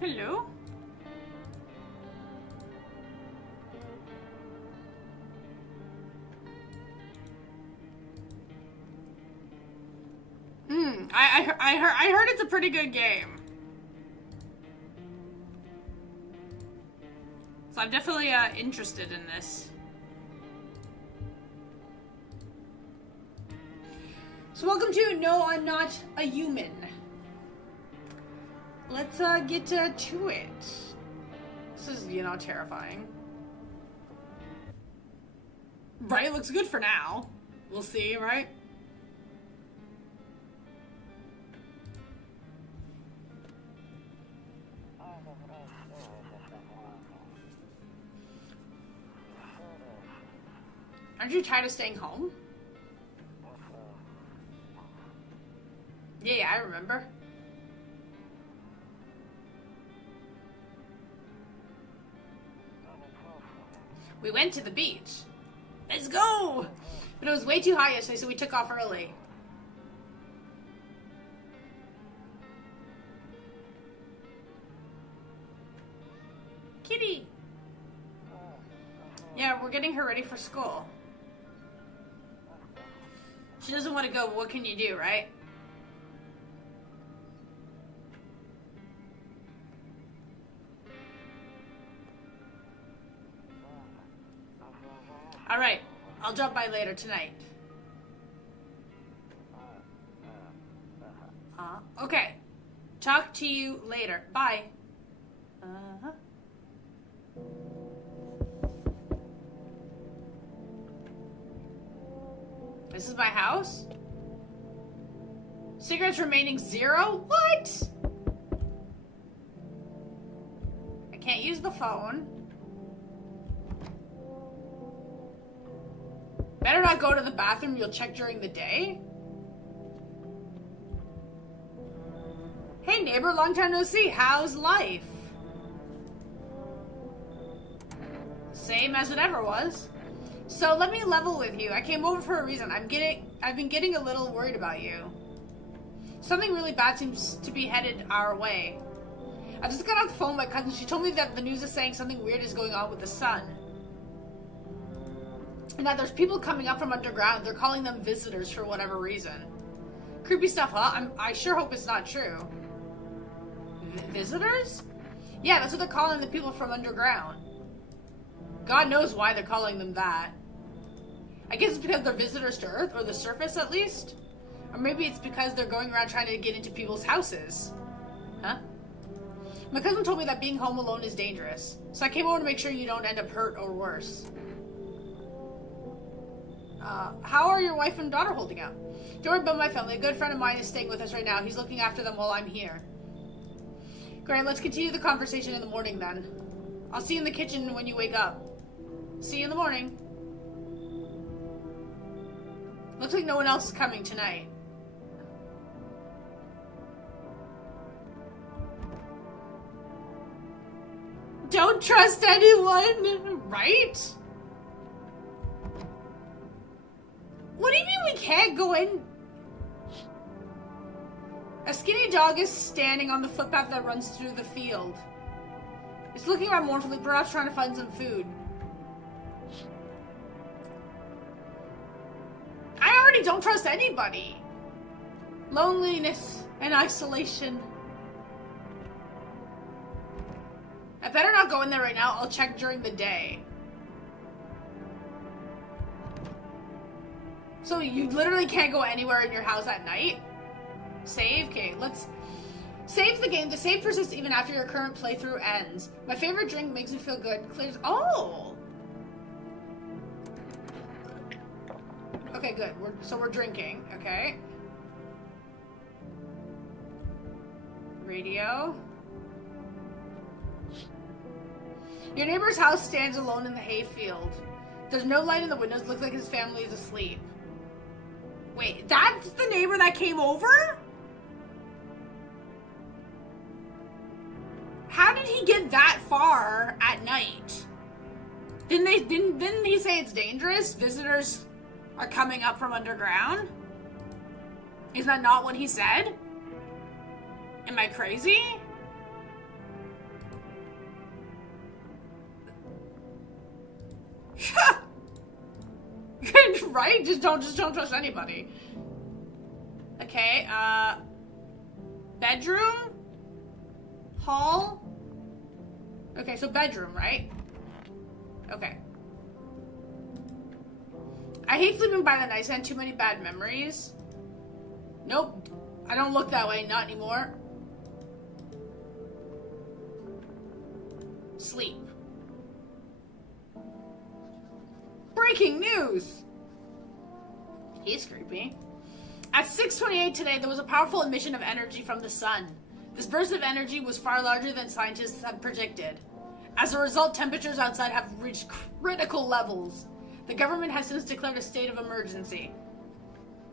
Hello? I heard it's a pretty good game. So I'm definitely interested in this. So welcome to No, I'm Not a Human. Let's get to it. This is, terrifying. Right, looks good for now. We'll see, right? Aren't you tired of staying home? Yeah, I remember. We went to the beach. Let's go! But it was way too hot yesterday, so we took off early. Kitty! Yeah, we're getting her ready for school. She doesn't want to go, but what can you do, right? Alright, I'll drop by later tonight. Okay. Talk to you later. Bye. Uh-huh. This is my house? Cigarettes remaining 0? What? I can't use the phone. Better not go to the bathroom, you'll check during the day. Hey neighbor, long time no see. How's life? Same as it ever was. So let me level with you. I came over for a reason. I've been getting a little worried about you. Something really bad seems to be headed our way. I just got off the phone with my cousin. She told me that the news is saying something weird is going on with the sun. And that there's people coming up from underground. They're calling them visitors for whatever reason. Creepy stuff, huh? I sure hope it's not true. Visitors? Yeah, that's what they're calling the people from underground. God knows why they're calling them that. I guess it's because they're visitors to Earth, or the surface at least. Or maybe it's because they're going around trying to get into people's houses. Huh? My cousin told me that being home alone is dangerous. So I came over to make sure you don't end up hurt or worse. How are your wife and daughter holding out? Don't worry about my family. A good friend of mine is staying with us right now. He's looking after them while I'm here. Great, let's continue the conversation in the morning then. I'll see you in the kitchen when you wake up. See you in the morning. Looks like no one else is coming tonight. Don't trust anyone, right? What do you mean we can't go in? A skinny dog is standing on the footpath that runs through the field. It's looking around mournfully, perhaps trying to find some food. I already don't trust anybody. Loneliness and isolation. I better not go in there right now. I'll check during the day. So you literally can't go anywhere in your house at night? Save? Okay, let's... Save the game. The save persists even after your current playthrough ends. My favorite drink makes me feel good. Clears... Oh! Okay, good. We're drinking. Okay. Radio. Your neighbor's house stands alone in the hayfield. There's no light in the windows. Looks like his family is asleep. Wait, that's the neighbor that came over? How did he get that far at night? Didn't he say it's dangerous? Visitors are coming up from underground? Is that not what he said? Am I crazy? Right? Just don't trust anybody. Okay, bedroom? Hall? Okay, so bedroom, right? Okay. I hate sleeping by the night. I had too many bad memories. Nope. I don't look that way. Not anymore. Sleep. Breaking news! He's creepy. At 6:28 today, there was a powerful emission of energy from the sun. This burst of energy was far larger than scientists had predicted. As a result, temperatures outside have reached critical levels. The government has since declared a state of emergency.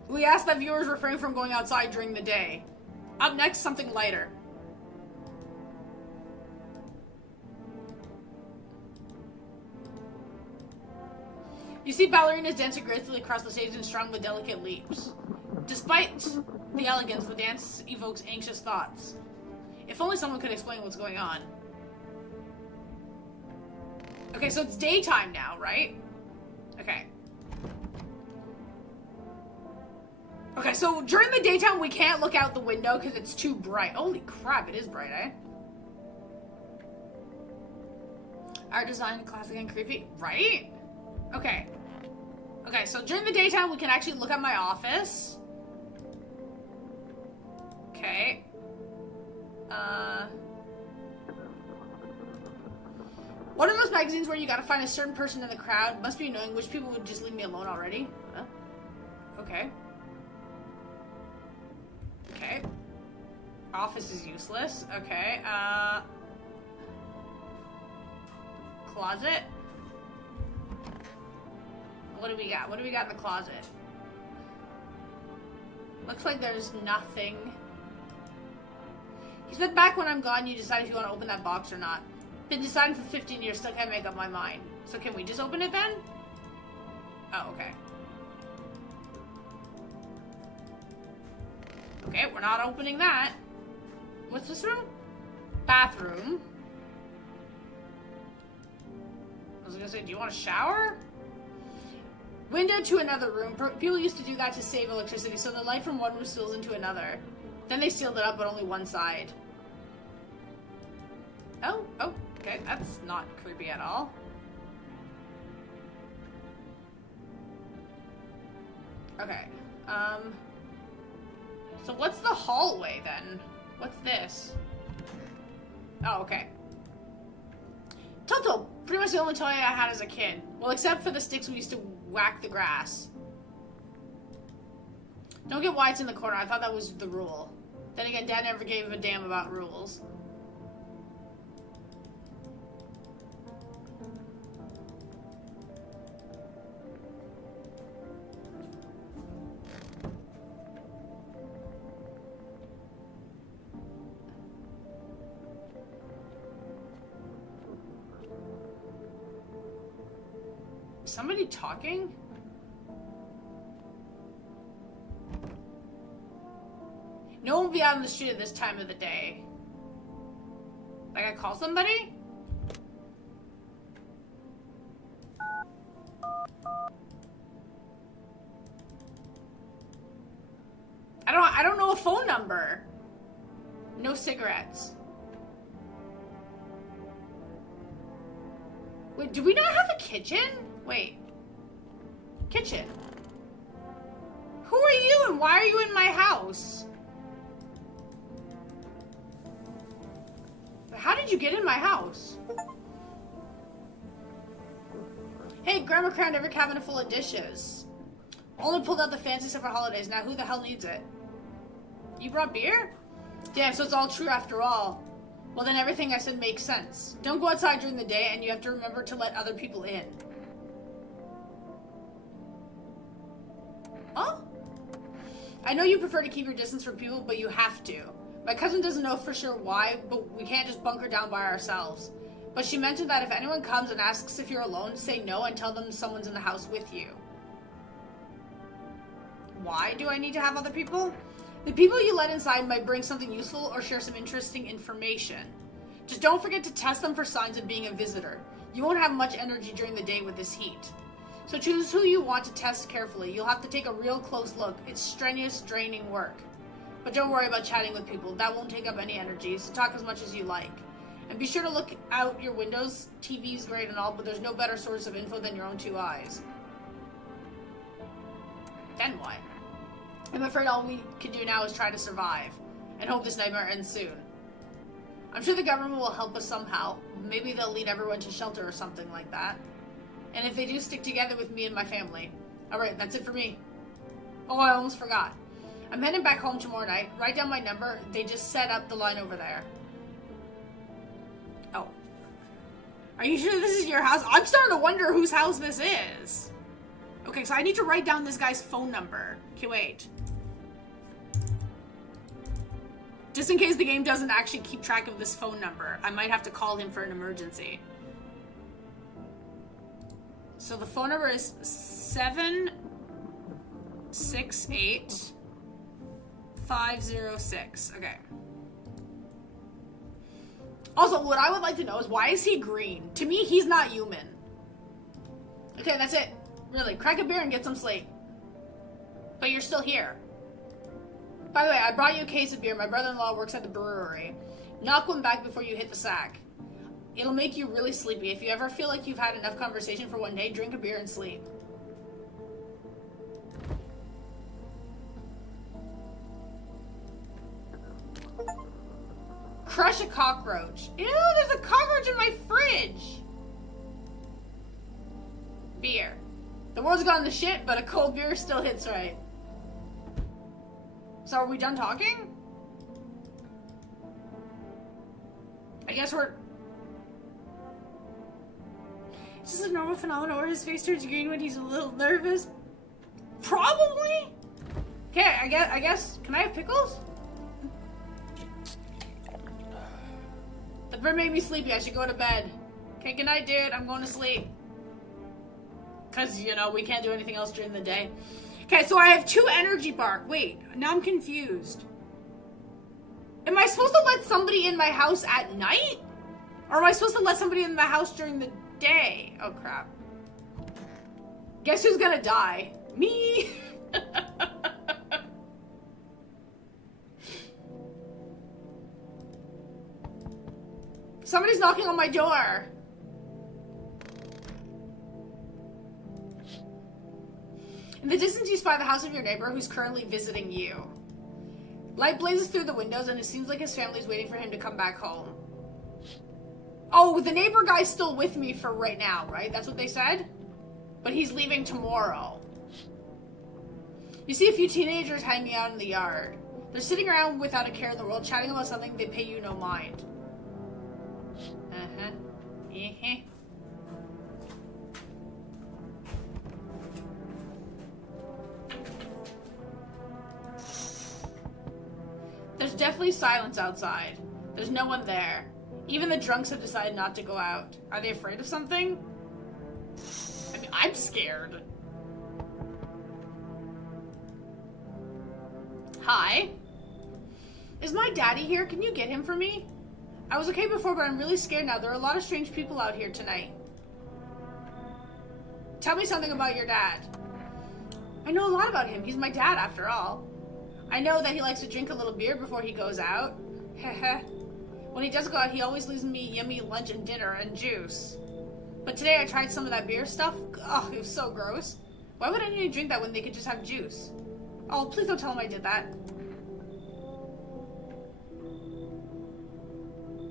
We ask that viewers refrain from going outside during the day. Up next, something lighter. You see ballerinas dancing gracefully across the stage in strong but delicate leaps. Despite the elegance, the dance evokes anxious thoughts. If only someone could explain what's going on. Okay, so it's daytime now, right? Okay. Okay, so during the daytime, we can't look out the window because it's too bright. Holy crap, it is bright, eh? Art design, classic and creepy. Right? Okay. Okay, so during the daytime, we can actually look at my office. Okay. One of those magazines where you gotta find a certain person in the crowd. Must be annoying. Which people would just leave me alone already? Huh? Okay. Okay. Office is useless. Okay, closet. What do we got? What do we got in the closet? Looks like there's nothing. He said back when I'm gone, you decide if you want to open that box or not. Been deciding for 15 years, still can't make up my mind. So can we just open it then? Oh, okay. Okay, we're not opening that. What's this room? Bathroom. I was gonna say, do you want a shower? Window to another room. People used to do that to save electricity, so the light from one room spills into another. Then they sealed it up, but only one side. Oh, okay, that's not creepy at all. Okay, so what's the hallway then? What's this? Oh, okay. Toto! Pretty much the only toy I had as a kid. Well, except for the sticks we used to whack the grass. Don't get why it's in the corner. I thought that was the rule. Then again, Dad never gave a damn about rules. Somebody talking? No one will be out on the street at this time of the day. Like I call somebody? I don't know a phone number. No cigarettes. Wait, do we not have a kitchen? Wait. Kitchen. Who are you and why are you in my house? How did you get in my house? Hey, Grandma crowned every cabinet full of dishes. Only pulled out the fancy stuff for holidays. Now who the hell needs it? You brought beer? Damn, so it's all true after all. Well, then everything I said makes sense. Don't go outside during the day, and you have to remember to let other people in. Oh? I know you prefer to keep your distance from people, but you have to. My cousin doesn't know for sure why, but we can't just bunker down by ourselves. But she mentioned that if anyone comes and asks if you're alone, say no and tell them someone's in the house with you. Why do I need to have other people? The people you let inside might bring something useful or share some interesting information. Just don't forget to test them for signs of being a visitor. You won't have much energy during the day with this heat. So choose who you want to test carefully. You'll have to take a real close look. It's strenuous, draining work. But don't worry about chatting with people. That won't take up any energy, so talk as much as you like. And be sure to look out your windows. TV's great and all, but there's no better source of info than your own two eyes. Then what? I'm afraid all we can do now is try to survive, and hope this nightmare ends soon. I'm sure the government will help us somehow. Maybe they'll lead everyone to shelter or something like that. And if they do, stick together with me and my family. Alright, that's it for me. Oh, I almost forgot. I'm heading back home tomorrow night. Write down my number. They just set up the line over there. Oh. Are you sure this is your house? I'm starting to wonder whose house this is. Okay, so I need to write down this guy's phone number. Okay, wait. Just in case the game doesn't actually keep track of this phone number, I might have to call him for an emergency. So the phone number is 768-506. Okay. Also, what I would like to know is, why is he green? To me, he's not human. Okay, that's it. Really, crack a beer and get some sleep. But you're still here. By the way, I brought you a case of beer. My brother-in-law works at the brewery. Knock one back before you hit the sack. It'll make you really sleepy. If you ever feel like you've had enough conversation for one day, drink a beer and sleep. Crush a cockroach. Ew, there's a cockroach in my fridge. Beer. The world's gone to shit, but a cold beer still hits right. So are we done talking? I guess we're... Is this a normal phenomenon where his face turns green when he's a little nervous? Probably? Okay, I guess... Can I have pickles? The bird made me sleepy. I should go to bed. Okay, good night, dude. I'm going to sleep. Because, you know, we can't do anything else during the day. Okay, so I have 2 energy bar. Wait, now I'm confused. Am I supposed to let somebody in my house at night? Or am I supposed to let somebody in the house during the day? Oh, crap. Guess who's gonna die? Me! Somebody's knocking on my door. In the distance, you spy the house of your neighbor who's currently visiting you. Light blazes through the windows, and it seems like his family's waiting for him to come back home. Oh, the neighbor guy's still with me for right now, right? That's what they said? But he's leaving tomorrow. You see a few teenagers hanging out in the yard. They're sitting around without a care in the world, chatting about something they pay you no mind. Uh-huh. Uh-huh. There's definitely silence outside. There's no one there. Even the drunks have decided not to go out. Are they afraid of something? I mean, I'm scared. Hi. Is my daddy here? Can you get him for me? I was okay before, but I'm really scared now. There are a lot of strange people out here tonight. Tell me something about your dad. I know a lot about him. He's my dad, after all. I know that he likes to drink a little beer before he goes out. Heh. When he does go out, he always leaves me yummy lunch and dinner and juice. But today I tried some of that beer stuff. Ugh, it was so gross. Why would anyone drink that when they could just have juice? Oh, please don't tell him I did that.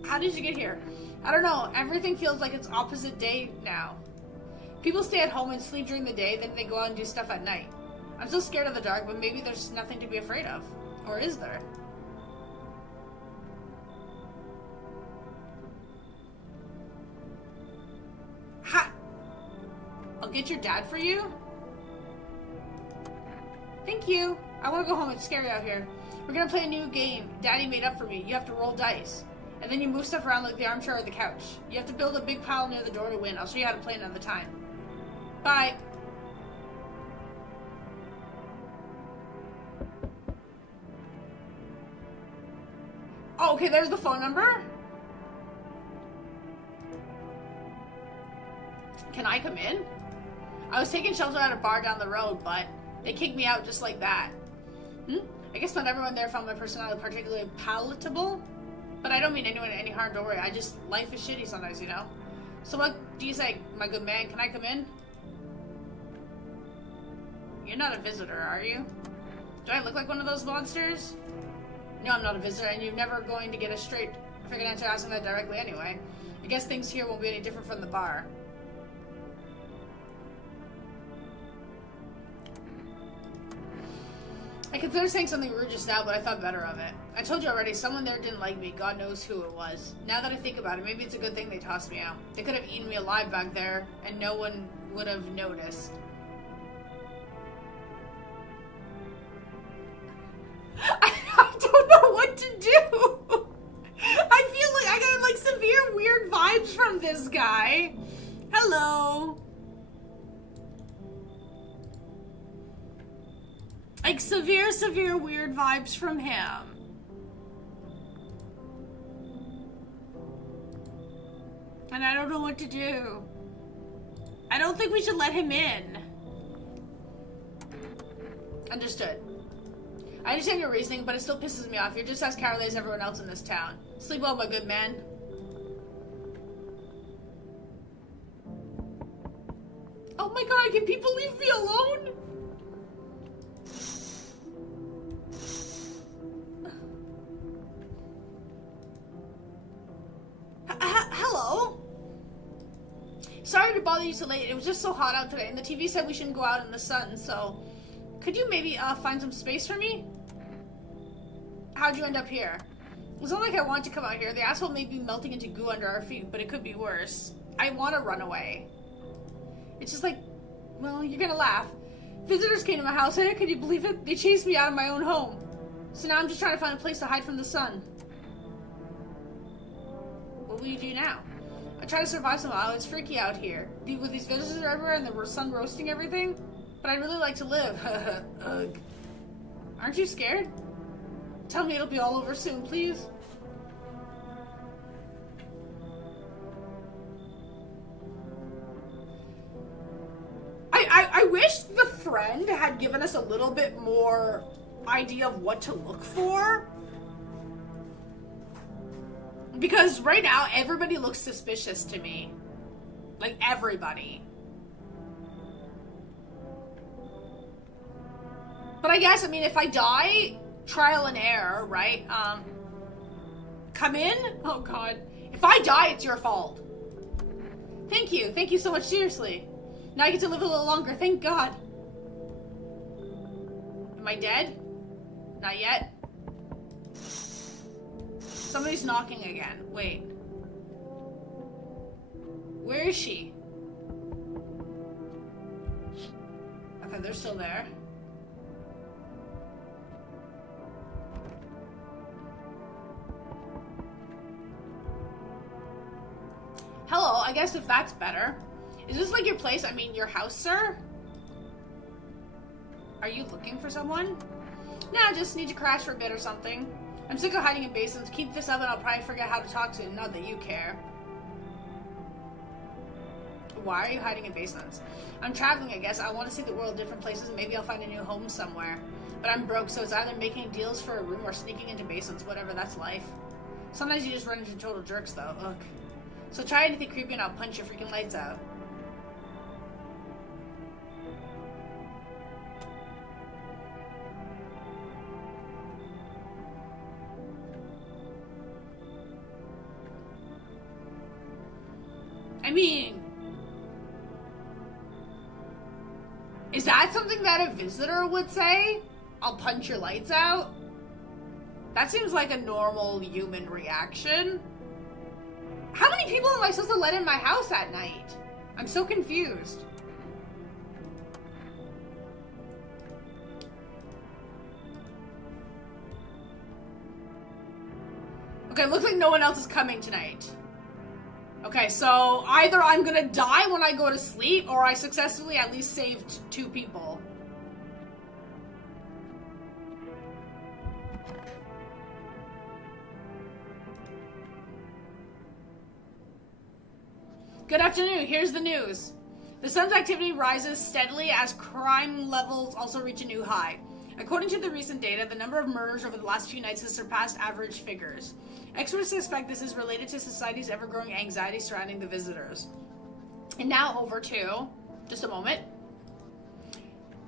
How did you get here? I don't know. Everything feels like it's opposite day now. People stay at home and sleep during the day, then they go out and do stuff at night. I'm still scared of the dark, but maybe there's nothing to be afraid of. Or is there? Ha! I'll get your dad for you? Thank you. I want to go home. It's scary out here. We're gonna play a new game Daddy made up for me. You have to roll dice. And then you move stuff around like the armchair or the couch. You have to build a big pile near the door to win. I'll show you how to play another time. Bye. Oh, okay, there's the phone number. Can I come in? I was taking shelter at a bar down the road, but they kicked me out just like that. I guess not everyone there found my personality particularly palatable, but I don't mean anyone any harm, don't worry. Life is shitty sometimes, you know? So what do you say, my good man? Can I come in? You're not a visitor, are you? Do I look like one of those monsters? No, I'm not a visitor, and you're never going to get a straight freaking answer asking that directly anyway. I guess things here won't be any different from the bar. I considered saying something rude just now, but I thought better of it. I told you already, someone there didn't like me. God knows who it was. Now that I think about it, maybe it's a good thing they tossed me out. They could have eaten me alive back there, and no one would have noticed. I don't know what to do. I feel like I got like severe weird vibes from this guy. Hello. Like severe weird vibes from him. And I don't know what to do. I don't think we should let him in. Understood. I understand your reasoning, but it still pisses me off. You're just as cowardly as everyone else in this town. Sleep well, my good man. Oh my god, can people leave me alone? Hello? Sorry to bother you so late. It was just so hot out today, and the TV said we shouldn't go out in the sun, so... Could you maybe find some space for me? How'd you end up here? It's not like I want to come out here. The asphalt may be melting into goo under our feet, but it could be worse. I want to run away. It's just like, well, you're gonna laugh. Visitors came to my house, and could you believe it? They chased me out of my own home. So now I'm just trying to find a place to hide from the sun. What will you do now? I try to survive somehow. It's freaky out here. With these visitors everywhere and the sun roasting everything. But I'd really like to live. Ugh. Aren't you scared? Tell me it'll be all over soon, please. I wish the friend had given us a little bit more idea of what to look for. Because right now, everybody looks suspicious to me. Like, everybody. But I guess, I mean, if I die, trial and error, right? Come in? Oh, God. If I die, it's your fault. Thank you. Thank you so much, seriously. Now I get to live a little longer, thank God. Am I dead? Not yet. Somebody's knocking again. Wait. Where is she? Okay, they're still there. Hello, I guess if that's better. Is this like your place? I mean, your house, sir? Are you looking for someone? Nah, just need to crash for a bit or something. I'm sick of hiding in basements. Keep this up and I'll probably forget how to talk to you. Not that you care. Why are you hiding in basements? I'm traveling, I guess. I want to see the world, different places, and maybe I'll find a new home somewhere. But I'm broke, so it's either making deals for a room or sneaking into basements. Whatever, that's life. Sometimes you just run into total jerks, though. Ugh. So try anything creepy and I'll punch your freaking lights out. I mean, is that something that a visitor would say? I'll punch your lights out? That seems like a normal human reaction. How many people am I supposed to let in my house at night? I'm so confused. Okay, looks like no one else is coming tonight. Okay, so either I'm gonna die when I go to sleep, or I successfully at least saved 2 people. Good afternoon, here's the news. The sun's activity rises steadily as crime levels also reach a new high. According to the recent data, the number of murders over the last few nights has surpassed average figures. Experts suspect this is related to society's ever-growing anxiety surrounding the visitors. And now over to, just a moment.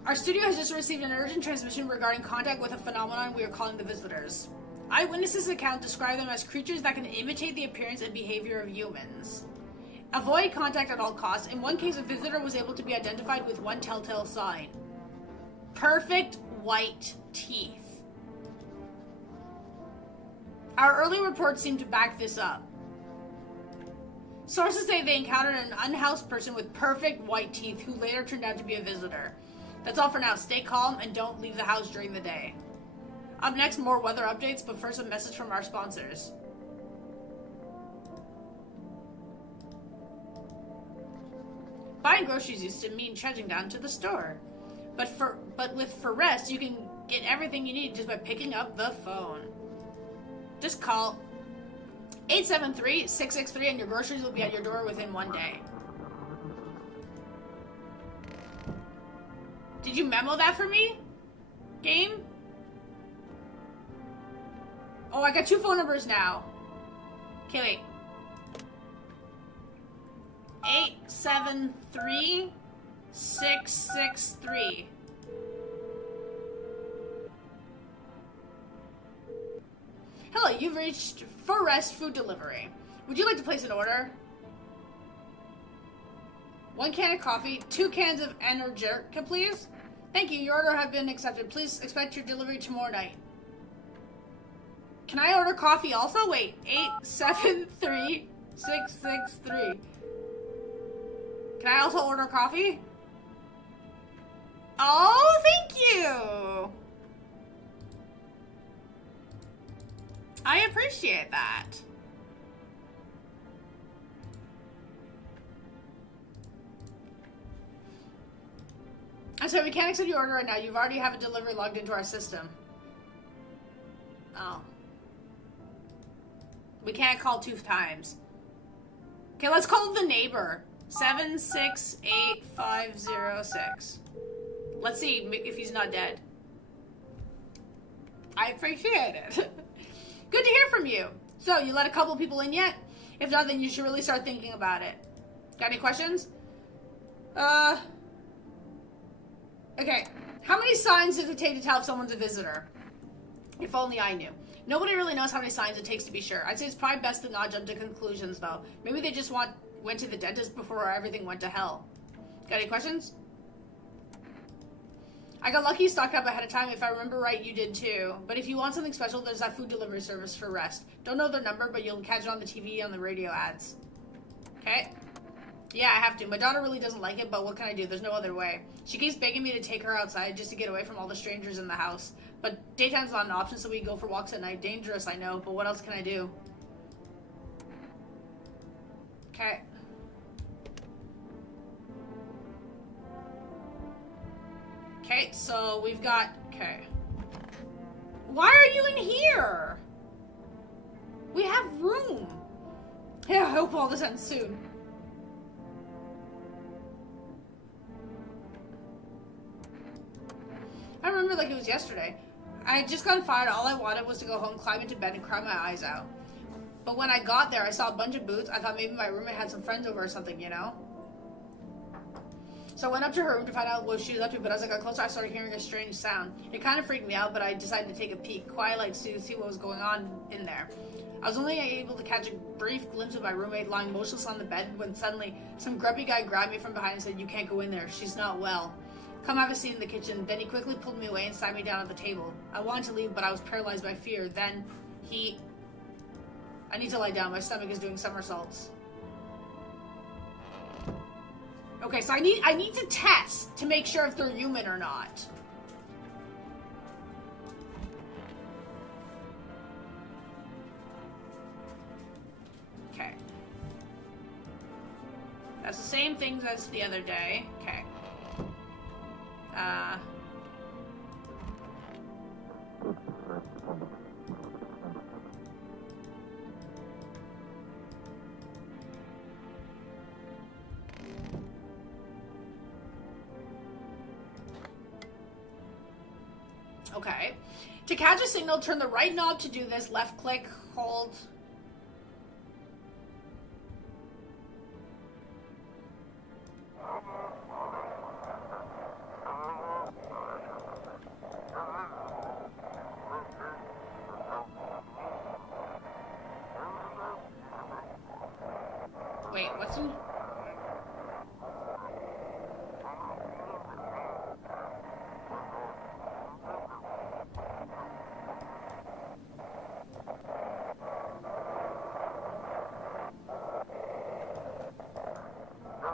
Our studio has just received an urgent transmission regarding contact with a phenomenon we are calling the visitors. Eyewitnesses' account describe them as creatures that can imitate the appearance and behavior of humans. Avoid contact at all costs. In one case, a visitor was able to be identified with one telltale sign. Perfect white teeth. Our early reports seem to back this up. Sources say they encountered an unhoused person with perfect white teeth who later turned out to be a visitor. That's all for now. Stay calm and don't leave the house during the day. Up next, more weather updates, but first a message from our sponsors. Buying groceries used to mean trudging down to the store. But with For Rest, you can get everything you need just by picking up the phone. Just call 873-663 and your groceries will be at your door within one day. Did you memo that for me? Game? Oh, I got 2 phone numbers now. Okay, wait. 873-663. Hello, you've reached For Rest Food Delivery. Would you like to place an order? 1 can of coffee, 2 cans of Energica, please. Thank you, your order has been accepted. Please expect your delivery tomorrow night. Can I order coffee also? Wait, 873-663. Can I also order coffee? Oh, thank you! I appreciate that. I'm sorry, we can't accept your order right now. You've already have a delivery logged into our system. Oh. We can't call 2 times. Okay, let's call the neighbor. 768506. Let's see if he's not dead. I appreciate it. Good to hear from you. So, you let a couple people in yet? If not, then you should really start thinking about it. Got any questions? Okay. How many signs does it take to tell if someone's a visitor? If only I knew. Nobody really knows how many signs it takes to be sure. I'd say it's probably best to not jump to conclusions, though. Maybe they just went to the dentist before everything went to hell. Got any questions? I got lucky stocked up ahead of time. If I remember right, you did too. But if you want something special, there's that food delivery service For Rest. Don't know their number, but you'll catch it on the TV, on the radio ads. Okay? Yeah, I have to. My daughter really doesn't like it, but what can I do? There's no other way. She keeps begging me to take her outside just to get away from all the strangers in the house. But daytime's not an option, so we go for walks at night. Dangerous, I know, but what else can I do? Okay. Okay, so we've got... Okay. Why are you in here? We have room. Yeah, I hope all this ends soon. I remember like it was yesterday. I had just gotten fired. All I wanted was to go home, climb into bed, and cry my eyes out. But when I got there, I saw a bunch of boots. I thought maybe my roommate had some friends over or something, you know? So I went up to her room to find out what she was up to, but as I got closer, I started hearing a strange sound. It kind of freaked me out, but I decided to take a peek, quietly to see what was going on in there. I was only able to catch a brief glimpse of my roommate lying motionless on the bed when suddenly some grubby guy grabbed me from behind and said, "You can't go in there. She's not well. Come have a seat in the kitchen." Then he quickly pulled me away and sat me down at the table. I wanted to leave, but I was paralyzed by fear. Then I need to lie down. My stomach is doing somersaults. Okay, so I need to test to make sure if they're human or not. Okay. That's the same things as the other day. Okay. Okay. To catch a signal, turn the right knob to do this. Left click, hold. Wait, what's in...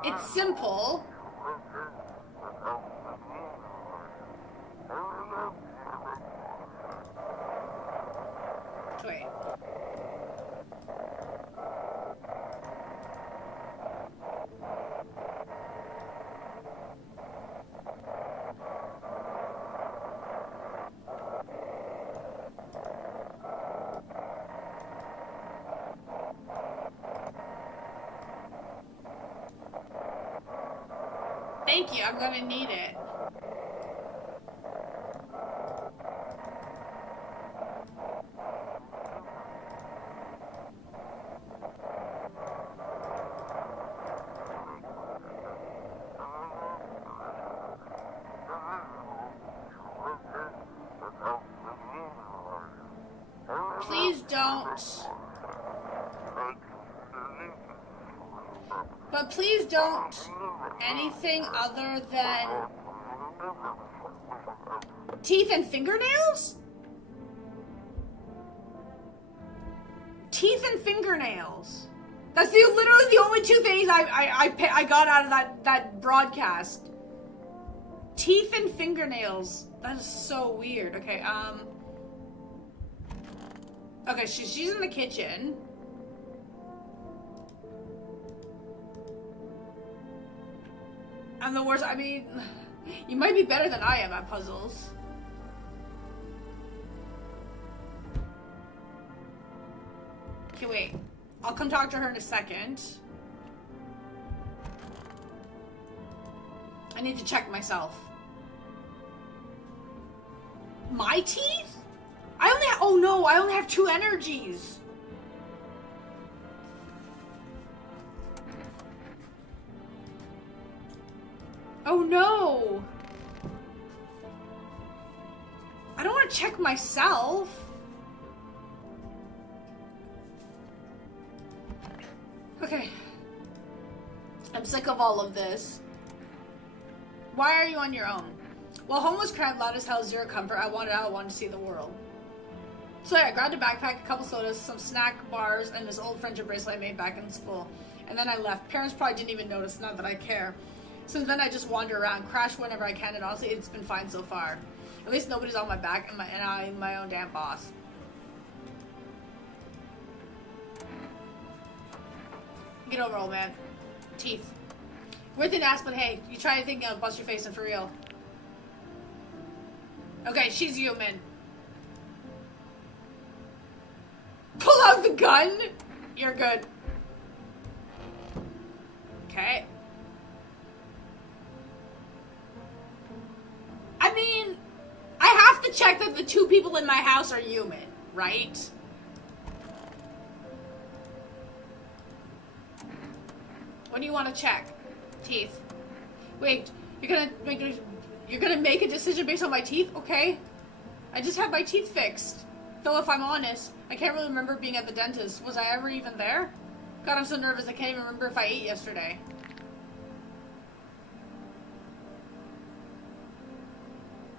It's simple. Wait. Thank you, I'm gonna need it. Please don't. But please don't anything other than teeth and fingernails? Teeth and fingernails. That's literally the only two things I got out of that broadcast. Teeth and fingernails. That is so weird. Okay, okay, she's in the kitchen. And the worst, I mean, you might be better than I am at puzzles. Okay, wait. I'll come talk to her in a second. I need to check myself. My teeth? Oh no, I only have 2 energies. Oh no! I don't want to check myself. Okay. I'm sick of all of this. Why are you on your own? Well, home was cramped, loud as hell, zero comfort. I wanted out, I wanted to see the world. So yeah, I grabbed a backpack, a couple sodas, some snack bars, and this old friendship bracelet I made back in school. And then I left. Parents probably didn't even notice, not that I care. Since then, I just wander around, crash whenever I can, and honestly, it's been fine so far. At least nobody's on my back, and I'm my own damn boss. Get over, old man. Teeth. Weird thing to ask, but hey, you try anything, bust your face in for real. Okay, she's human. Pull out the gun! You're good. Okay. I mean, I have to check that the 2 people in my house are human, right? What do you want to check? Teeth. Wait, you're gonna make a decision based on my teeth? Okay. I just had my teeth fixed. Though if I'm honest, I can't really remember being at the dentist. Was I ever even there? God, I'm so nervous I can't even remember if I ate yesterday.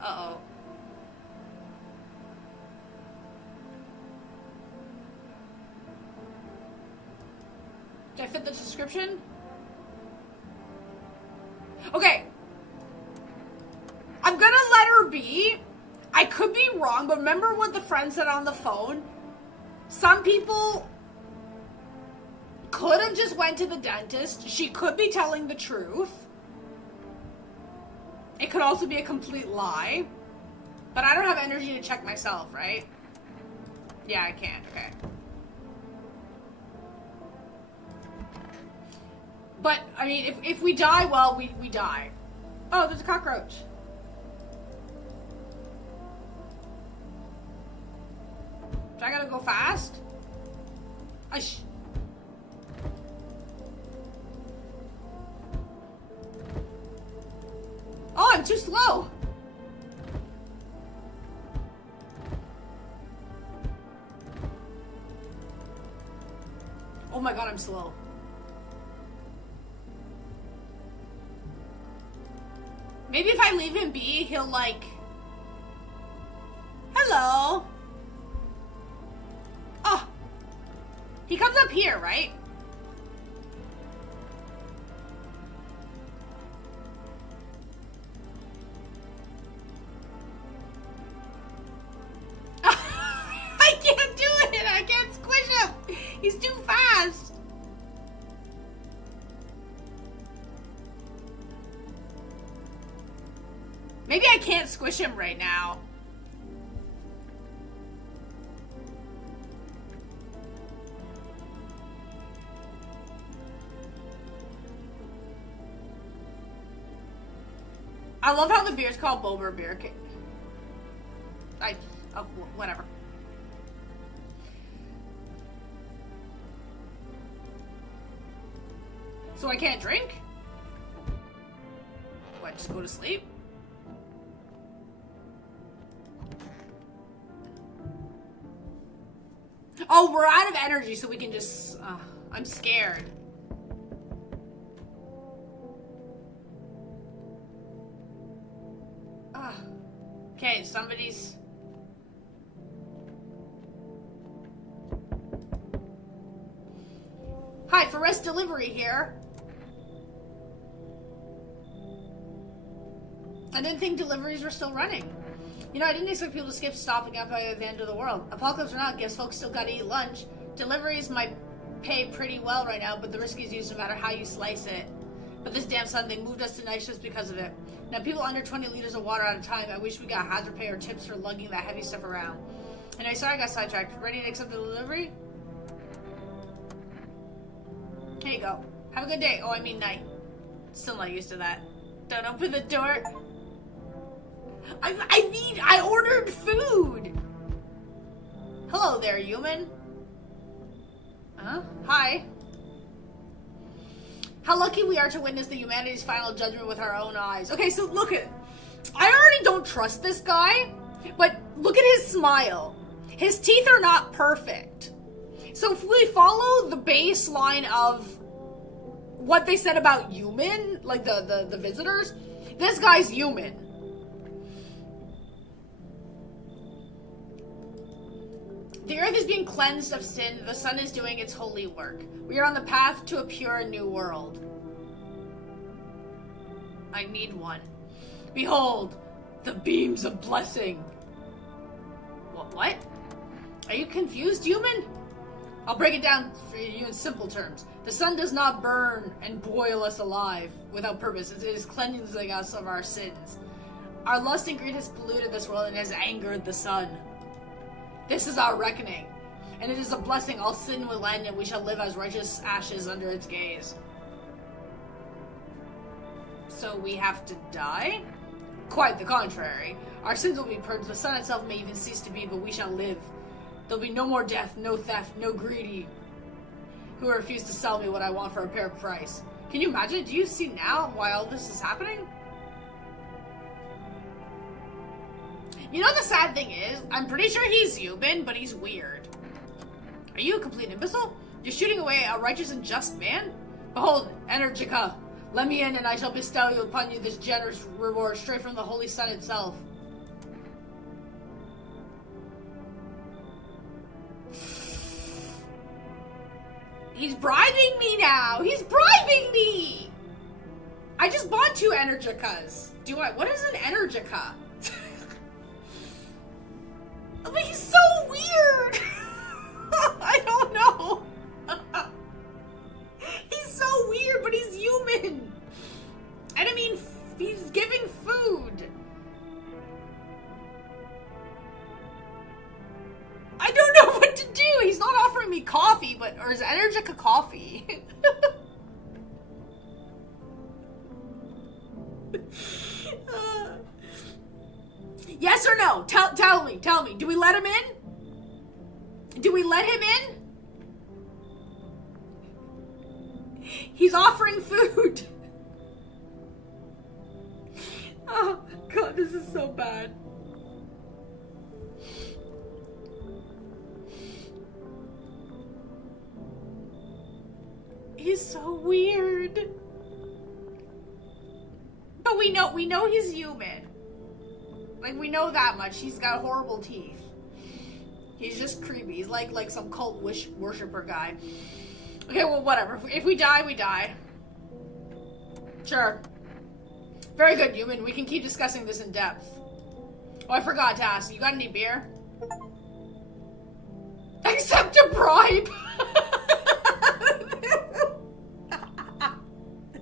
Uh-oh. Did I fit the description? Okay. I'm gonna let her be. I could be wrong, but remember what the friend said on the phone? Some people could have just went to the dentist. She could be telling the truth. It could also be a complete lie. But I don't have energy to check myself, right? Yeah, I can't. Okay. But, I mean, if we die, well, we die. Oh, there's a cockroach. Do I gotta go fast? Oh, I'm too slow. Oh my god, I'm slow. Maybe if I leave him be, he'll like... Hello. Oh. He comes up here, right? I can't do it! I can't squish him! He's too fast! Maybe I can't squish him right now. I love how the beer's called Bober Beer. Oh, whatever. So I can't drink? What, just go to sleep? Oh, we're out of energy, so we can just... I'm scared. Okay, somebody's... Hi, Forest Delivery here. I didn't think deliveries were still running. You know, I didn't expect people to skip stopping up by the end of the world. Apocalypse or not, guess folks still gotta eat lunch. Deliveries might pay pretty well right now, but the risk is used no matter how you slice it. But this damn sun, they moved us to night shifts because of it. Now, people under 20 liters of water at a time, I wish we got hazard pay or tips for lugging that heavy stuff around. Anyway, sorry I got sidetracked. Ready to accept the delivery? Here you go. Have a good day. Oh, I mean night. Still not used to that. Don't open the door. I ordered food! Hello there, human. Hi. How lucky we are to witness the humanity's final judgment with our own eyes. Okay, so look at... I already don't trust this guy, but look at his smile. His teeth are not perfect. So if we follow the baseline of what they said about human, like the visitors, this guy's human. The earth is being cleansed of sin. The sun is doing its holy work. We are on the path to a pure and new world. I need one. Behold, the beams of blessing. What? Are you confused, human? I'll break it down for you in simple terms. The sun does not burn and boil us alive without purpose. It is cleansing us of our sins. Our lust and greed has polluted this world and has angered the sun. This is our reckoning, and it is a blessing. All sin will end, and we shall live as righteous ashes under its gaze. So we have to die? Quite the contrary. Our sins will be purged. The sun itself may even cease to be, but we shall live. There'll be no more death, no theft, no greedy who refuse to sell me what I want for a fair price. Can you imagine? Do you see now why all this is happening? You know the sad thing is, I'm pretty sure he's human, but he's weird. Are you a complete imbecile? You're shooting away a righteous and just man? Behold, Energica, let me in and I shall bestow upon you this generous reward straight from the holy sun itself. He's bribing me now! He's bribing me! I just bought 2 Energicas. What is an Energica? But he's so weird! I don't know. He's so weird, but he's human. And I mean, he's giving food. I don't know what to do. He's not offering me coffee, or is Energica coffee? Yes or no? Tell me. Do we let him in? Do we let him in? He's offering food. Oh, God, this is so bad. He's so weird. But we know he's human. Like, we know that much. He's got horrible teeth. He's just creepy. He's like some cult worshiper guy. Okay, well, whatever. If we die, we die. Sure. Very good, human. We can keep discussing this in depth. Oh, I forgot to ask. You got any beer? Accept a bribe!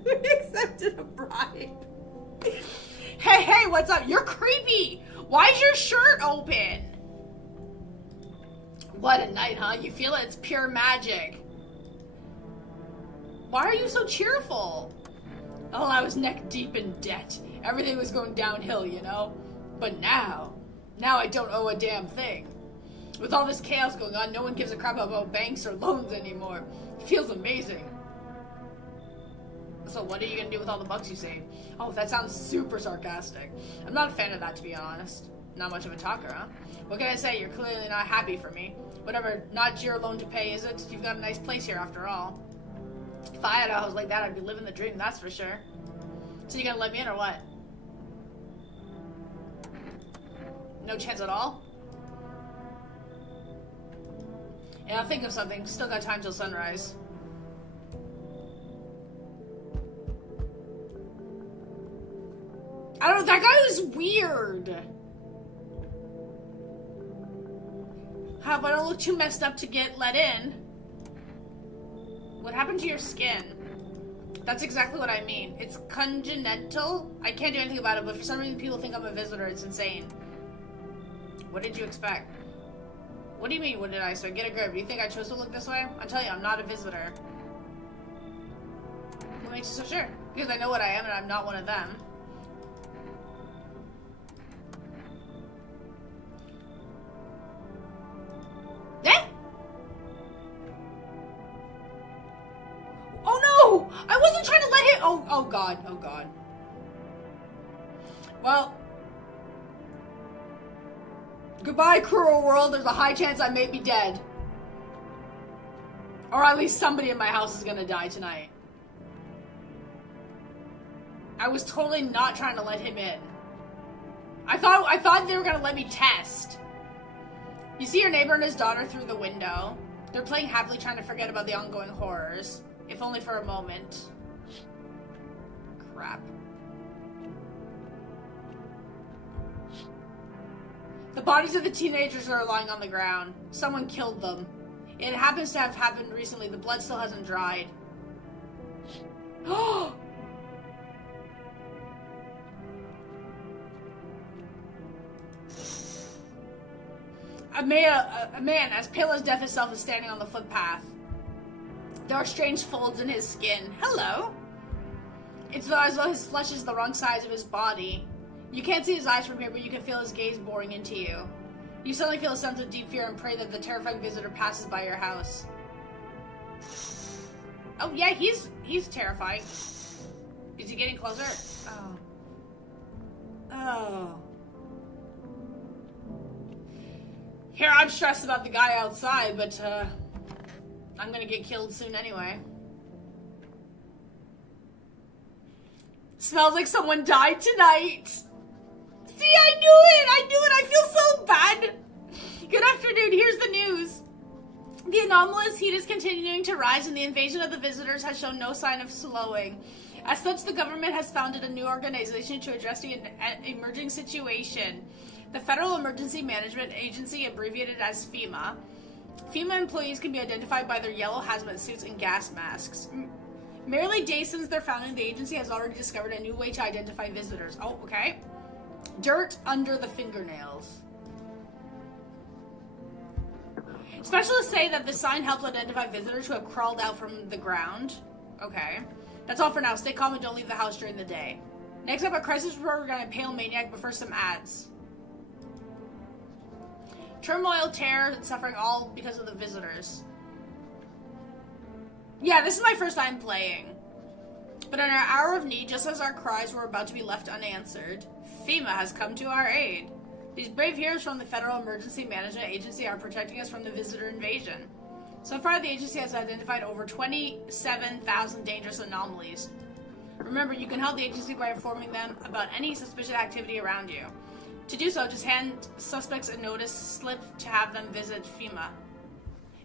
We accepted a bribe. Hey, what's up? You're creepy! Why is your shirt open? What a night, huh? You feel it? It's pure magic. Why are you so cheerful? Oh, I was neck deep in debt. Everything was going downhill, you know? But now I don't owe a damn thing. With all this chaos going on, no one gives a crap about banks or loans anymore. It feels amazing. So what are you gonna do with all the bucks you saved? Oh, that sounds super sarcastic. I'm not a fan of that, to be honest. Not much of a talker, huh? What can I say? You're clearly not happy for me. Whatever, not your loan to pay, is it? You've got a nice place here, after all. If I had a house like that, I'd be living the dream, that's for sure. So you gonna let me in, or what? No chance at all? Yeah, I'll think of something. Still got time till sunrise. I don't know, that guy was weird. But I don't look too messed up to get let in. What happened to your skin? That's exactly what I mean. It's congenital. I can't do anything about it, but for some reason people think I'm a visitor. It's insane. What did you expect? What do you mean, what did I say? Get a grip. Do you think I chose to look this way? I'm telling you, I'm not a visitor. What makes you so sure? Because I know what I am and I'm not one of them. Eh? Oh no! I wasn't trying to let him. Oh god. Oh god. Well. Goodbye, cruel world. There's a high chance I may be dead. Or at least somebody in my house is gonna die tonight. I was totally not trying to let him in. I thought they were gonna let me test. You see your neighbor and his daughter through the window. They're playing happily, trying to forget about the ongoing horrors. If only for a moment. Crap. The bodies of the teenagers are lying on the ground. Someone killed them. It happens to have happened recently. The blood still hasn't dried. Oh! A man as pale as death itself is standing on the footpath. There are strange folds in his skin. Hello. It's as though his flesh is the wrong size of his body. You can't see his eyes from here, but you can feel his gaze boring into you. You suddenly feel a sense of deep fear and pray that the terrifying visitor passes by your house. Oh yeah, he's terrifying. Is he getting closer? Oh. Oh. Here, I'm stressed about the guy outside, but I'm gonna get killed soon anyway. Smells like someone died tonight. See, I knew it! I feel so bad! Good afternoon, here's the news. The anomalous heat is continuing to rise and the invasion of the visitors has shown no sign of slowing. As such, the government has founded a new organization to address the emerging situation. The Federal Emergency Management Agency, abbreviated as FEMA. FEMA employees can be identified by their yellow hazmat suits and gas masks. Merely days since their founding, the agency has already discovered a new way to identify visitors. Oh, okay. Dirt under the fingernails. Specialists say that the sign helps identify visitors who have crawled out from the ground. Okay. That's all for now. Stay calm and don't leave the house during the day. Next up, a crisis report regarding a pale maniac, but first some ads. Turmoil, terror, and suffering all because of the visitors. Yeah, this is my first time playing. But in our hour of need, just as our cries were about to be left unanswered, FEMA has come to our aid. These brave heroes from the Federal Emergency Management Agency are protecting us from the visitor invasion. So far, the agency has identified over 27,000 dangerous anomalies. Remember, you can help the agency by informing them about any suspicious activity around you. To do so, just hand suspects a notice slip to have them visit FEMA.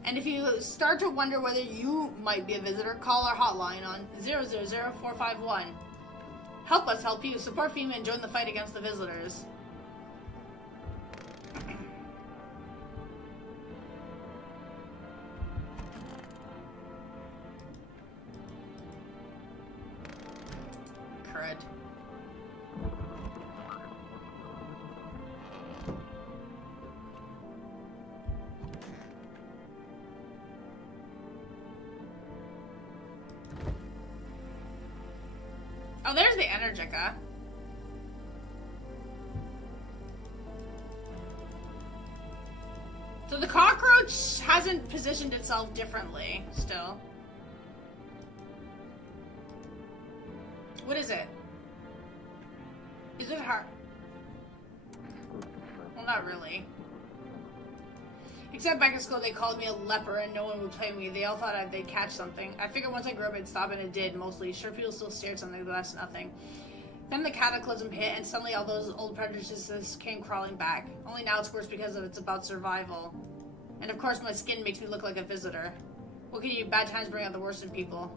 And if you start to wonder whether you might be a visitor, call our hotline on 00451. Help us help you. Support FEMA and join the fight against the visitors. Crud. Oh, there's the Energica. So the cockroach hasn't positioned itself differently, still. What is it? Is it hard? Well, not really. Except back at school, they called me a leper and no one would play me. They all thought they'd catch something. I figured once I grew up, it'd stop, and it did, mostly. Sure, people still stared something, but that's nothing. Then the cataclysm hit, and suddenly all those old prejudices came crawling back. Only now it's worse because it's about survival. And of course, my skin makes me look like a visitor. What can you do? Bad times bring out the worst in people.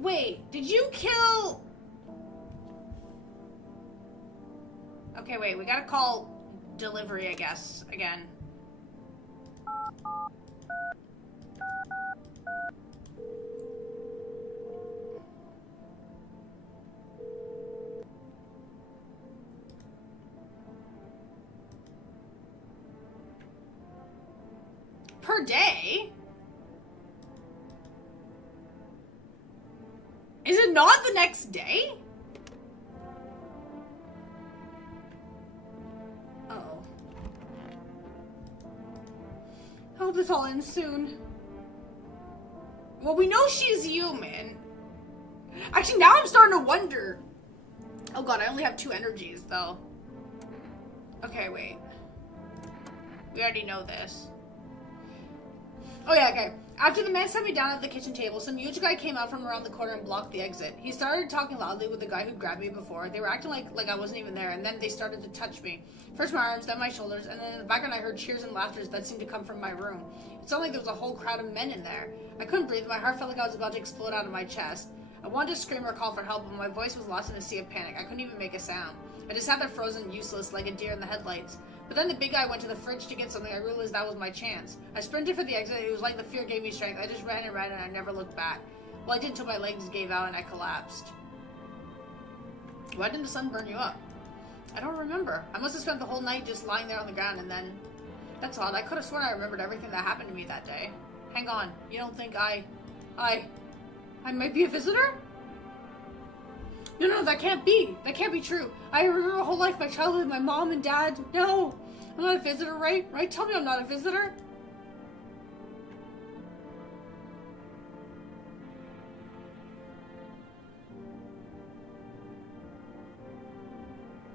Wait, did you kill... Okay, wait, we gotta call delivery, I guess, again. Per day? Is it not the next day? Uh-oh. I hope this all ends soon. Well, we know she's human. Actually, now I'm starting to wonder. Oh god, I only have 2 energies, though. Okay, wait. We already know this. Oh yeah, okay. After the man set me down at the kitchen table, some huge guy came out from around the corner and blocked the exit. He started talking loudly with the guy who grabbed me before. They were acting like I wasn't even there, and then they started to touch me. First my arms, then my shoulders, and then in the background I heard cheers and laughter that seemed to come from my room. It sounded like there was a whole crowd of men in there. I couldn't breathe. My heart felt like I was about to explode out of my chest. I wanted to scream or call for help, but my voice was lost in a sea of panic. I couldn't even make a sound. I just sat there frozen, useless, like a deer in the headlights. But then the big guy went to the fridge to get something. I realized that was my chance. I sprinted for the exit. It was like the fear gave me strength. I just ran and ran, and I never looked back. Well, I did until my legs gave out and I collapsed. Why didn't the sun burn you up? I don't remember. I must have spent the whole night just lying there on the ground, and then... That's odd. I could have sworn I remembered everything that happened to me that day. Hang on. You don't think I might be a visitor? No, that can't be. That can't be true. I remember my whole life, my childhood, my mom and dad. No, I'm not a visitor, right? Right? Tell me I'm not a visitor.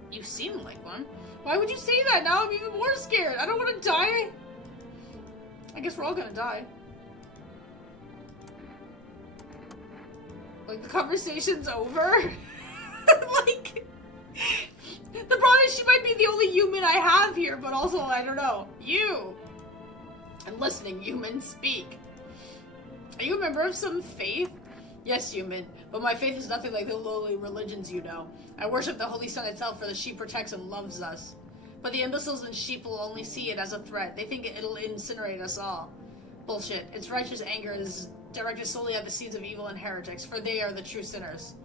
You seem like one. Why would you say that? Now I'm even more scared. I don't want to die. I guess we're all gonna die. Like, the conversation's over? Like, the problem is she might be the only human I have here, but also, I don't know. You! I'm listening, human. Speak. Are you a member of some faith? Yes, human, but my faith is nothing like the lowly religions you know. I worship the Holy Sun itself, for the sheep protects and loves us. But the imbeciles and sheep will only see it as a threat. They think it'll incinerate us all. Bullshit. Its righteous anger is directed solely at the seeds of evil and heretics, for they are the true sinners.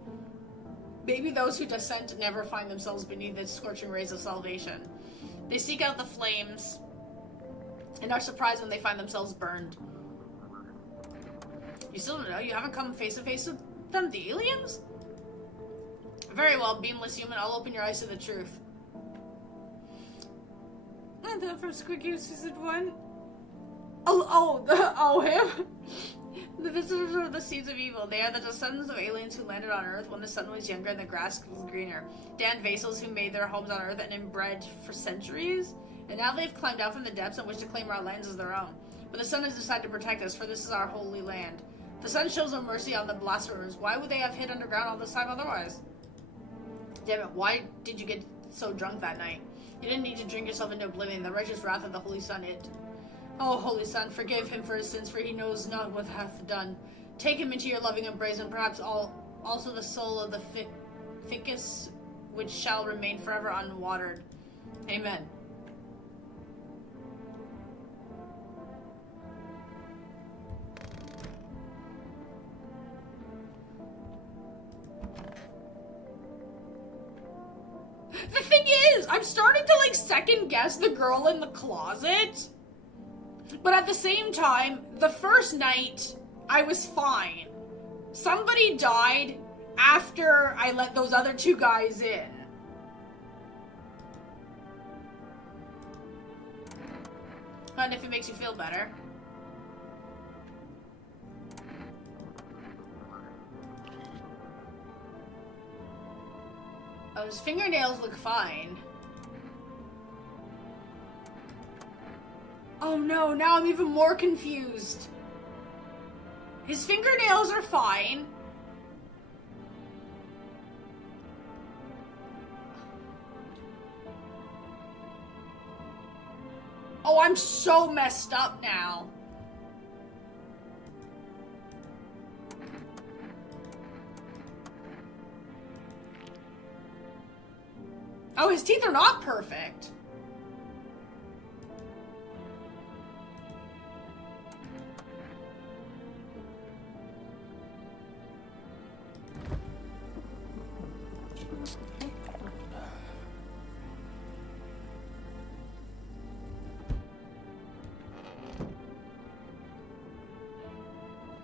Maybe those who dissent never find themselves beneath its scorching rays of salvation. They seek out the flames and are surprised when they find themselves burned. You still don't know? You haven't come face to face with them, the aliens? Very well, beamless human, I'll open your eyes to the truth. And then from Squid Game Season 1. Him? The visitors are the seeds of evil. They are the descendants of aliens who landed on Earth when the sun was younger and the grass was greener. Dan Vasels who made their homes on Earth and inbred for centuries. And now they've climbed out from the depths and wish to claim our lands as their own. But the sun has decided to protect us, for this is our holy land. The sun shows no mercy on the blasphemers. Why would they have hid underground all this time otherwise? Damn it, why did you get so drunk that night? You didn't need to drink yourself into oblivion. The righteous wrath of the Holy Sun, Oh, Holy Son, forgive him for his sins, for he knows not what hath done. Take him into your loving embrace, and perhaps also the soul of the ficus, which shall remain forever unwatered. Amen. The thing is, I'm starting to, like, second guess the girl in the closet. But at the same time, the first night, I was fine. Somebody died after I let those other two guys in. And if it makes you feel better. Oh, his fingernails look fine. Oh no, now I'm even more confused. His fingernails are fine. Oh, I'm so messed up now. Oh, his teeth are not perfect.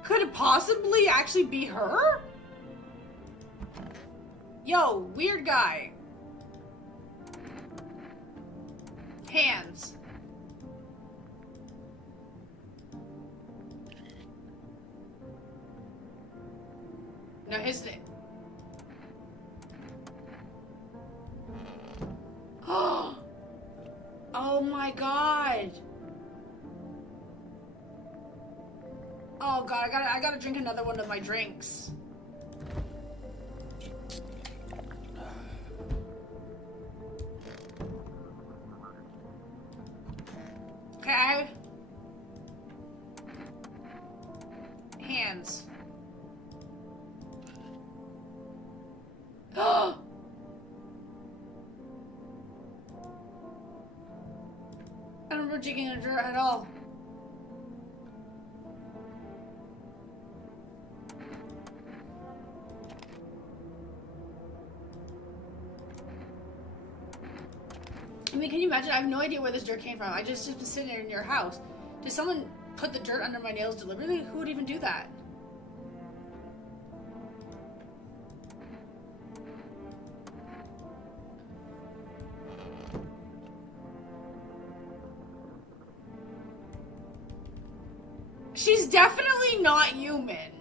Could it possibly actually be her? Yo, weird guy. Hands. No, his name. Oh my god. Oh god, I gotta drink another one of my drinks. Okay, hands. I don't remember jigging a dirt at all. I mean, can you imagine? I have no idea where this dirt came from. I just been sitting there in your house. Did someone put the dirt under my nails deliberately? Who would even do that? She's definitely not human.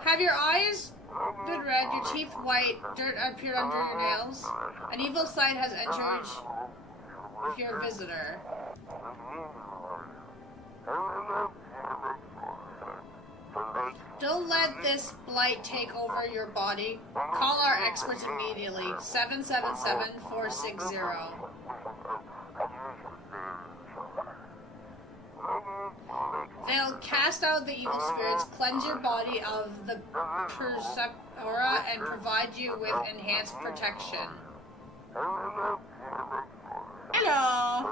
Have your eyes been red, your teeth white, dirt appeared under your nails? An evil sight has entered your visitor. Don't let this blight take over your body. Call our experts immediately. 777-460. They'll cast out the evil spirits, cleanse your body of the Perceptora, and provide you with enhanced protection. Hello!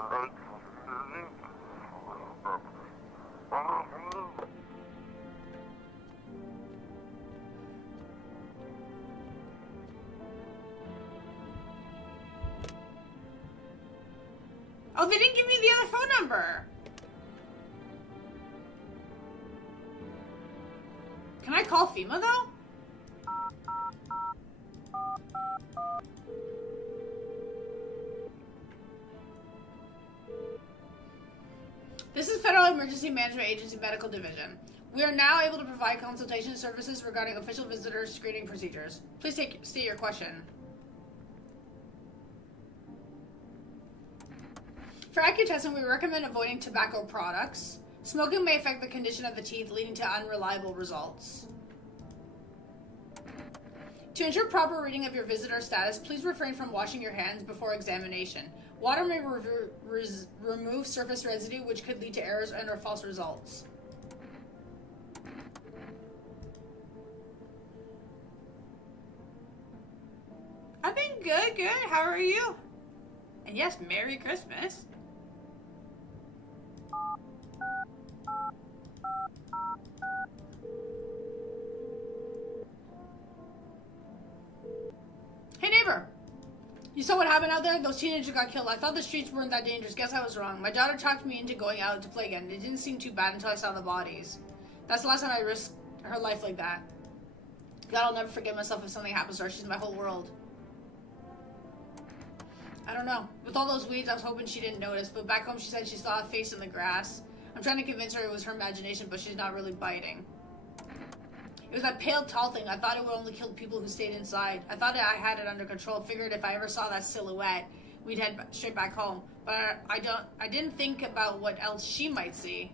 Oh, they didn't give me the other phone number! Can I call FEMA, though? This is Federal Emergency Management Agency Medical Division. We are now able to provide consultation services regarding official visitor screening procedures. Please state your question. For accurate testing, we recommend avoiding tobacco products. Smoking may affect the condition of the teeth, leading to unreliable results. To ensure proper reading of your visitor status, please refrain from washing your hands before examination. Water may remove surface residue, which could lead to errors and/or false results. I've been good. How are you? And yes, Merry Christmas. Hey neighbor, you saw what happened out there? Those teenagers got killed. I thought the streets weren't that dangerous. Guess I was wrong. My daughter talked me into going out to play again. It didn't seem too bad until I saw the bodies. That's the last time I risked her life like that. God, I'll never forgive myself if something happens to her. She's my whole world. I don't know. With all those weeds, I was hoping she didn't notice, but back home she said she saw a face in the grass. I'm trying to convince her it was her imagination, but she's not really biting. It was that pale, tall thing. I thought it would only kill people who stayed inside. I thought I had it under control. Figured if I ever saw that silhouette, we'd head straight back home. But I didn't think about what else she might see.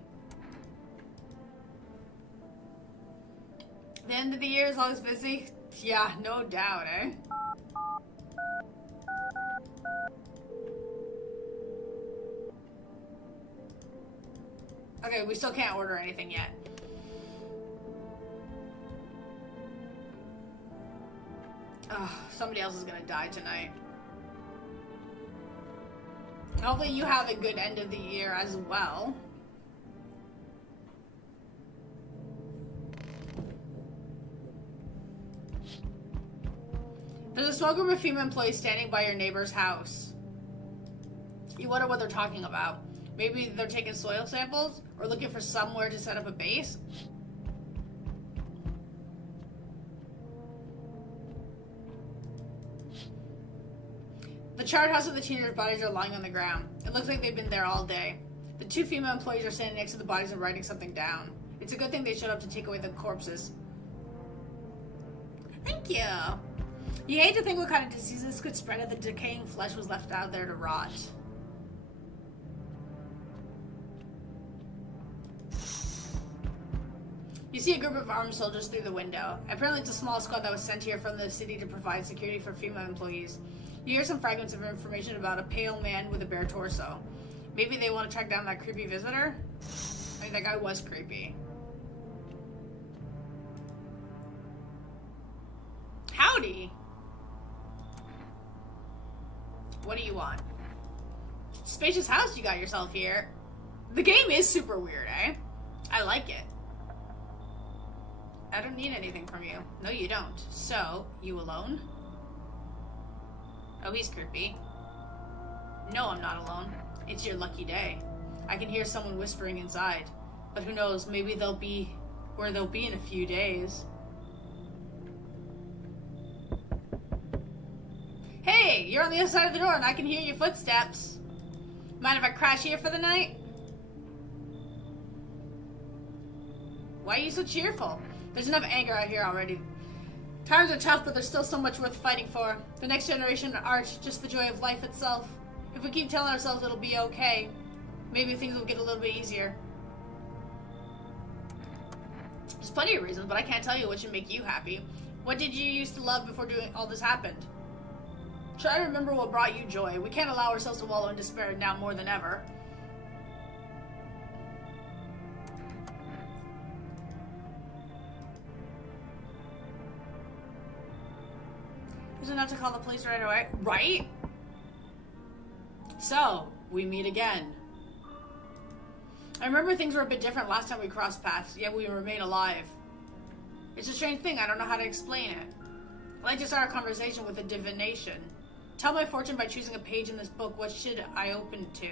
The end of the year is always busy. Yeah, no doubt, eh? Okay, we still can't order anything yet. Ugh, somebody else is gonna die tonight. Hopefully you have a good end of the year as well. There's a small group of female employees standing by your neighbor's house. You wonder what they're talking about. Maybe they're taking soil samples or looking for somewhere to set up a base. The charred house of the teenagers' bodies are lying on the ground. It looks like they've been there all day. The two female employees are standing next to the bodies and writing something down. It's a good thing they showed up to take away the corpses. Thank you. You hate to think what kind of diseases could spread if the decaying flesh was left out there to rot. You see a group of armed soldiers through the window. Apparently it's a small squad that was sent here from the city to provide security for female employees. You hear some fragments of information about a pale man with a bare torso. Maybe they want to track down that creepy visitor? I mean, that guy was creepy. Howdy! What do you want? Spacious house you got yourself here. The game is super weird, eh? I like it. I don't need anything from you. No, you don't. So, you alone? Oh, he's creepy. No, I'm not alone. It's your lucky day. I can hear someone whispering inside. But who knows, maybe they'll be where they'll be in a few days. Hey, you're on the other side of the door and I can hear your footsteps. Mind if I crash here for the night? Why are you so cheerful? There's enough anger out here already. Times are tough, but there's still so much worth fighting for. The next generation, art, just the joy of life itself. If we keep telling ourselves it'll be okay, maybe things will get a little bit easier. There's plenty of reasons, but I can't tell you what should make you happy. What did you used to love before doing all this happened? Try to remember what brought you joy. We can't allow ourselves to wallow in despair now more than ever. call the police right away. Right? So, we meet again. I remember things were a bit different last time we crossed paths, yet we remain alive. It's a strange thing, I don't know how to explain it. I'd like to start a conversation with a divination. Tell my fortune by choosing a page in this book. What should I open to?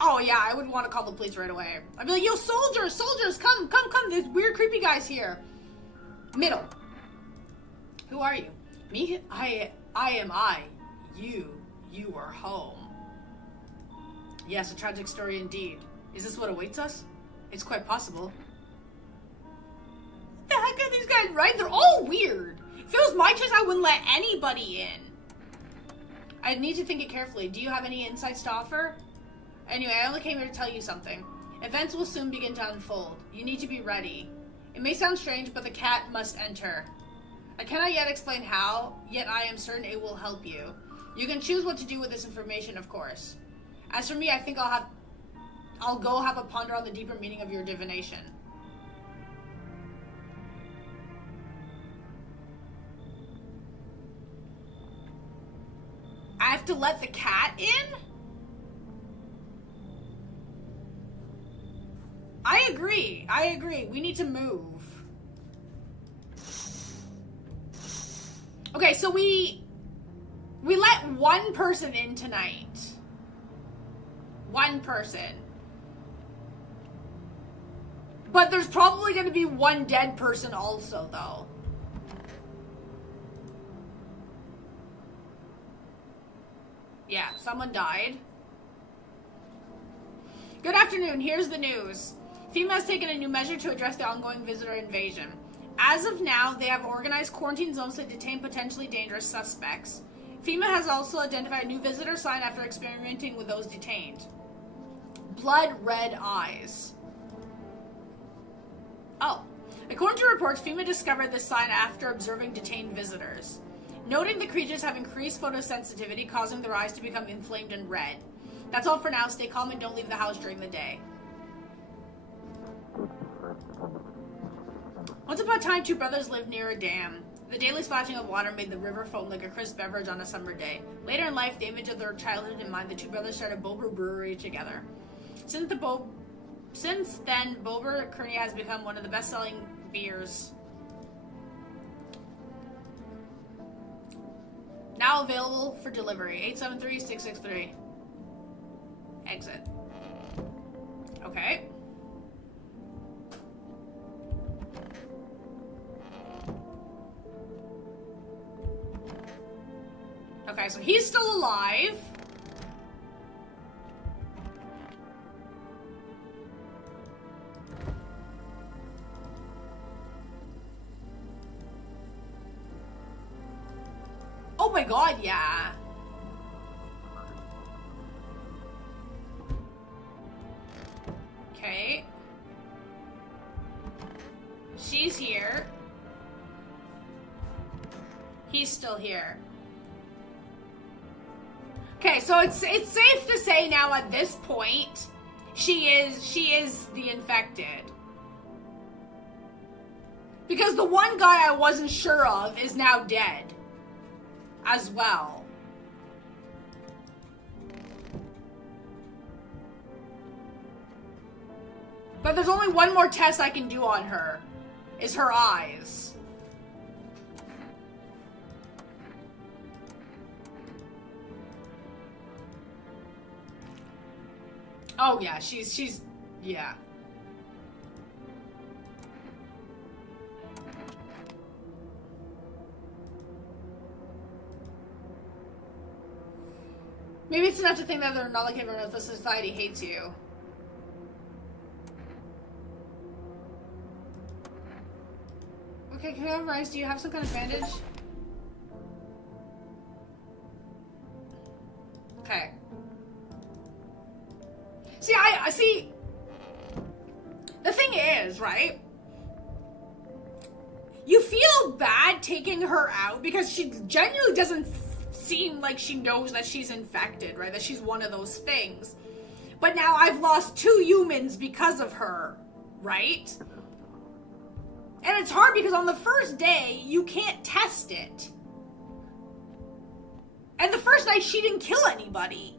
Oh yeah, I would want to call the police right away. I'd be like, yo, soldiers, come, there's weird creepy guys here. Middle. Who are you? Me? I am I. You are home. Yes, a tragic story indeed. Is this what awaits us? It's quite possible. What the heck are these guys, right? They're all weird. If it was my choice, I wouldn't let anybody in. I'd need to think it carefully. Do you have any insights to offer? Anyway, I only came here to tell you something. Events will soon begin to unfold. You need to be ready. It may sound strange, but the cat must enter. I cannot yet explain how, yet I am certain it will help you. You can choose what to do with this information, of course. As for me, I think I'll go have a ponder on the deeper meaning of your divination. I have to let the cat in? I agree. We need to move. Okay, so we let one person in tonight. One person. But there's probably going to be one dead person also, though. Yeah, someone died. Good afternoon, here's the news. FEMA has taken a new measure to address the ongoing visitor invasion. As of now, they have organized quarantine zones to detain potentially dangerous suspects. FEMA has also identified a new visitor sign after experimenting with those detained. Blood red eyes. Oh. According to reports, FEMA discovered this sign after observing detained visitors. Noting the creatures have increased photosensitivity, causing their eyes to become inflamed and red. That's all for now. Stay calm and don't leave the house during the day. Once upon a time, two brothers lived near a dam. The daily splashing of water made the river foam like a crisp beverage on a summer day. Later in life, the image of their childhood in mind, the two brothers started Bober Brewery together. Since then, Bober Kearney has become one of the best-selling beers. Now available for delivery. 873-663. Exit. Okay. Okay, so he's still alive. Oh my god, yeah. Okay. She's here. He's still here. Okay, so it's safe to say now at this point, she is the infected. Because the one guy I wasn't sure of is now dead. As well. But there's only one more test I can do on her. Is her eyes. Oh yeah, she's yeah. Maybe it's enough to think that they're not like everyone else. The society hates you. Okay, can we have rice? Do you have some kind of bandage? Okay. See, I see. The thing is, right? You feel bad taking her out because she genuinely doesn't seem like she knows that she's infected, right? That she's one of those things. But now I've lost 2 humans because of her, right? And it's hard because on the first day, you can't test it. And the first night, she didn't kill anybody.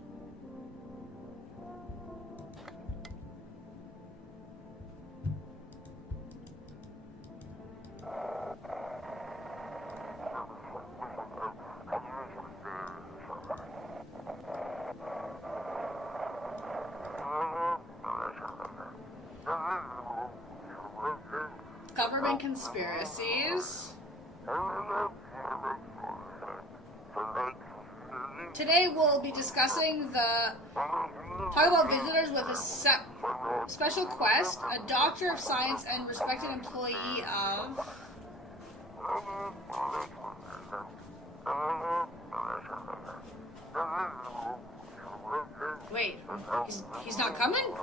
Government conspiracies. Today we'll be discussing talk about visitors with a special quest, a doctor of science and respected employee of... Wait, he's not coming?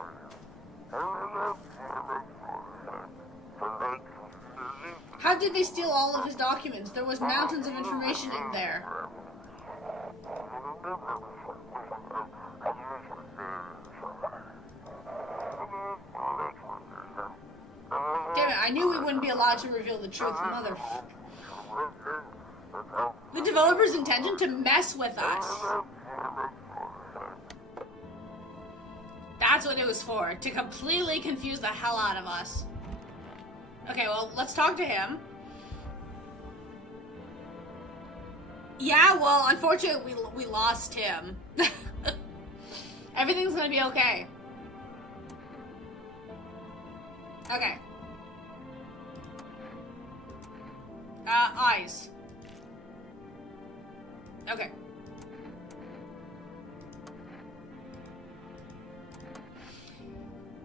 How did they steal all of his documents? There was mountains of information in there. Damn it, I knew we wouldn't be allowed to reveal the truth, motherfucker. The developer's intention to mess with us. That's what it was for, to completely confuse the hell out of us. Okay, well, let's talk to him. Yeah, well, unfortunately, we lost him. Everything's gonna be okay. Okay. Eyes. Okay.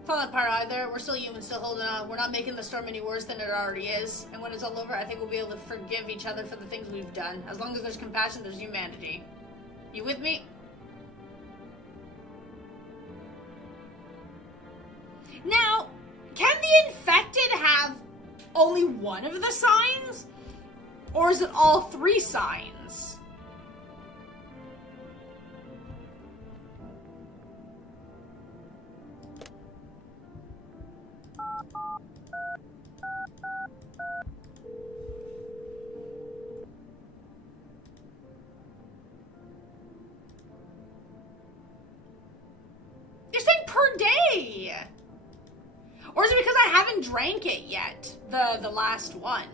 Fall apart either. We're still human, still holding on. We're not making the storm any worse than it already is. And when it's all over, I think we'll be able to forgive each other for the things we've done. As long as there's compassion, there's humanity. You with me? Now, can the infected have only one of the signs? Or is it all three signs? You're saying per day? Or is it because I haven't drank it yet? The last one.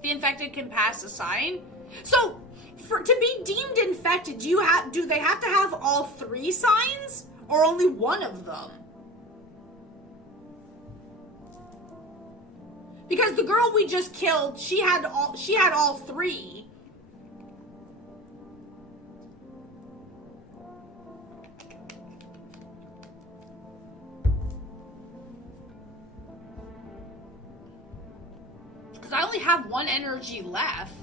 The infected can pass a sign? So, to be deemed infected, do they have to have all three signs? Or only one of them? Because the girl we just killed, she had all three. Because I only have one energy left.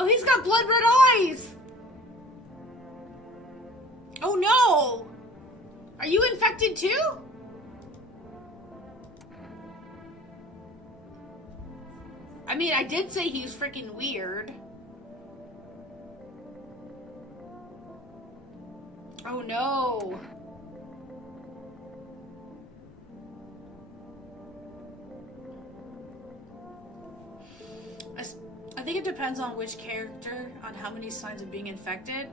Oh, he's got blood red eyes! Oh no! Are you infected too? I mean, I did say he was freaking weird. Oh no. I think it depends on which character, on how many signs of being infected.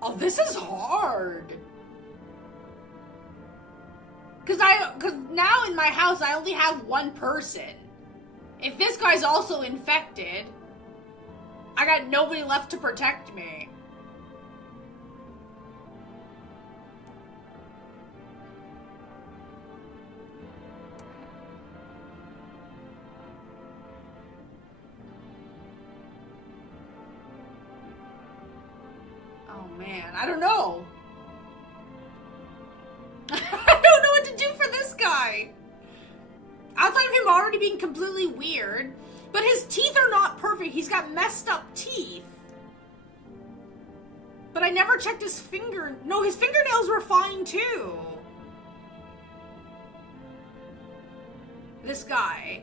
Oh, this is hard. Cause now in my house I only have one person. If this guy's also infected, I got nobody left to protect me. Oh man, I don't know. I don't know what to do for this guy. Outside of him already being completely weird, but his teeth are not perfect. He's got messed up teeth. But But I never checked his finger. No, his fingernails were fine too. This guy.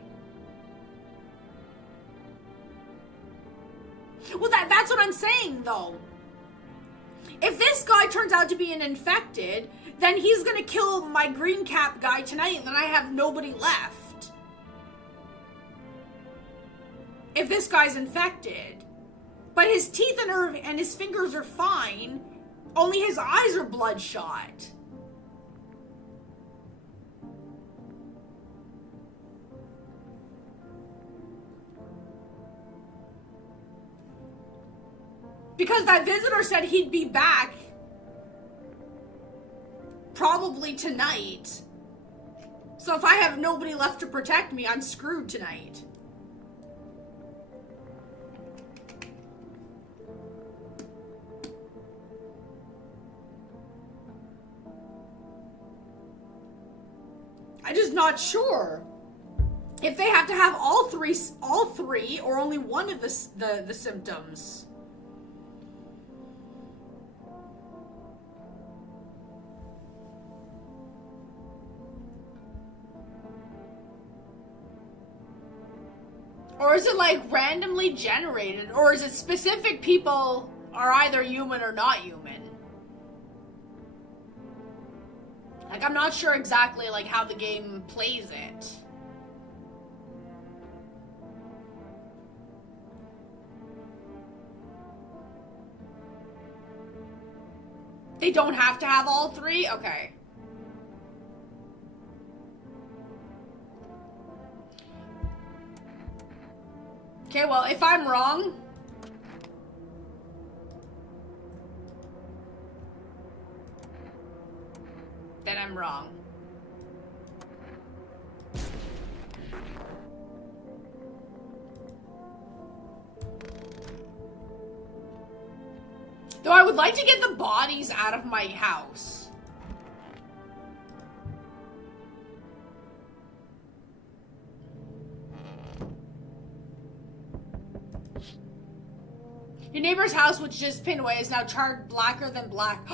Well, that's what I'm saying, though. If this guy turns out to be an infected, then he's gonna kill my green cap guy tonight, and then I have nobody left. If this guy's infected. But his teeth and his fingers are fine. Only his eyes are bloodshot. Because that visitor said he'd be back probably tonight. So if I have nobody left to protect me, I'm screwed tonight. I'm just not sure if they have to have all three, or only one of the symptoms. Or is it like randomly generated? Or is it specific people are either human or not human? Like, I'm not sure exactly like how the game plays it. They don't have to have all three? Okay. Okay, well, if I'm wrong, then I'm wrong. Though I would like to get the bodies out of my house. Your neighbor's house, which just pinned away, is now charred blacker than black.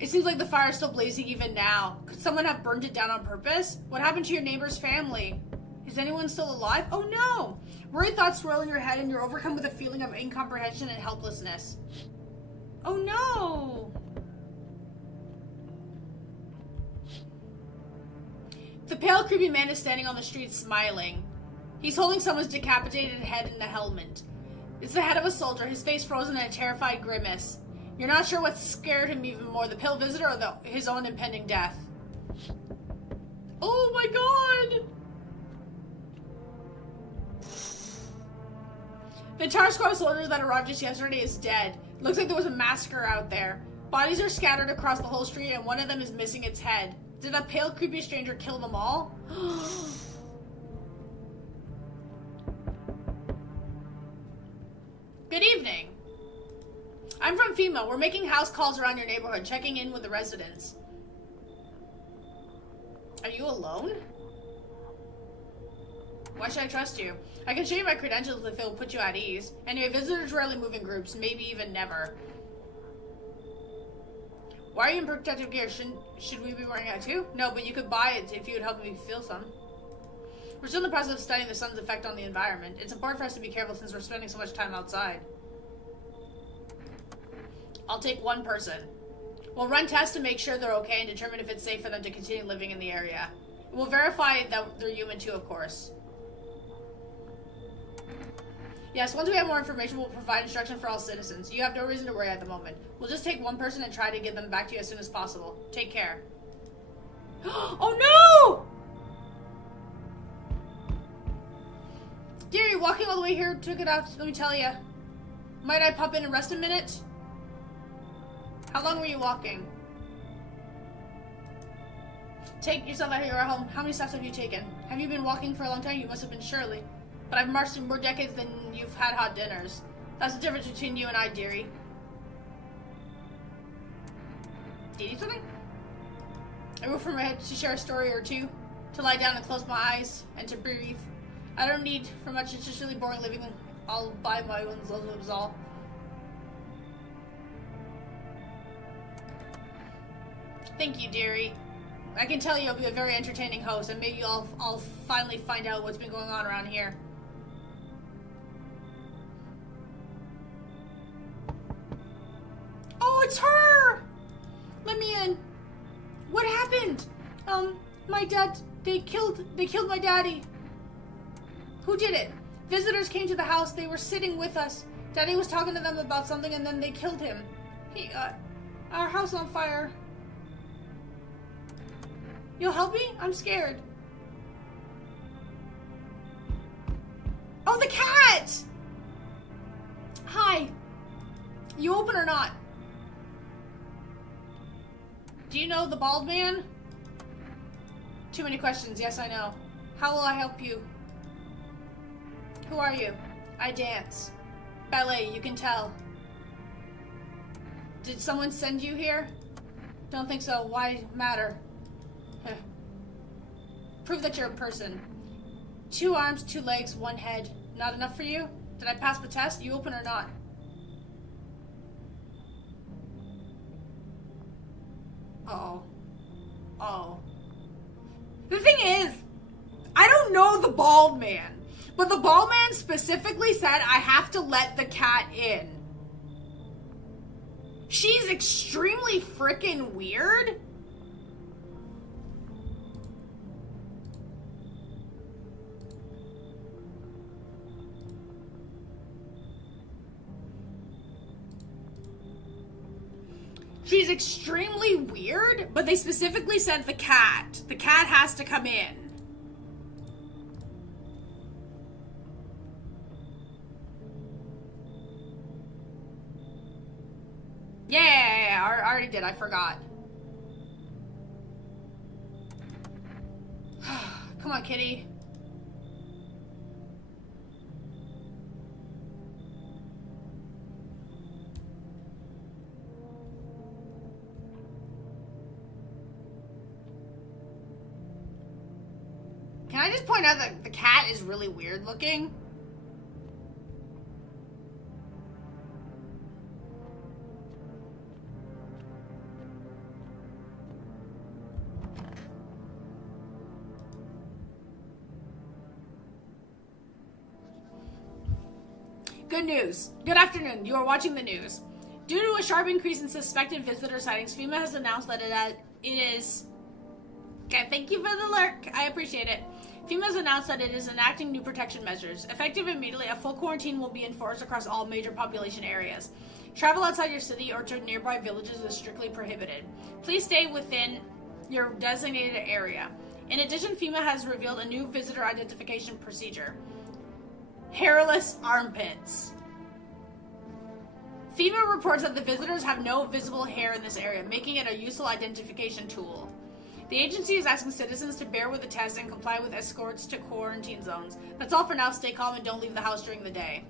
It seems like the fire is still blazing even now. Could someone have burned it down on purpose? What happened to your neighbor's family? Is anyone still alive? Oh no! Worried thoughts swirl in your head and you're overcome with a feeling of incomprehension and helplessness. Oh no! The pale, creepy man is standing on the street smiling. He's holding someone's decapitated head in a helmet. It's the head of a soldier, his face frozen in a terrified grimace. You're not sure what scared him even more, the pale visitor or his own impending death. Oh my god! The entire squad of soldiers that arrived just yesterday is dead. Looks like there was a massacre out there. Bodies are scattered across the whole street and one of them is missing its head. Did that pale, creepy stranger kill them all? Good evening. I'm from FEMA. We're making house calls around your neighborhood, checking in with the residents. Are you alone? Why should I trust you? I can show you my credentials if it'll put you at ease. Anyway, visitors rarely move in groups, maybe even never. Why are you in protective gear? Should we be wearing it too? No, but you could buy it if you would help me feel some. We're still in the process of studying the sun's effect on the environment. It's important for us to be careful since we're spending so much time outside. I'll take one person. We'll run tests to make sure they're okay and determine if it's safe for them to continue living in the area. We'll verify that they're human too, of course. Yes, once we have more information, we'll provide instruction for all citizens. You have no reason to worry at the moment. We'll just take one person and try to get them back to you as soon as possible. Take care. Oh no! Dearie, walking all the way here took it out. Let me tell you. Might I pop in and rest a minute? How long were you walking? Take yourself out of your home. How many steps have you taken? Have you been walking for a long time? You must have been, surely. But I've marched in more decades than you've had hot dinners. That's the difference between you and I, dearie. Do you need something? I move from my head to share a story or two, to lie down and close my eyes, and to breathe. I don't need for much, it's just really boring living all by my own, was all. Thank you, dearie. I can tell you'll be a very entertaining host, and maybe I'll finally find out what's been going on around here. Oh, it's her! Let me in. What happened? My dad, they killed my daddy. Who did it? Visitors came to the house. They were sitting with us. Daddy was talking to them about something, and then they killed him. Our house on fire. You'll help me? I'm scared. Oh, the cat! Hi. You open or not? Do you know the bald man? Too many questions. Yes, I know. How will I help you? Who are you? I dance. Ballet, you can tell. Did someone send you here? Don't think so. Why matter? Prove that you're a person. 2 arms, 2 legs, 1 head. Not enough for you? Did I pass the test? You open or not? Oh. The thing is, I don't know the bald man, but the bald man specifically said I have to let the cat in. She's extremely freaking weird. She's extremely weird, but they specifically said the cat. The cat has to come in. Yeah, I already did. I forgot. Come on, kitty. Can I just point out that the cat is really weird looking? Good news. Good afternoon. You are watching the news. Due to a sharp increase in suspected visitor sightings, FEMA has announced that it is... Okay, thank you for the lurk. I appreciate it. FEMA has announced that it is enacting new protection measures. Effective immediately, a full quarantine will be enforced across all major population areas. Travel outside your city or to nearby villages is strictly prohibited. Please stay within your designated area. In addition, FEMA has revealed a new visitor identification procedure. Hairless armpits. FEMA reports that the visitors have no visible hair in this area, making it a useful identification tool. The agency is asking citizens to bear with the test and comply with escorts to quarantine zones. That's all for now. Stay calm and don't leave the house during the day.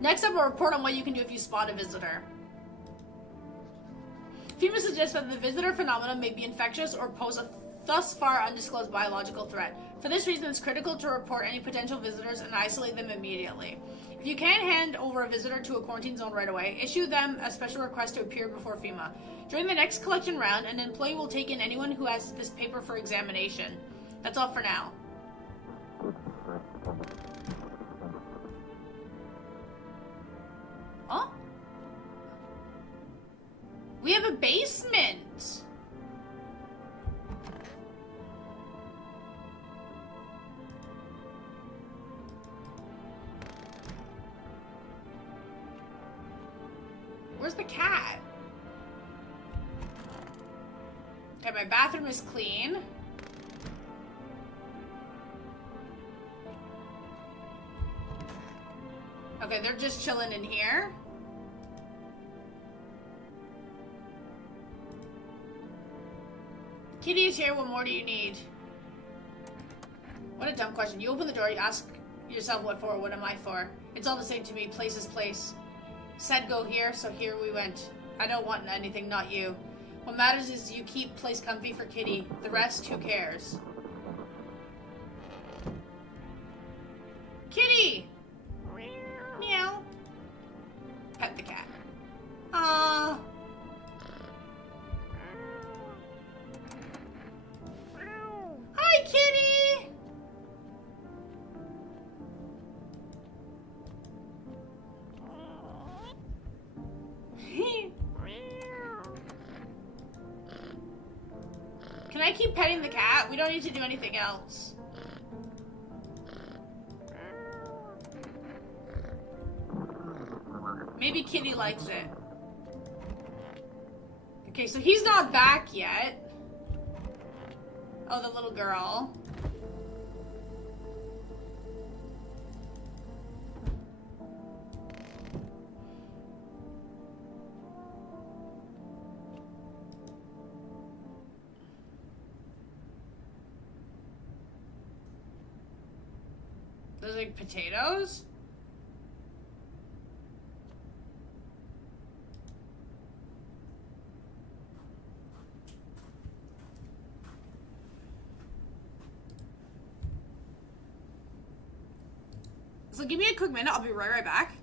Next up, a report on what you can do if you spot a visitor. FEMA suggests that the visitor phenomenon may be infectious or pose a thus far undisclosed biological threat. For this reason, it's critical to report any potential visitors and isolate them immediately. If you can't hand over a visitor to a quarantine zone right away, issue them a special request to appear before FEMA. During the next collection round, an employee will take in anyone who has this paper for examination. That's all for now. Oh? We have a basement! Where's the cat? Okay, my bathroom is clean. Okay, they're just chilling in here. Kitty is here. What more do you need? What a dumb question. You open the door, you ask yourself what for, what am I for? It's all the same to me. Place is place. Said go here, so here we went. I don't want anything, not you. What matters is you keep place comfy for Kitty. The rest, who cares? Kitty! Meow. Pet the cat. Aww. Can I keep petting the cat? We don't need to do anything else. Maybe Kitty likes it. Okay, so he's not back yet. Oh, the little girl. Those like potatoes? So give me a quick minute, I'll be right back.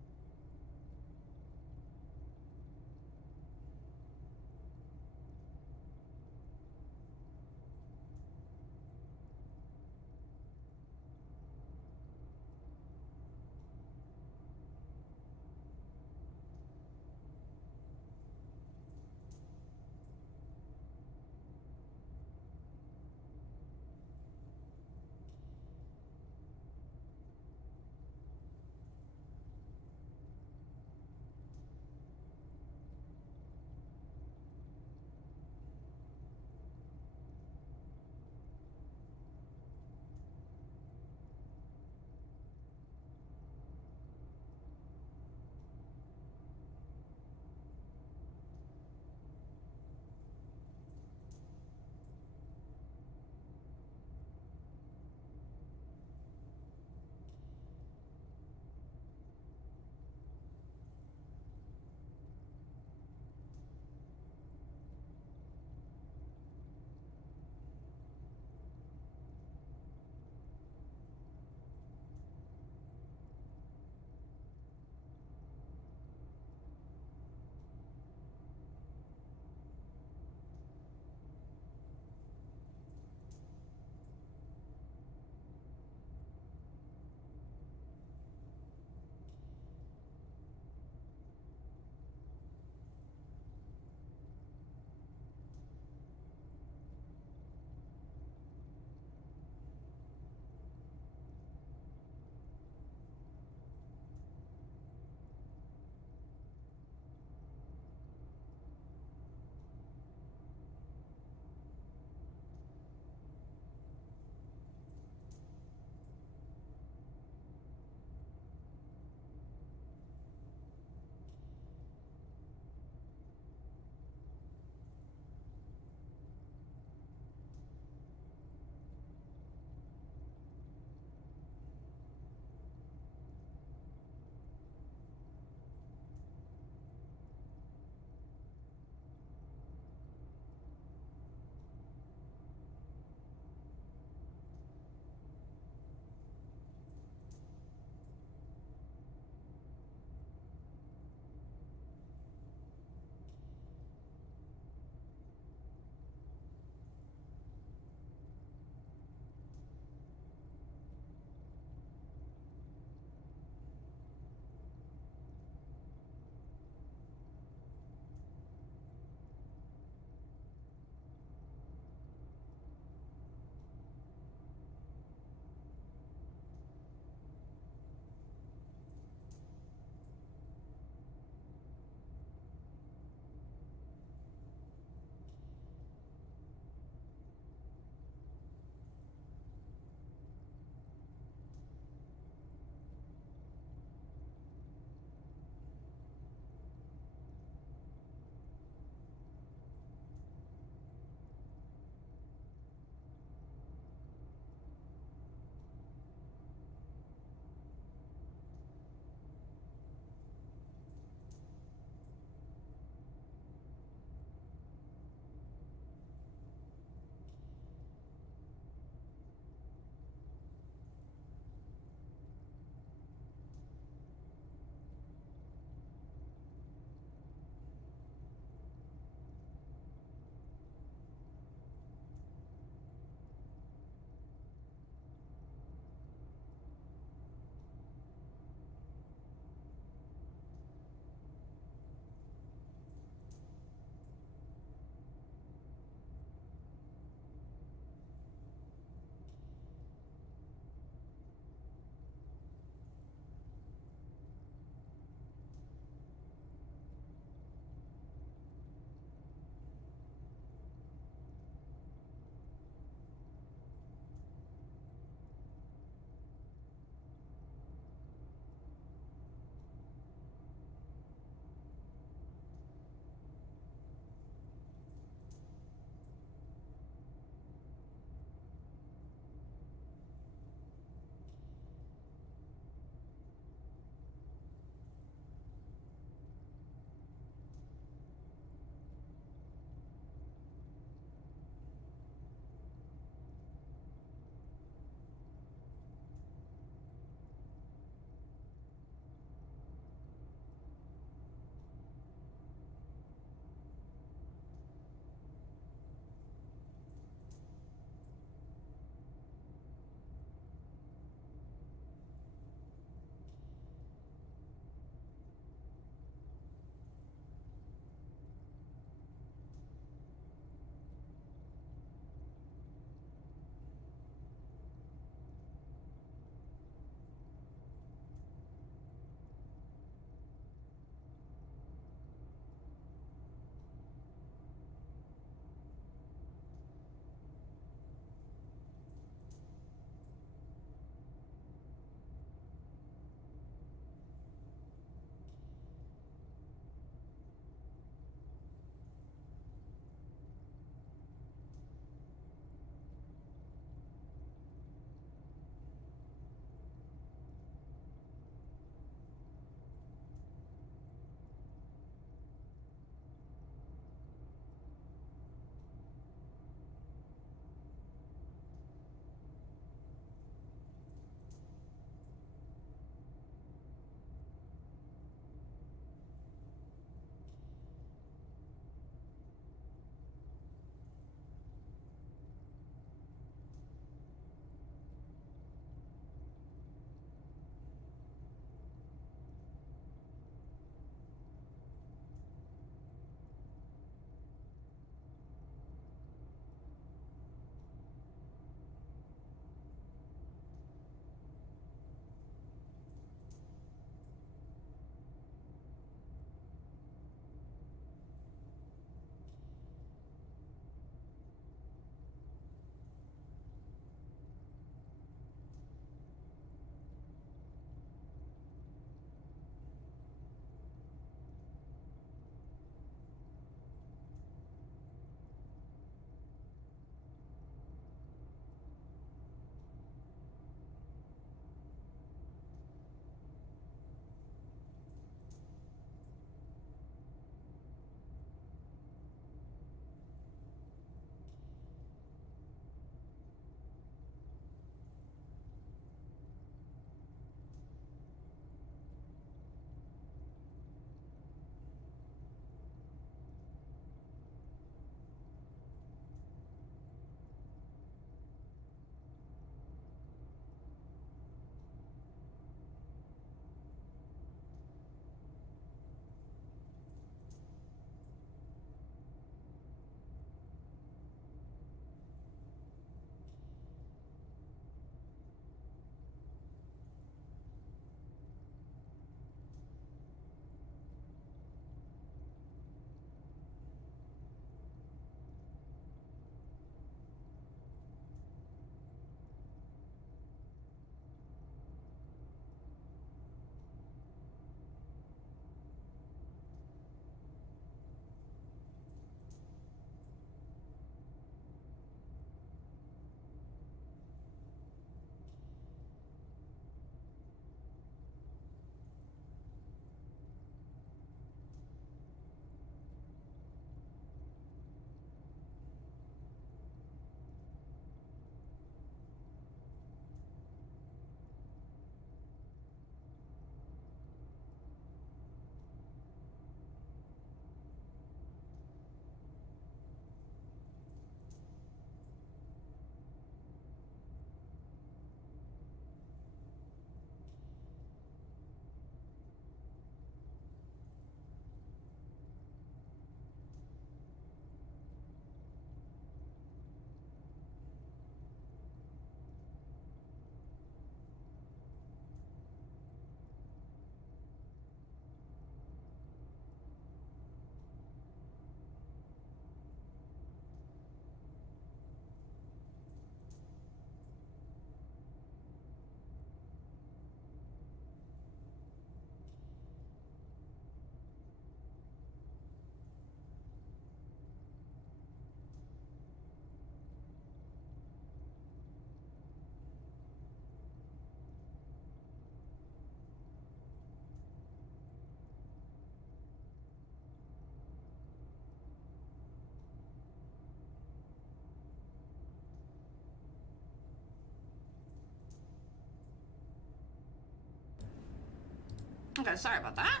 Okay, sorry about that.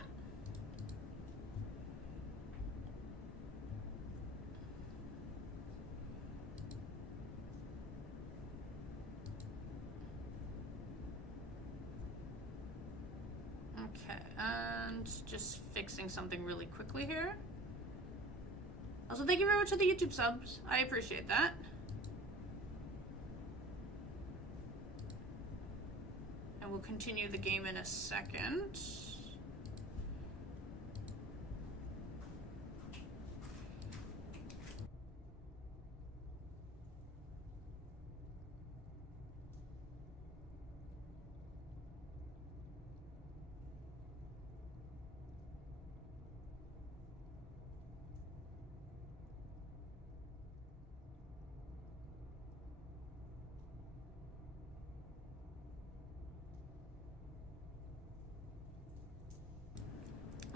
Okay, and just fixing something really quickly here. Also, thank you very much for the YouTube subs. I appreciate that. And we'll continue the game in a second.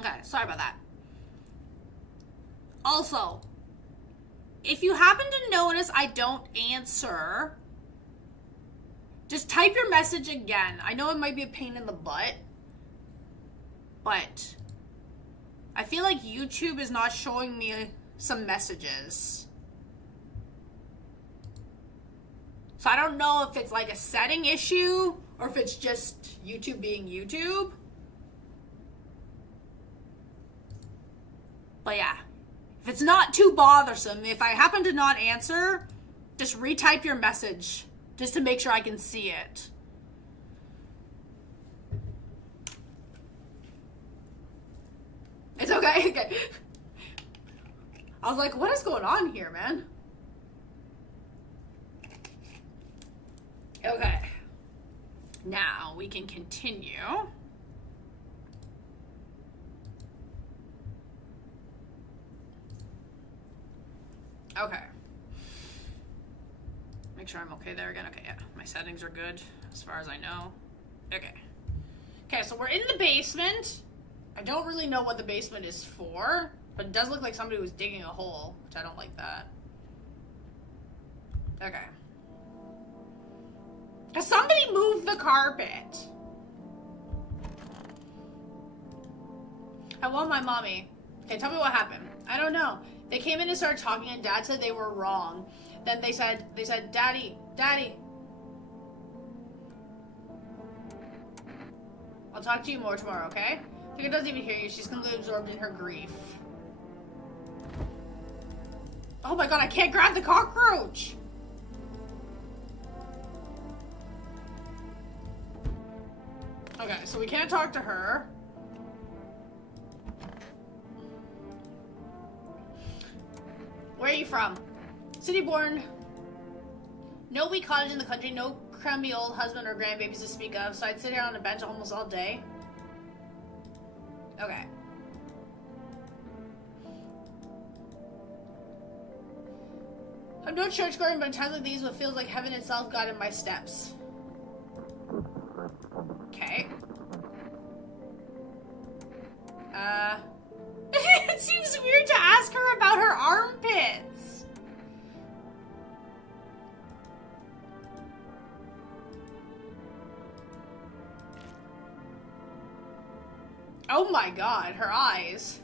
Okay, sorry about that. Also, if you happen to notice I don't answer, just type your message again. I know it might be a pain in the butt, but I feel like YouTube is not showing me some messages. So I don't know if it's like a setting issue or if it's just YouTube being YouTube. But yeah, if it's not too bothersome, if I happen to not answer, just retype your message just to make sure I can see it. It's okay. Okay. I was like, what is going on here, man? Okay. Now we can continue. Okay. Make sure I'm okay there again. Okay, yeah. My settings are good as far as I know. Okay. Okay, so we're in the basement. I don't really know what the basement is for, but it does look like somebody was digging a hole, which I don't like that. Okay. Somebody moved the carpet. I want my mommy. Okay, tell me what happened. I don't know. They came in and started talking, and Dad said they were wrong. Then they said, Daddy. I'll talk to you more tomorrow, okay? Tika doesn't even hear you. She's completely absorbed in her grief. Oh my god, I can't grab the cockroach! Okay, so we can't talk to her. Where are you from? City born. No wee cottage in the country, no crummy old husband or grandbabies to speak of, so I'd sit here on a bench almost all day. Okay. I'm no churchgoer, but in times like these, what feels like heaven itself got in my steps. Okay. It seems weird to ask her about her armpits. Oh my god, her eyes.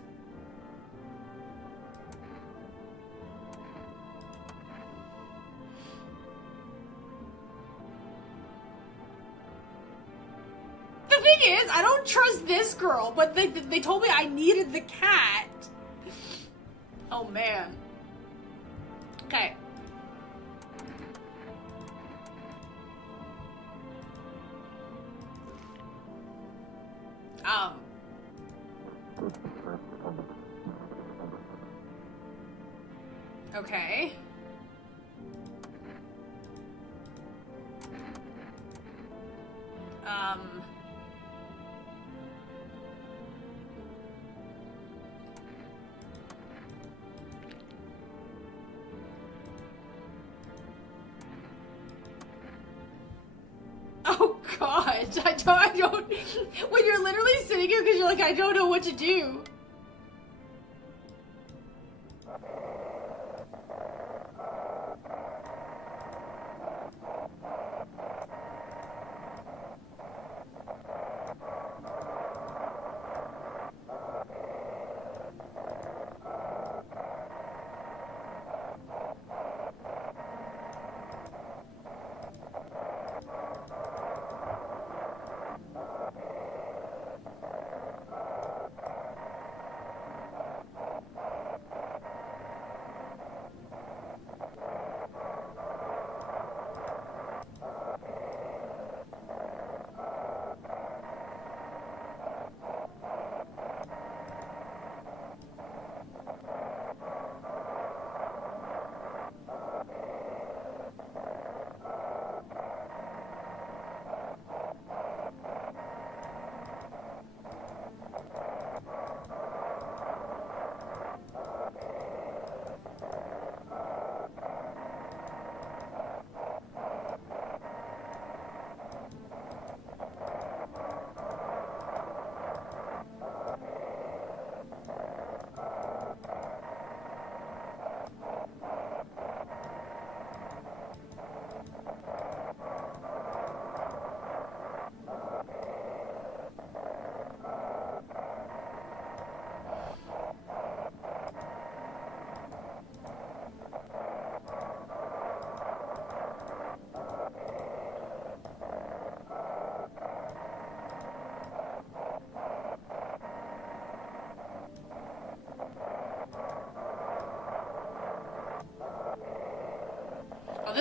The thing is, I don't trust this girl, but they told me I needed the cat. Oh man. Okay. Okay. Oh god, I don't, when you're literally sitting here because you're like, I don't know what to do.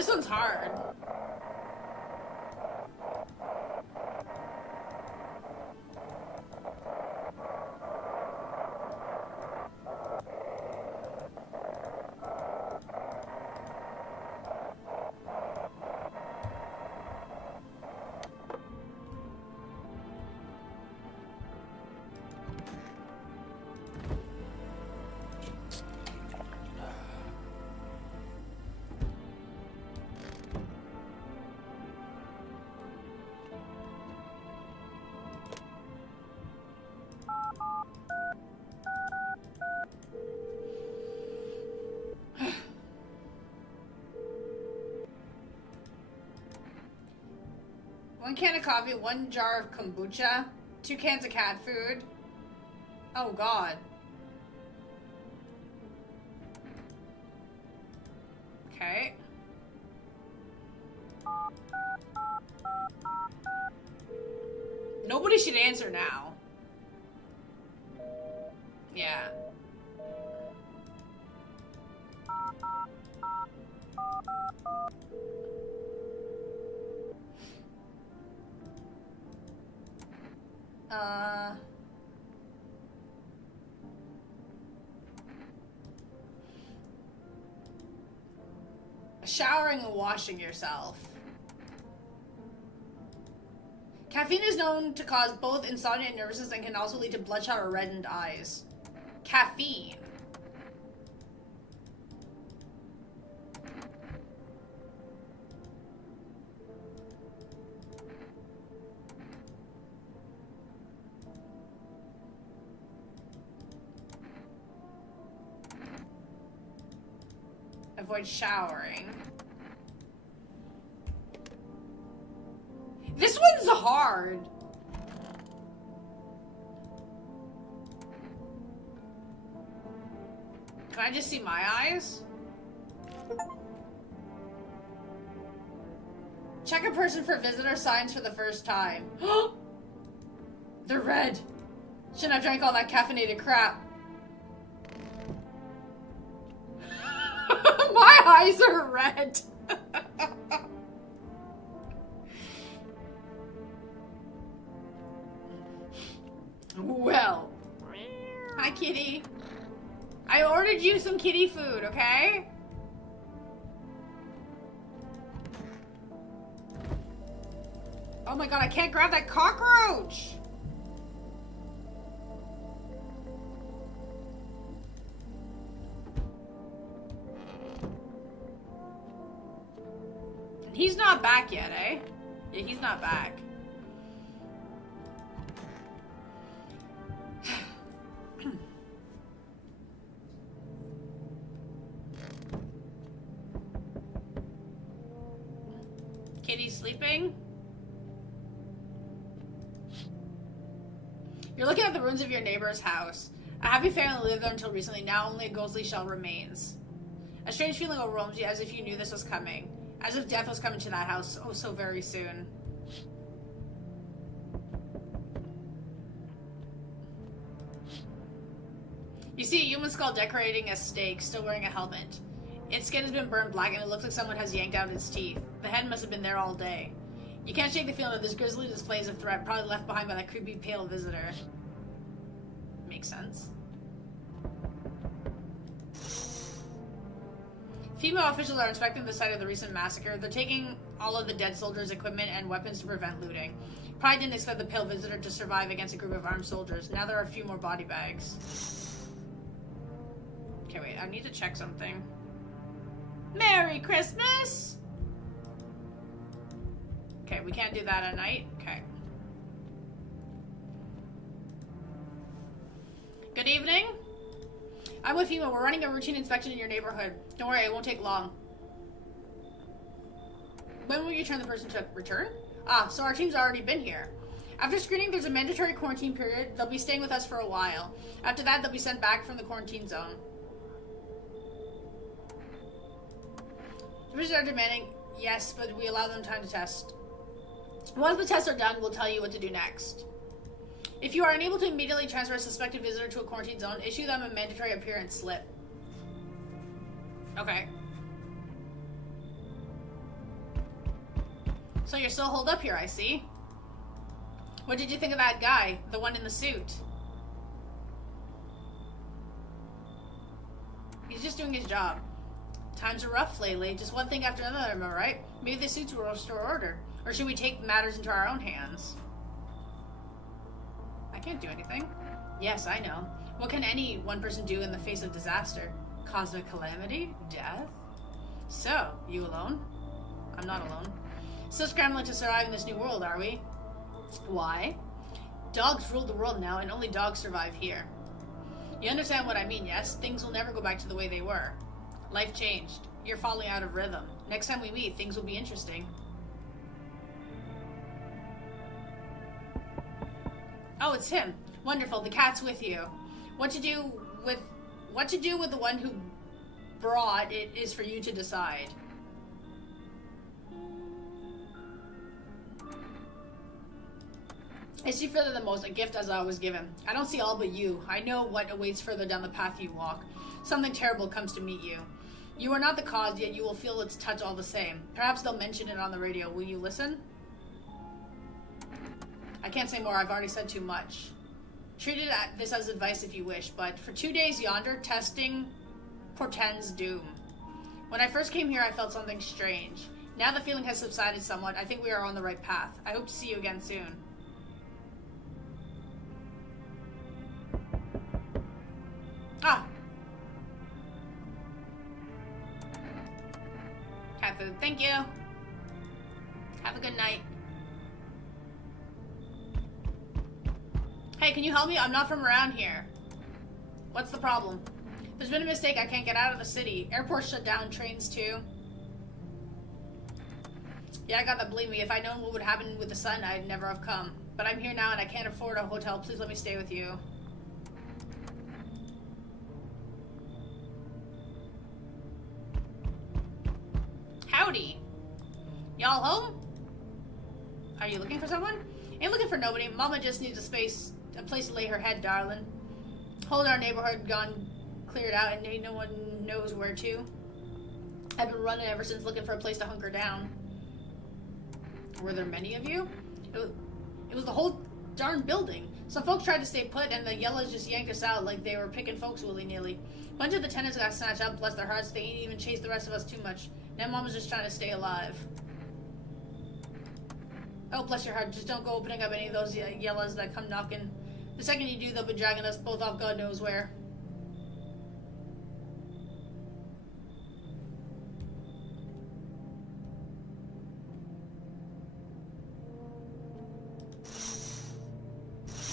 this one's hard. One can of coffee, 1 jar of kombucha, 2 cans of cat food. Oh god. Okay. Nobody should answer now. Yeah. Showering and washing yourself. Caffeine is known to cause both insomnia and nervousness and can also lead to bloodshot or reddened eyes. Caffeine. Avoid showering. This one's hard. Can I just see my eyes? Check a person for visitor signs for the first time. They're red. Shouldn't have drank all that caffeinated crap. My eyes are red. Well. Hi, kitty. I ordered you some kitty food, okay? Oh my god, I can't grab that cockroach! He's not back yet, eh? Yeah, he's not back. Kitty's sleeping? You're looking at the ruins of your neighbor's house. A happy family lived there until recently. Now only a ghostly shell remains. A strange feeling overwhelms you, as if you knew this was coming. As if death was coming to that house oh so very soon. You see a human skull decorating a stake, still wearing a helmet. Its skin has been burned black and it looks like someone has yanked out its teeth. The head must have been there all day. You can't shake the feeling that this grisly display is a threat, probably left behind by that creepy pale visitor. Makes sense. Female officials are inspecting the site of the recent massacre. They're taking all of the dead soldiers' equipment and weapons to prevent looting. Probably didn't expect the pale visitor to survive against a group of armed soldiers. Now there are a few more body bags. Okay, wait, I need to check something. Merry Christmas! Okay, we can't do that at night? Okay. Good evening. I'm with FEMA. We're running a routine inspection in your neighborhood. Don't worry, it won't take long. When will you turn the person to return? So our team's already been here. After screening, there's a mandatory quarantine period. They'll be staying with us for a while. After that, they'll be sent back from the quarantine zone. Visitors are demanding, yes, but we allow them time to test. Once the tests are done, we'll tell you what to do next. If you are unable to immediately transfer a suspected visitor to a quarantine zone, issue them a mandatory appearance slip. Okay. So you're still holed up here, I see. What did you think of that guy? The one in the suit? He's just doing his job. Times are rough lately. Just one thing after another, am I right? Maybe the suits will restore order. Or should we take matters into our own hands? I can't do anything. Yes, I know. What can any one person do in the face of disaster? Cosmic calamity? Death? So, you alone? I'm not alone. Still scrambling to survive in this new world, are we? Why? Dogs rule the world now, and only dogs survive here. You understand what I mean, yes? Things will never go back to the way they were. Life changed. You're falling out of rhythm. Next time we meet, things will be interesting. Oh, it's him. Wonderful. The cat's with you. What to do with the one who brought it is for you to decide. I see further than most, a gift as I was given. I don't see all but you. I know what awaits further down the path you walk. Something terrible comes to meet you. You are not the cause, yet you will feel its touch all the same. Perhaps they'll mention it on the radio. Will you listen? I can't say more. I've already said too much. Treat this as advice if you wish, but for 2 days yonder, testing portends doom. When I first came here, I felt something strange. Now the feeling has subsided somewhat. I think we are on the right path. I hope to see you again soon. Ah! Cat food. Thank you. Have a good night. Hey, can you help me? I'm not from around here. What's the problem? There's been a mistake. I can't get out of the city. Airports shut down, trains too. Yeah, I got that. Believe me, if I'd known what would happen with the sun, I'd never have come. But I'm here now and I can't afford a hotel. Please let me stay with you. Howdy. Y'all home? Are you looking for someone? Ain't looking for nobody. Mama just needs a place to lay her head, darling. Whole our neighborhood gone cleared out and ain't no one knows where to. I've been running ever since looking for a place to hunker down. Were there many of you? It was the whole darn building. Some folks tried to stay put and the yellows just yanked us out like they were picking folks willy-nilly. A bunch of the tenants got snatched up, bless their hearts. They ain't even chased the rest of us too much. Now Mama's just trying to stay alive. Oh, bless your heart. Just don't go opening up any of those yellows that come knocking. The second you do, they'll be dragging us both off God knows where.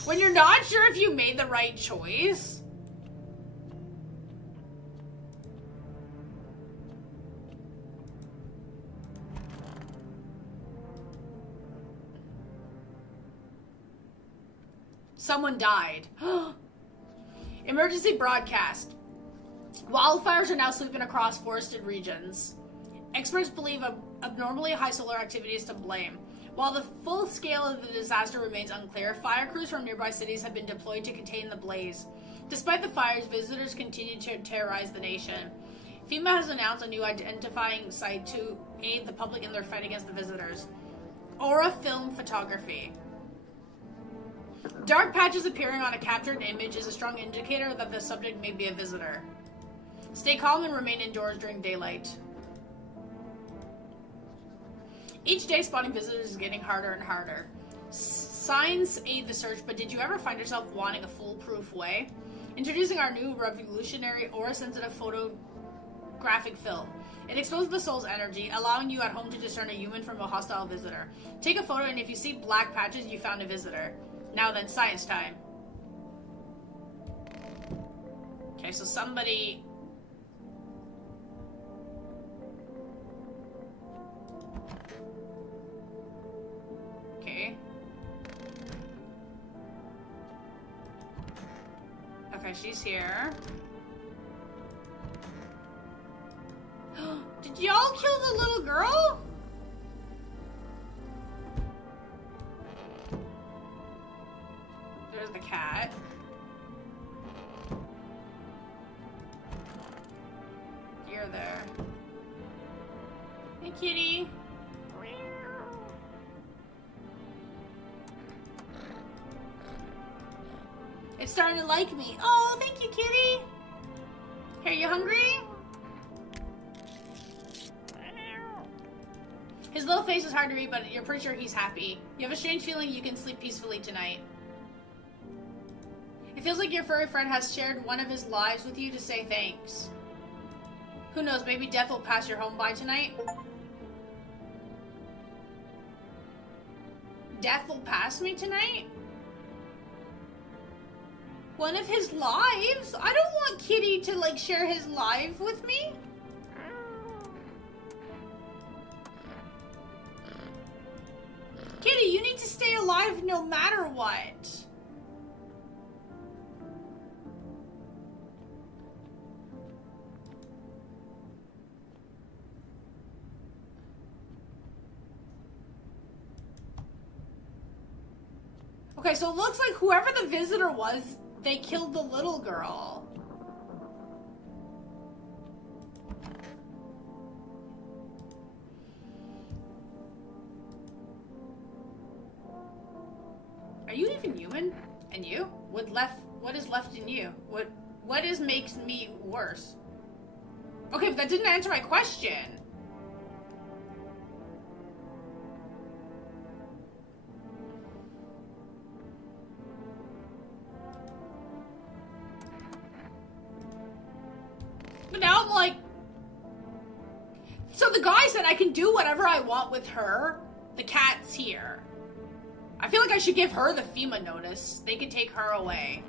When you're not sure if you made the right choice. Someone died. Emergency broadcast. Wildfires are now sweeping across forested regions. Experts believe abnormally high solar activity is to blame. While the full scale of the disaster remains unclear, fire crews from nearby cities have been deployed to contain the blaze. Despite the fires, visitors continue to terrorize the nation. FEMA has announced a new identifying site to aid the public in their fight against the visitors. Aura Film Photography. Dark patches appearing on a captured image is a strong indicator that the subject may be a visitor. Stay calm and remain indoors during daylight. Each day spotting visitors is getting harder and harder. Signs aid the search, but did you ever find yourself wanting a foolproof way? Introducing our new revolutionary aura-sensitive photographic film. It exposes the soul's energy, allowing you at home to discern a human from a hostile visitor. Take a photo, and if you see black patches, you found a visitor. Now then, science time. Okay, so somebody... Okay. Okay, she's here. Did y'all kill the little girl? There's the cat. You're there. Hey, kitty. starting to like me. Oh, thank you, kitty. Here, you hungry? His little face is hard to read, but you're pretty sure he's happy. You have a strange feeling you can sleep peacefully tonight. It feels like your furry friend has shared one of his lives with you to say thanks. Who knows, maybe death will pass your home by tonight? Death will pass me tonight? One of his lives? I don't want Kitty to, like, share his life with me. Kitty, you need to stay alive no matter what. Okay, so it looks like whoever the visitor was, they killed the little girl. Are you even human? And you? What is left in you? What makes me worse? Okay, but that didn't answer my question. But now I'm like... So the guy said I can do whatever I want with her. The cat's here. I feel like I should give her the FEMA notice. They can take her away.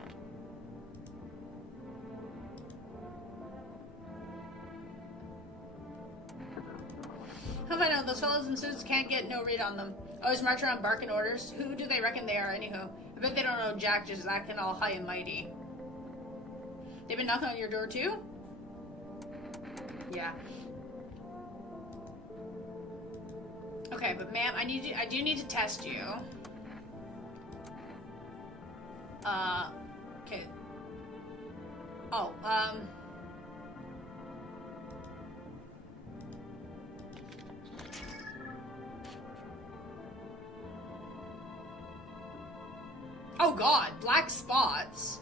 How about I know those fellows in suits can't get no read on them. Always march around barking orders. Who do they reckon they are, anywho? I bet they don't know Jack, just acting all high and mighty. They've been knocking on your door too? Yeah. Okay, but ma'am, I do need to test you. Okay. Oh, oh god, black spots.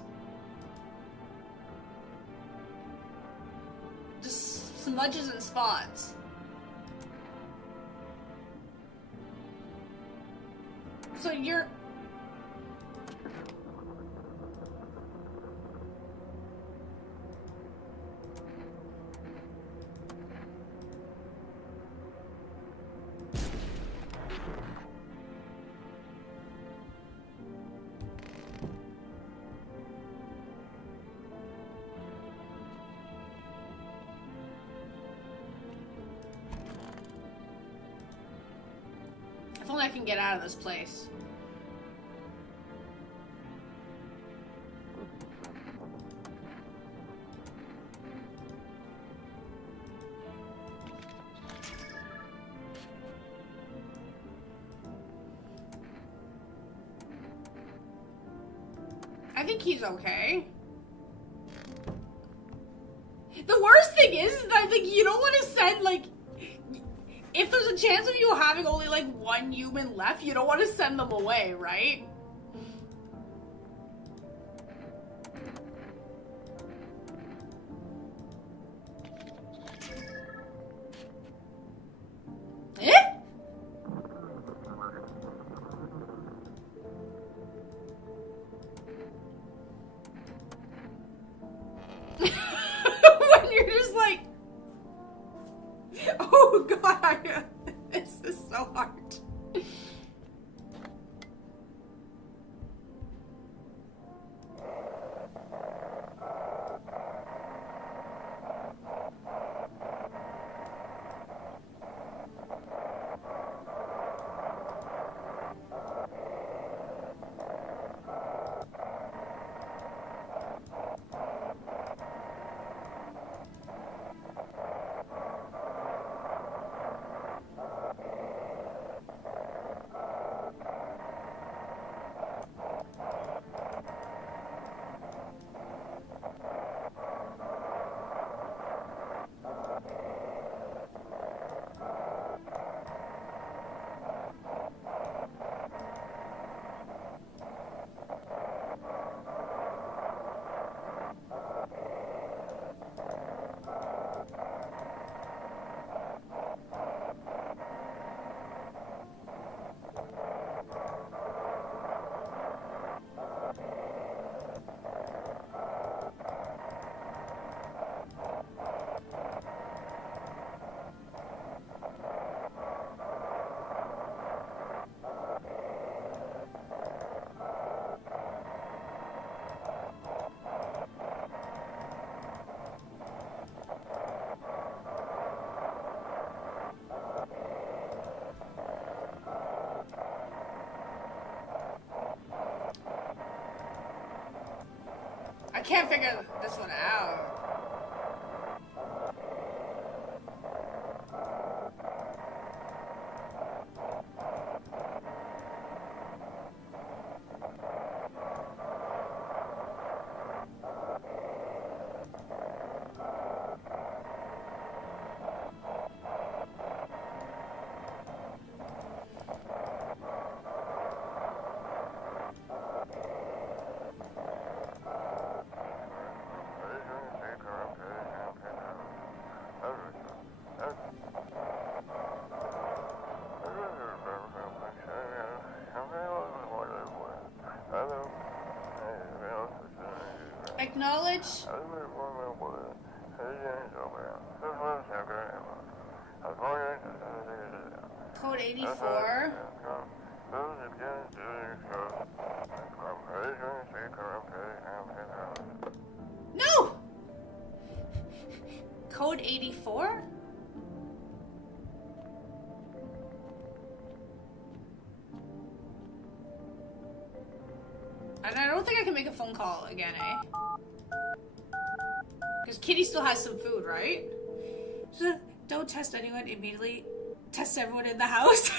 Just smudges and spots. So you're... If only I can get out of this place. I think he's okay. The worst thing is that I think you don't want to send, like, if there's a chance of you having only, like, one human left, you don't want to send them away, right? Eh? When you're just like... Oh god, this is so hard. can't figure this one out. Acknowledge. Code 84. No! Code 84? And I don't think I can make a phone call again, eh? Because Kitty still has some food, right? So don't test anyone immediately. Test everyone in the house.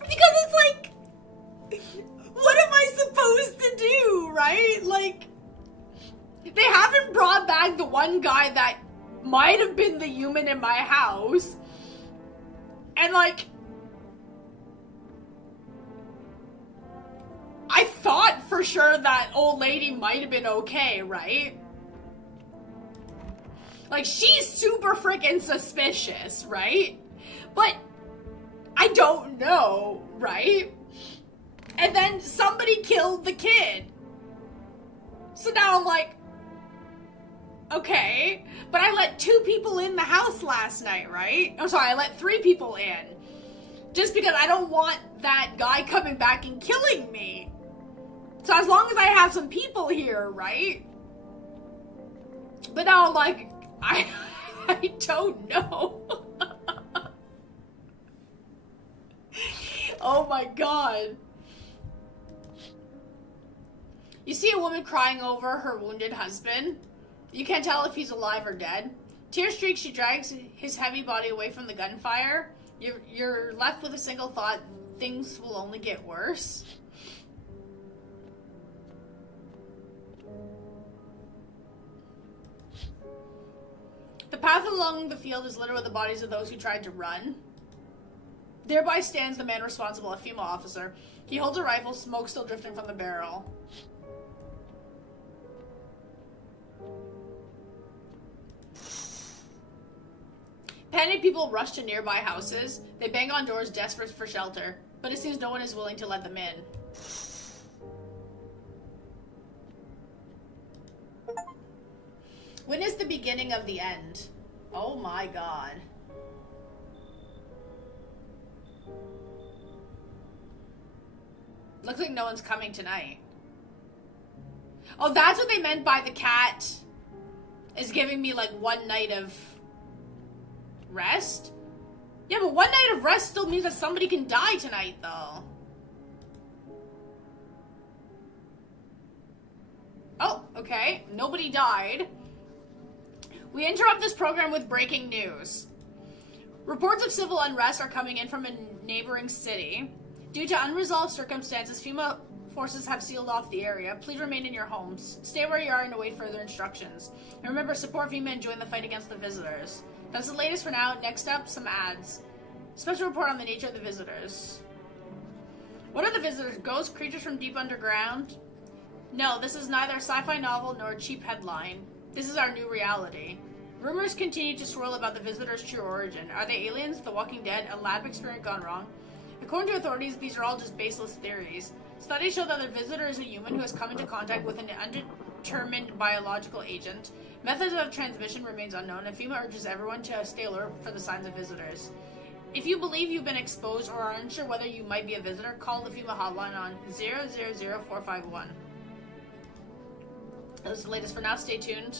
Because it's like, what am I supposed to do, right? Like, they haven't brought back the one guy that might have been the human in my house. And like, I thought for sure that old lady might have been okay, right? Like, she's super freaking suspicious, right? But I don't know, right? And then somebody killed the kid. So now I'm like, okay, but I let 2 people in the house last night, right? I'm sorry, I let 3 people in. Just because I don't want that guy coming back and killing me. So as long as I have some people here, right? But now I'm like, I don't know. Oh my god. You see a woman crying over her wounded husband. You can't tell if he's alive or dead. Tear streaks, she drags his heavy body away from the gunfire. You're left with a single thought: things will only get worse. The path along the field is littered with the bodies of those who tried to run. Thereby stands the man responsible, a female officer. He holds a rifle, smoke still drifting from the barrel. Panicked people rush to nearby houses. They bang on doors, desperate for shelter. But it seems no one is willing to let them in. When is the beginning of the end? Oh my god. Looks like no one's coming tonight. Oh, that's what they meant by the cat is giving me like one night of rest? Yeah, but one night of rest still means that somebody can die tonight, though. Oh, okay. Nobody died. We interrupt this program with breaking news. Reports of civil unrest are coming in from a neighboring city. Due to unresolved circumstances, FEMA forces have sealed off the area. Please remain in your homes. Stay where you are and await further instructions. And remember, support FEMA and join the fight against the visitors. That's the latest for now. Next up, some ads. Special report on the nature of the visitors. What are the visitors? Ghosts? Creatures from deep underground? No, this is neither a sci-fi novel nor a cheap headline. This is our new reality. Rumors continue to swirl about the visitors' true origin. Are they aliens, the Walking Dead, a lab experiment gone wrong? According to authorities, these are all just baseless theories. Studies show that the visitor is a human who has come into contact with an undetermined biological agent. Methods of transmission remains unknown, and FEMA urges everyone to stay alert for the signs of visitors. If you believe you've been exposed or are unsure whether you might be a visitor, call the FEMA hotline on 000451. That's the latest for now. Stay tuned.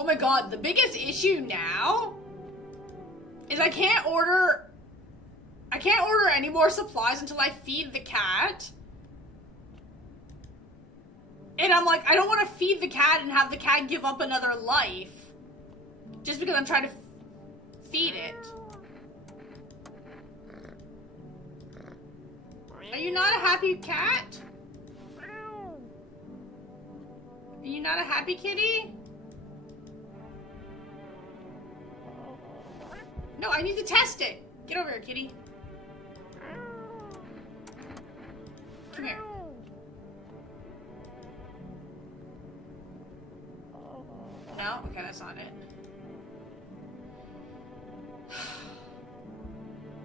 Oh my god, the biggest issue now is I can't order any more supplies until I feed the cat. And I'm like, I don't want to feed the cat and have the cat give up another life. Just because I'm trying to feed it. Are you not a happy cat? Are you not a happy kitty? No, I need to test it. Get over here, kitty. Come here. No? Okay, that's not it.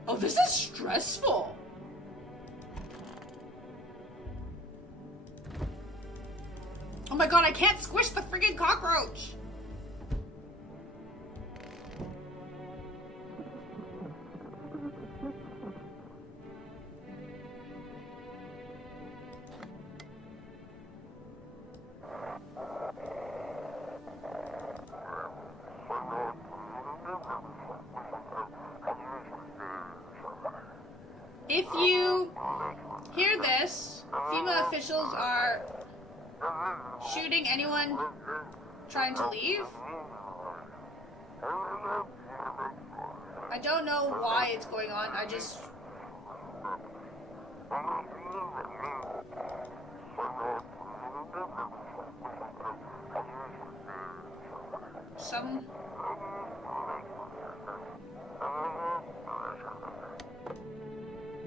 Oh, this is stressful. Oh my god, I can't squish the friggin' cockroach. If you hear this, FEMA officials are shooting anyone trying to leave. I don't know why it's going on, I just...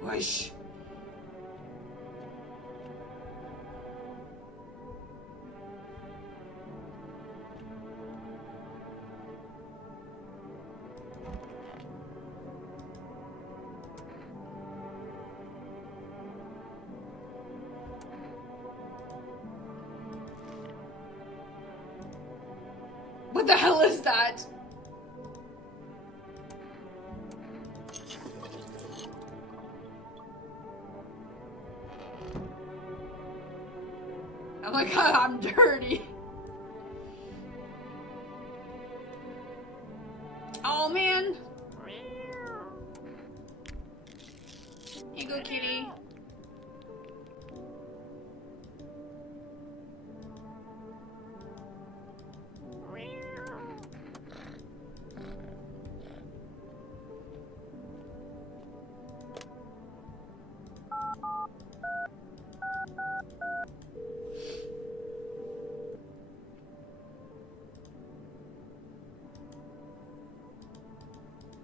Whoosh. What the hell is that? Oh my god, I'm dirty. Oh man. Here you go, kitty.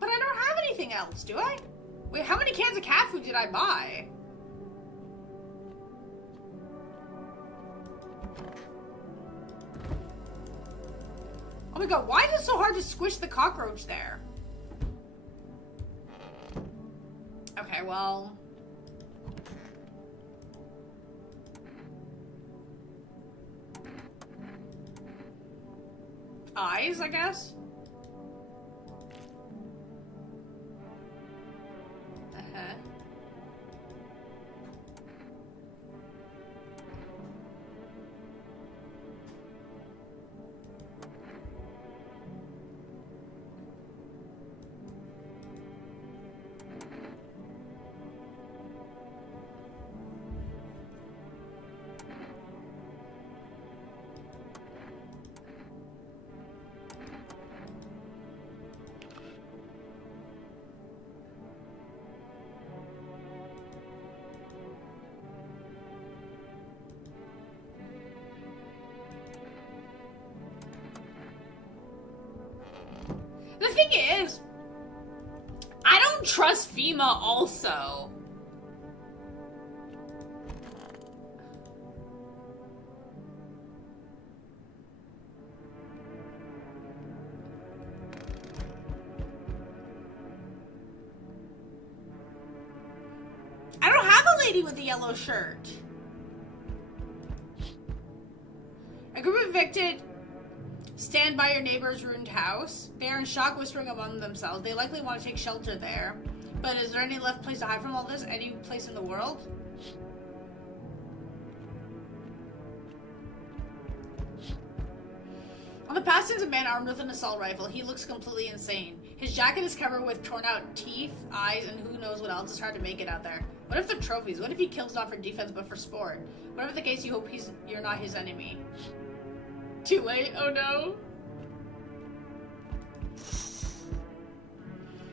But I don't have anything else, do I? Wait, how many cans of cat food did I buy? Oh my god, why is it so hard to squish the cockroach there? Okay, well... eyes, I guess? Uh-huh. The thing is, I don't trust FEMA also. I don't have a lady with a yellow shirt. A group of evicted stand by your neighbor's ruined house. They are in shock, whispering among themselves. They likely want to take shelter there. But is there any left place to hide from all this? Any place in the world? Oh my past is a man armed with an assault rifle. He looks completely insane. His jacket is covered with torn out teeth, eyes, and who knows what else. It's hard to make it out there. What if they're trophies? What if he kills not for defense but for sport? Whatever the case, you hope you're not his enemy. Too late? Oh no.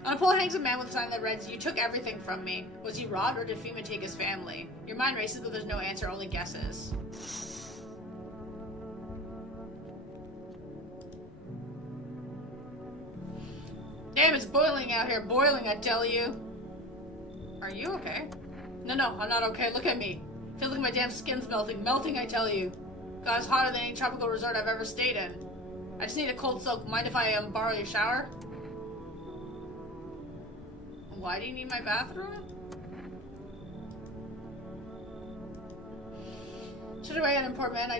On a pole hangs a man with a sign that reads, "You took everything from me." Was he robbed or did FEMA take his family? Your mind races, but there's no answer, only guesses. Damn, it's boiling out here. Boiling, I tell you. Are you okay? No, I'm not okay. Look at me. Feels like my damn skin's melting. Melting, I tell you. God, it's hotter than any tropical resort I've ever stayed in. I just need a cold soak. Mind if I borrow your shower? Why do you need my bathroom? Shut away, unimportant man.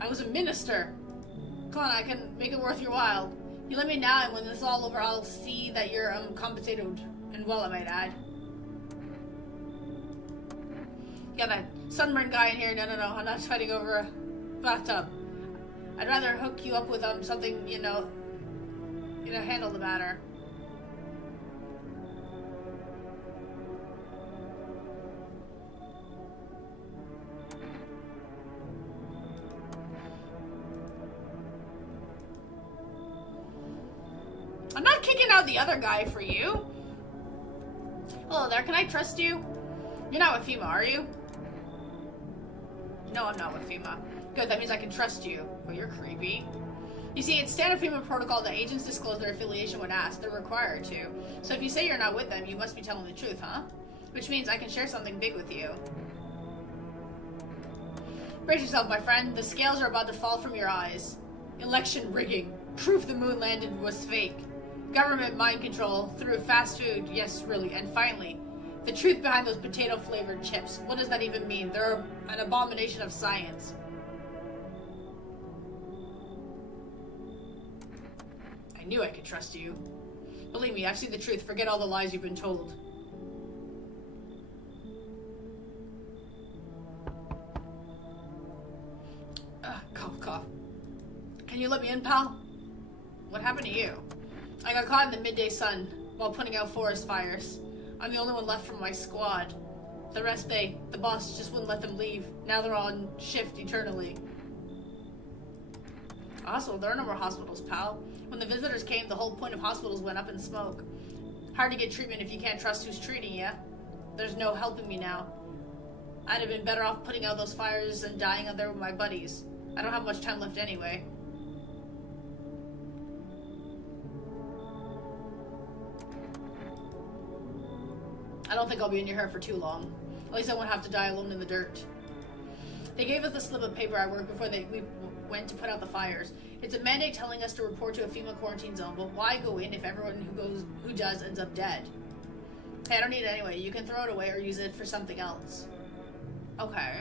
I was a minister. Come on, I can make it worth your while. You let me now, and when this is all over, I'll see that you're compensated, and well, I might add. Got that sunburned guy in here. No, I'm not fighting over a bathtub. I'd rather hook you up with something, handle the matter. I'm not kicking out the other guy for you. Hello there, can I trust you? You're not with FEMA, are you? No, I'm not with FEMA. Good, that means I can trust you. But you're creepy. You see, it's standard FEMA protocol that agents disclose their affiliation when asked. They're required to. So if you say you're not with them, you must be telling the truth, huh? Which means I can share something big with you. Brace yourself, my friend. The scales are about to fall from your eyes. Election rigging. Proof the moon landed was fake. Government mind control through fast food. Yes, really. And finally, the truth behind those potato-flavored chips. What does that even mean? They're an abomination of science. I knew I could trust you. Believe me, I've seen the truth. Forget all the lies you've been told. Cough. Can you let me in, pal? What happened to you? I got caught in the midday sun while putting out forest fires. I'm the only one left from my squad. The rest, the boss just wouldn't let them leave. Now they're on shift eternally. Also, there are no more hospitals, pal. When the visitors came, the whole point of hospitals went up in smoke. Hard to get treatment if you can't trust who's treating you. There's no helping me now. I'd have been better off putting out those fires and dying out there with my buddies. I don't have much time left anyway. I don't think I'll be in your hair for too long. At least I won't have to die alone in the dirt. They gave us the slip of paper I worked before we went to put out the fires. It's a mandate telling us to report to a FEMA quarantine zone, but why go in if everyone who does ends up dead? Hey, I don't need it anyway. You can throw it away or use it for something else. Okay.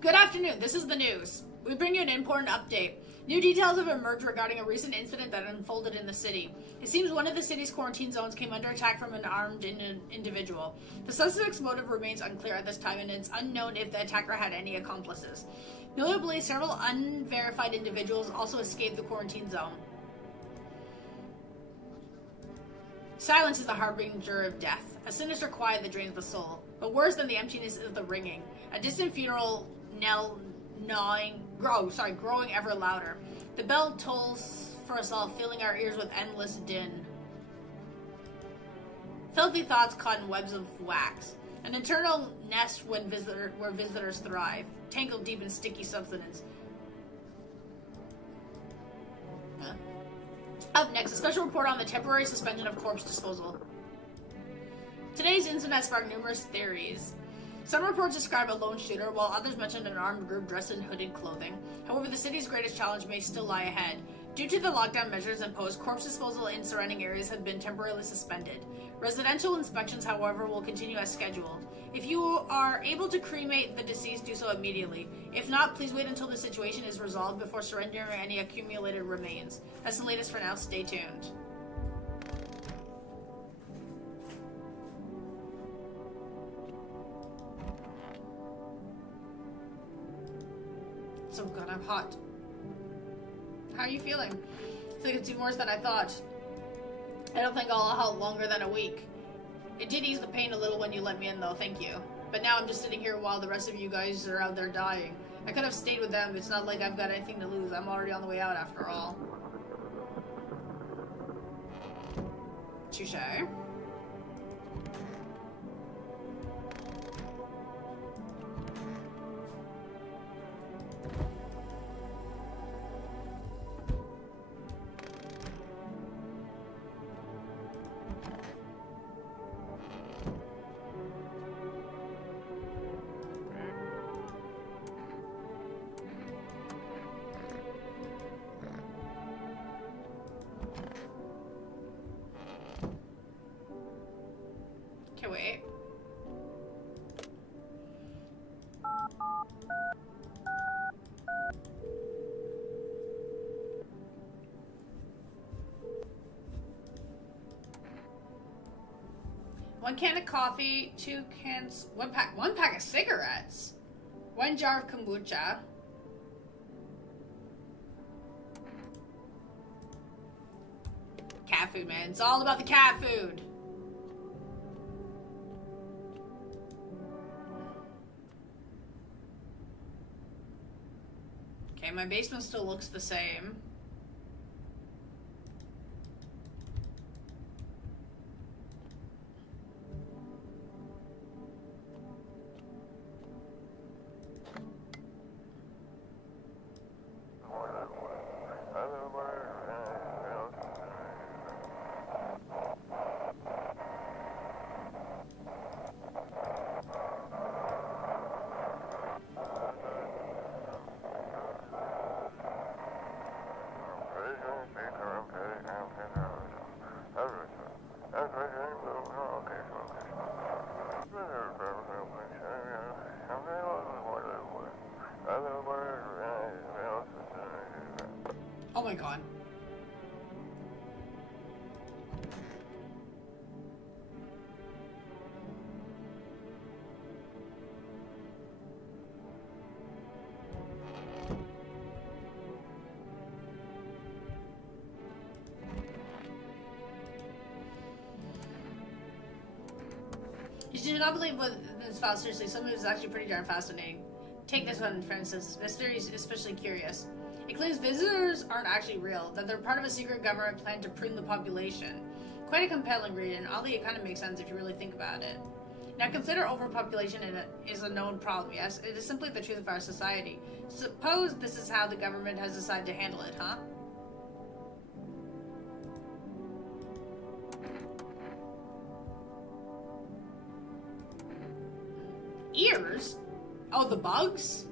Good afternoon, this is the news. We bring you an important update. New details have emerged regarding a recent incident that unfolded in the city. It seems one of the city's quarantine zones came under attack from an armed individual. The suspect's motive remains unclear at this time, and it's unknown if the attacker had any accomplices. Notably, several unverified individuals also escaped the quarantine zone. Silence is the harbinger of death, a sinister quiet that drains the soul. But worse than the emptiness is the ringing. A distant funeral knell growing ever louder. The bell tolls for us all, filling our ears with endless din. Filthy thoughts caught in webs of wax. An eternal nest where visitors thrive, tangled deep in sticky substance. Up next, a special report on the temporary suspension of corpse disposal. Today's incident sparked numerous theories. Some reports describe a lone shooter, while others mention an armed group dressed in hooded clothing. However, the city's greatest challenge may still lie ahead. Due to the lockdown measures imposed, corpse disposal in surrounding areas have been temporarily suspended. Residential inspections, however, will continue as scheduled. If you are able to cremate the deceased, do so immediately. If not, please wait until the situation is resolved before surrendering any accumulated remains. That's the latest for now. Stay tuned. So god, I'm hot. How are you feeling? It's like it's even worse than I thought. I don't think I'll help longer than a week. It did ease the pain a little when you let me in though, thank you. But now I'm just sitting here while the rest of you guys are out there dying. I could have stayed with them, it's not like I've got anything to lose. I'm already on the way out after all. Touche. Okay, wait. One can of coffee, one pack of cigarettes, one jar of kombucha. Cat food, man. It's all about the cat food. Okay, my basement still looks the same. Oh my god. You do not believe what this file, seriously, some of it is actually pretty darn fascinating. Take this one, for instance. This theory is especially curious. It claims visitors aren't actually real, that they're part of a secret government plan to prune the population. Quite a compelling read, and oddly it kind of makes sense if you really think about it. Now consider overpopulation is a known problem, yes? It is simply the truth of our society. Suppose this is how the government has decided to handle it, huh? Ears? Oh, the bugs?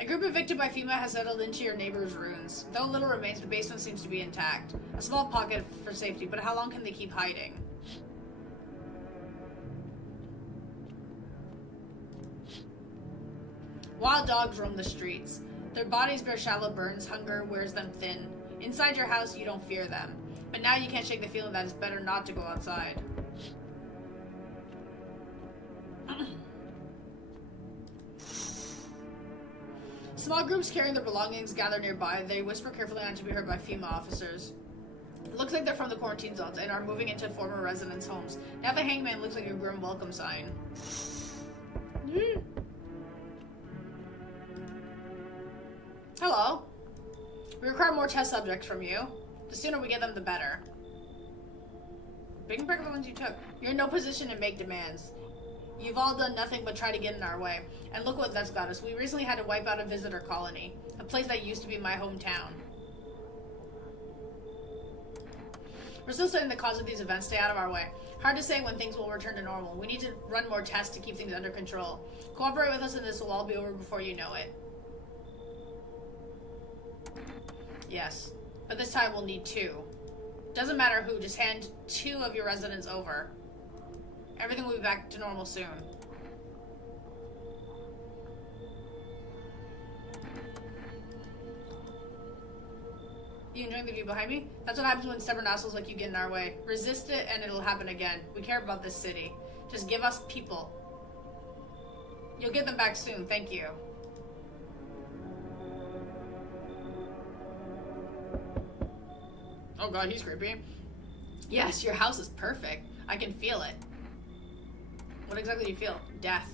A group evicted by FEMA has settled into your neighbor's ruins. Though little remains, the basement seems to be intact. A small pocket for safety, but how long can they keep hiding? Wild dogs roam the streets. Their bodies bear shallow burns, hunger wears them thin. Inside your house, you don't fear them. But now you can't shake the feeling that it's better not to go outside. Small groups carrying their belongings gather nearby. They whisper carefully not to be heard by female officers. It looks like they're from the quarantine zones and are moving into former residents' homes. Now the hangman looks like a grim welcome sign. Hello. We require more test subjects from you. The sooner we get them, the better. Bring back the ones you took. You're in no position to make demands. You've all done nothing but try to get in our way. And look what that's got us. We recently had to wipe out a visitor colony. A place that used to be my hometown. We're still studying the cause of these events. Stay out of our way. Hard to say when things will return to normal. We need to run more tests to keep things under control. Cooperate with us and this will all be over before you know it. Yes. But this time we'll need 2. Doesn't matter who, just hand 2 of your residents over. Everything will be back to normal soon. You enjoying the view behind me? That's what happens when stubborn assholes like you get in our way. Resist it and it'll happen again. We care about this city. Just give us people. You'll get them back soon, thank you. Oh god, he's creepy. Yes, your house is perfect. I can feel it. What exactly do you feel? Death.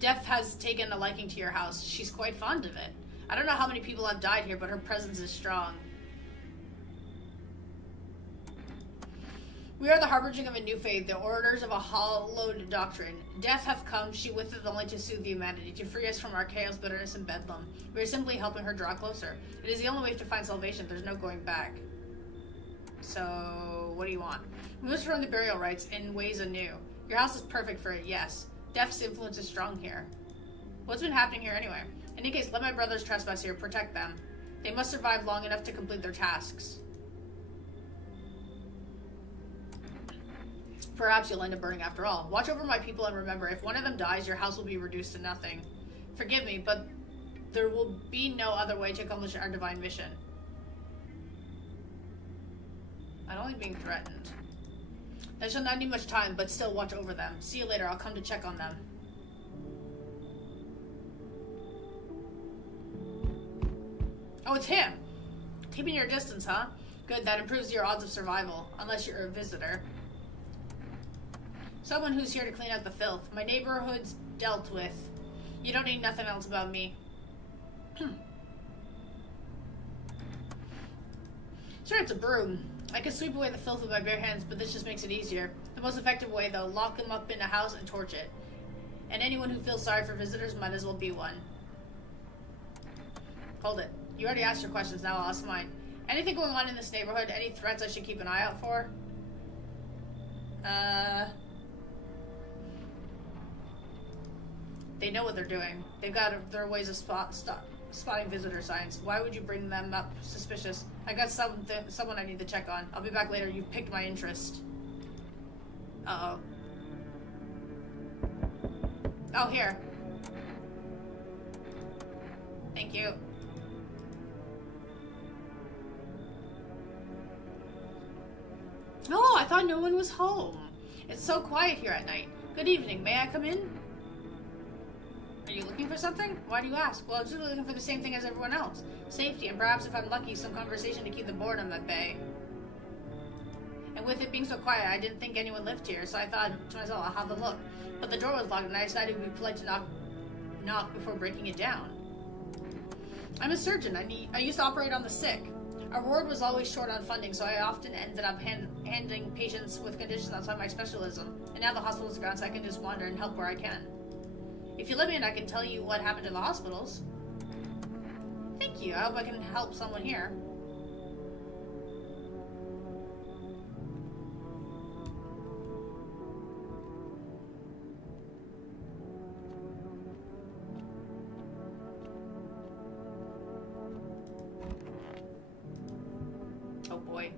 Death has taken a liking to your house. She's quite fond of it. I don't know how many people have died here, but her presence is strong. We are the harbinger of a new faith, the orators of a hallowed doctrine. Death hath come, she with it only to soothe humanity, to free us from our chaos, bitterness, and bedlam. We are simply helping her draw closer. It is the only way to find salvation. There's no going back. So, what do you want? We must run the burial rites in ways anew. Your house is perfect for it, yes. Death's influence is strong here. What's been happening here anyway? In any case, let my brothers trespass here. Protect them. They must survive long enough to complete their tasks. Perhaps you'll end up burning after all. Watch over my people and remember, if one of them dies, your house will be reduced to nothing. Forgive me, but there will be no other way to accomplish our divine mission. I don't like being threatened. I shall not need much time, but still watch over them. See you later. I'll come to check on them. Oh, it's him. Keeping your distance, huh? Good, that improves your odds of survival. Unless you're a visitor. Someone who's here to clean up the filth. My neighborhood's dealt with. You don't need nothing else about me. Sure, it's a broom. I can sweep away the filth with my bare hands, but this just makes it easier. The most effective way, though, lock them up in a house and torch it. And anyone who feels sorry for visitors might as well be one. Hold it. You already asked your questions, now I'll ask mine. Anything going on in this neighborhood? Any threats I should keep an eye out for? They know what they're doing. They've got their ways of spotting visitor signs. Why would you bring them up suspicious? I got someone I need to check on. I'll be back later. You've piqued my interest. Uh-oh. Oh, here. Thank you. Oh, I thought no one was home. It's so quiet here at night. Good evening. May I come in? Are you looking for something? Why do you ask? Well, I'm just looking for the same thing as everyone else. Safety, and perhaps if I'm lucky, some conversation to keep the boredom at bay. And with it being so quiet, I didn't think anyone lived here, so I thought to myself, I'll have a look. But the door was locked, and I decided it would be polite to knock before breaking it down. I'm a surgeon. I used to operate on the sick. Our ward was always short on funding, so I often ended up handling patients with conditions outside my specialism. And now the hospital's gone, so I can just wander and help where I can. If you let me in, I can tell you what happened in the hospitals. Thank you. I hope I can help someone here. Oh boy.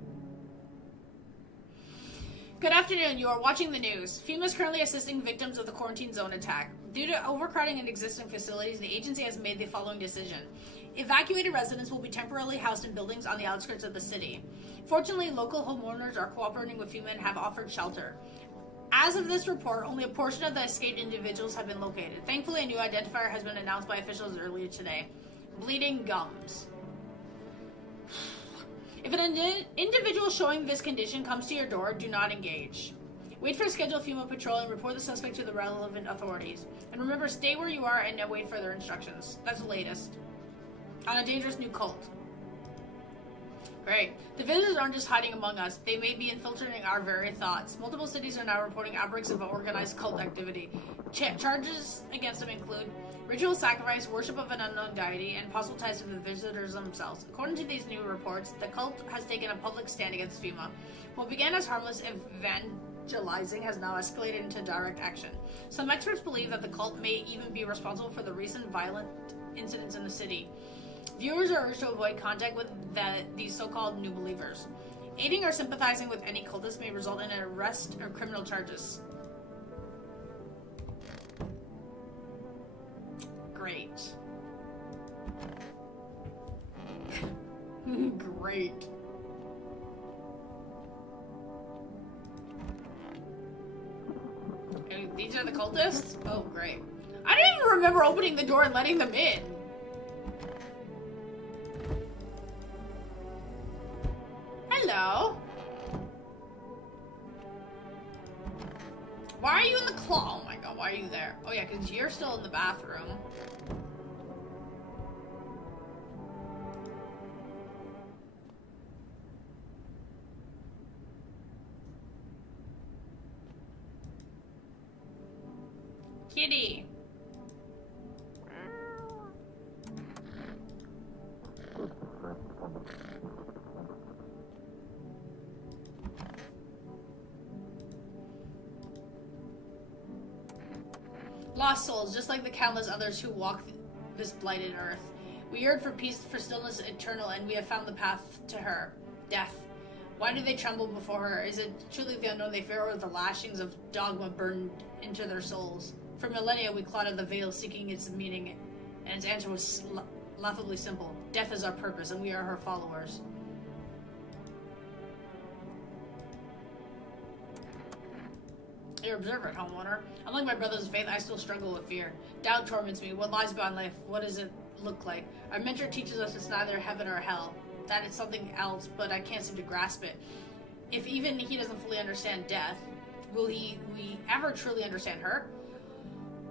Good afternoon. You are watching the news. FEMA is currently assisting victims of the quarantine zone attack. Due to overcrowding in existing facilities, the agency has made the following decision. Evacuated residents will be temporarily housed in buildings on the outskirts of the city. Fortunately, local homeowners are cooperating with FEMA and have offered shelter. As of this report, only a portion of the escaped individuals have been located. Thankfully, a new identifier has been announced by officials earlier today. Bleeding gums. If an individual showing this condition comes to your door, do not engage. Wait for a scheduled FEMA patrol and report the suspect to the relevant authorities. And remember, stay where you are and await further instructions. That's the latest. On a dangerous new cult. Great. The visitors aren't just hiding among us. They may be infiltrating our very thoughts. Multiple cities are now reporting outbreaks of organized cult activity. Charges against them include ritual sacrifice, worship of an unknown deity, and possible ties to the visitors themselves. According to these new reports, the cult has taken a public stand against FEMA. What began as harmless evangelizing has now escalated into direct action. Some experts believe that the cult may even be responsible for the recent violent incidents in the city. Viewers are urged to avoid contact with these so-called new believers. Aiding or sympathizing with any cultist may result in an arrest or criminal charges. Great. Great. Okay, these are the cultists? Oh, great. I don't even remember opening the door and letting them in. Hello. Why are you in the claw? Oh my god, why are you there? Oh yeah, because you're still in the bathroom. Kitty. Lost souls, just like the countless others who walk this blighted earth. We yearn for peace, for stillness eternal, and we have found the path to her. Death. Why do they tremble before her? Is it truly the unknown they fear, or the lashings of dogma burned into their souls? For millennia we clouded the veil seeking its meaning, and its answer was laughably simple. Death is our purpose, and we are her followers. You're observant, homeowner. Unlike my brother's faith, I still struggle with fear. Doubt torments me. What lies beyond life? What does it look like? Our mentor teaches us it's neither heaven or hell. That it's something else, but I can't seem to grasp it. If even he doesn't fully understand death, will we ever truly understand her?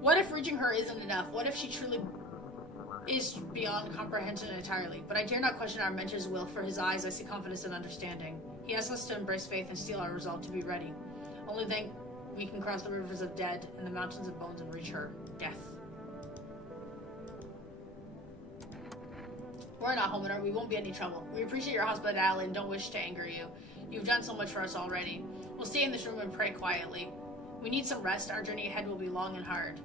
What if reaching her isn't enough? What if she truly is beyond comprehension entirely? But I dare not question our mentor's will. For his eyes, I see confidence and understanding. He asks us to embrace faith and steel our resolve to be ready. Only then we can cross the rivers of dead and the mountains of bones and reach her. Death. We're not, homeowner. We won't be any trouble. We appreciate your hospitality and don't wish to anger you. You've done so much for us already. We'll stay in this room and pray quietly. We need some rest. Our journey ahead will be long and hard.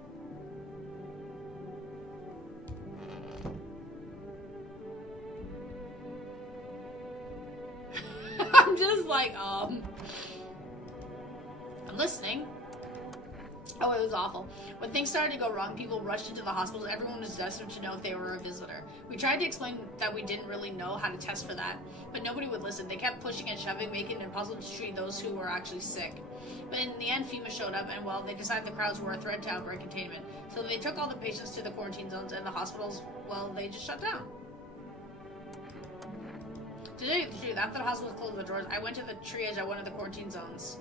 I'm just like, I'm listening. Oh, it was awful. When things started to go wrong, people rushed into the hospitals. Everyone was desperate to know if they were a visitor. We tried to explain that we didn't really know how to test for that, but nobody would listen. They kept pushing and shoving, making it impossible to treat those who were actually sick. But in the end, FEMA showed up, and well, they decided the crowds were a threat to outbreak containment. So they took all the patients to the quarantine zones, and the hospitals, well, they just shut down. To tell you the truth, after the hospitals closed the doors, I went to the triage at one of the quarantine zones.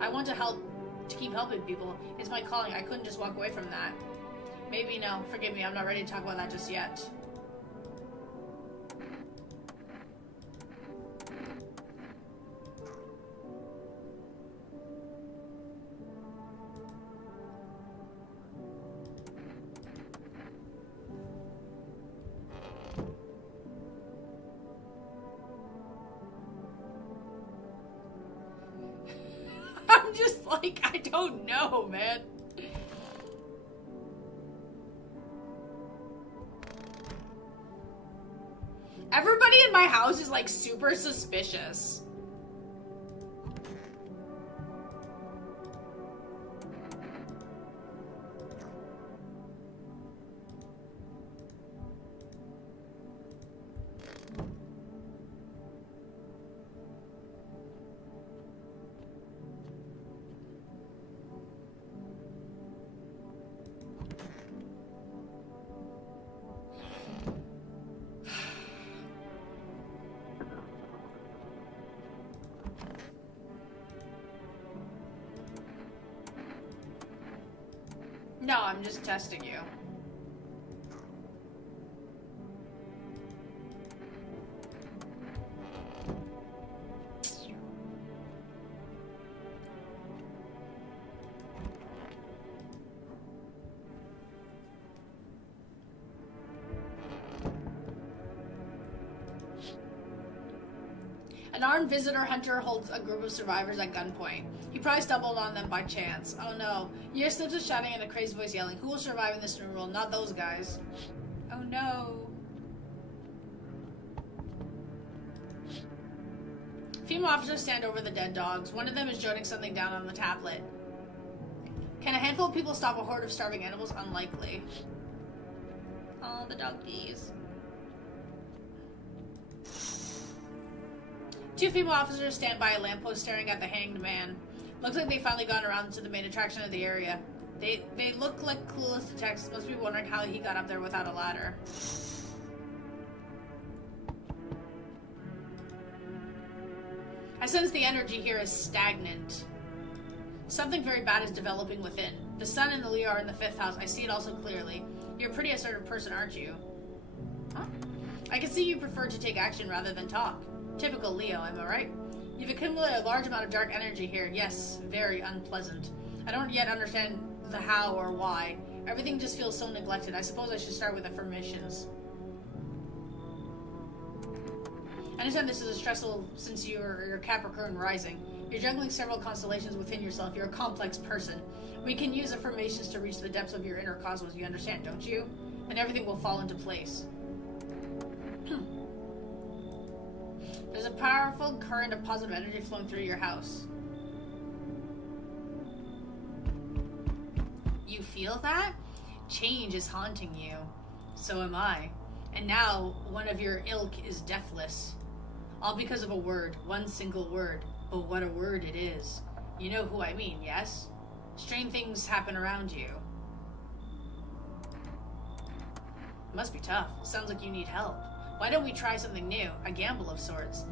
I want to help, to keep helping people. It's my calling. I couldn't just walk away from that. Maybe no. Forgive me. I'm not ready to talk about that just yet. I'm just like, I don't know, man. Everybody in my house is like super suspicious. No, I'm just testing you. An armed visitor hunter holds a group of survivors at gunpoint. He probably stumbled on them by chance. Oh no. You hear snips of shouting and a crazy voice yelling, "Who will survive in this new world? Not those guys." Oh no. Female officers stand over the dead dogs. One of them is jotting something down on the tablet. Can a handful of people stop a horde of starving animals? Unlikely. Oh, the doggies. Two female officers stand by a lamppost staring at the hanged man. Looks like they've finally gone around to the main attraction of the area. They look like clueless detectives. Must be wondering how he got up there without a ladder. I sense the energy here is stagnant. Something very bad is developing within. The sun and the Leo are in the 5th house. I see it also clearly. You're a pretty assertive person, aren't you? Huh? I can see you prefer to take action rather than talk. Typical Leo, am I right? You've accumulated a large amount of dark energy here. Yes, very unpleasant. I don't yet understand the how or why. Everything just feels so neglected. I suppose I should start with affirmations. I understand this is stressful since you're Capricorn rising. You're juggling several constellations within yourself. You're a complex person. We can use affirmations to reach the depths of your inner cosmos. You understand, don't you? And everything will fall into place. There's a powerful current of positive energy flowing through your house. You feel that? Change is haunting you. So am I. And now, one of your ilk is deathless. All because of a word, one single word. But what a word it is. You know who I mean, yes? Strange things happen around you. It must be tough. Sounds like you need help. Why don't we try something new? A gamble of sorts.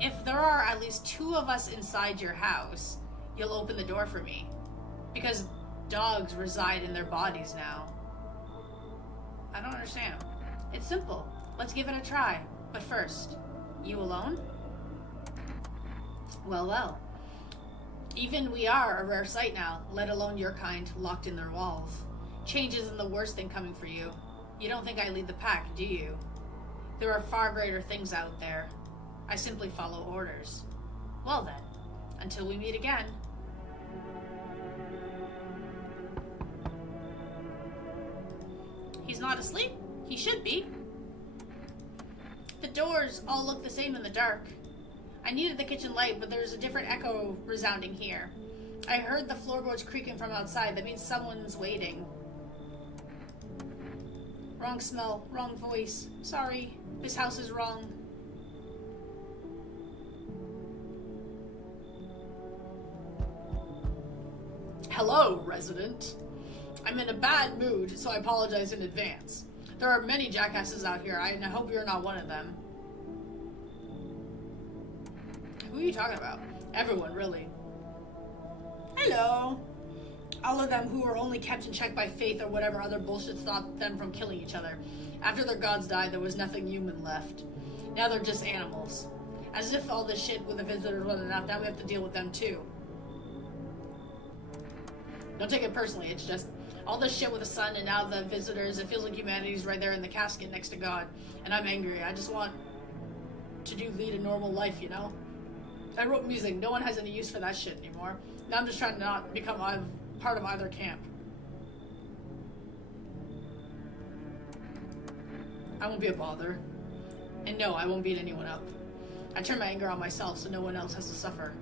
If there are at least 2 of us inside your house, you'll open the door for me. Because dogs reside in their bodies now. I don't understand. It's simple. Let's give it a try. But first, you alone? Well, well. Even we are a rare sight now, let alone your kind, locked in their walls. Change isn't the worst thing coming for you. You don't think I lead the pack, do you? There are far greater things out there. I simply follow orders. Well then, until we meet again. He's not asleep. He should be. The doors all look the same in the dark. I needed the kitchen light, but there's a different echo resounding here. I heard the floorboards creaking from outside. That means someone's waiting. Wrong smell, wrong voice. Sorry, this house is wrong. Hello, resident. I'm in a bad mood, so I apologize in advance. There are many jackasses out here, and I hope you're not one of them. Who are you talking about? Everyone, really. Hello. All of them who were only kept in check by faith or whatever other bullshit stopped them from killing each other. After their gods died, there was nothing human left. Now they're just animals. As if all this shit with the visitors wasn't enough, now we have to deal with them too. Don't take it personally, it's just all this shit with the sun and now the visitors, it feels like humanity's right there in the casket next to God. And I'm angry. I just want to lead a normal life, you know? I wrote music. No one has any use for that shit anymore. Now I'm just trying to not become part of either camp. I won't be a bother. And no, I won't beat anyone up. I turn my anger on myself so no one else has to suffer.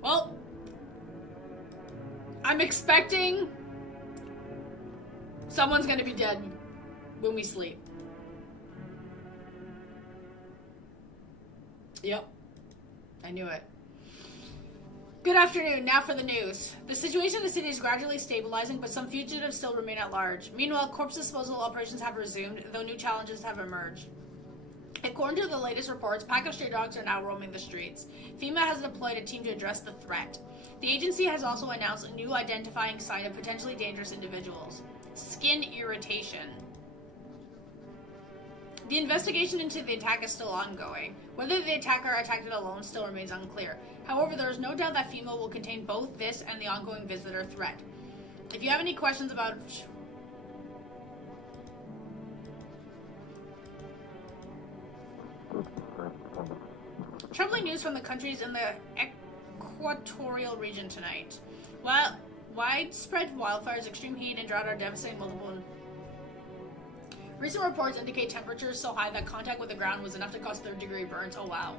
Well, I'm expecting someone's gonna be dead when we sleep. Yep. I knew it. Good afternoon. Now for the news. The situation in the city is gradually stabilizing, but some fugitives still remain at large. Meanwhile, corpse disposal operations have resumed, though new challenges have emerged. According to the latest reports, pack of stray dogs are now roaming the streets. FEMA has deployed a team to address the threat. The agency has also announced a new identifying sign of potentially dangerous individuals: skin irritation. The investigation into the attack is still ongoing. Whether the attacker attacked it alone still remains unclear. However, there is no doubt that FEMA will contain both this and the ongoing visitor threat. If you have any questions about... Troubling news from the countries in the equatorial region tonight. While widespread wildfires, extreme heat, and drought are devastating multiple... Recent reports indicate temperatures so high that contact with the ground was enough to cause third-degree burns. Oh wow.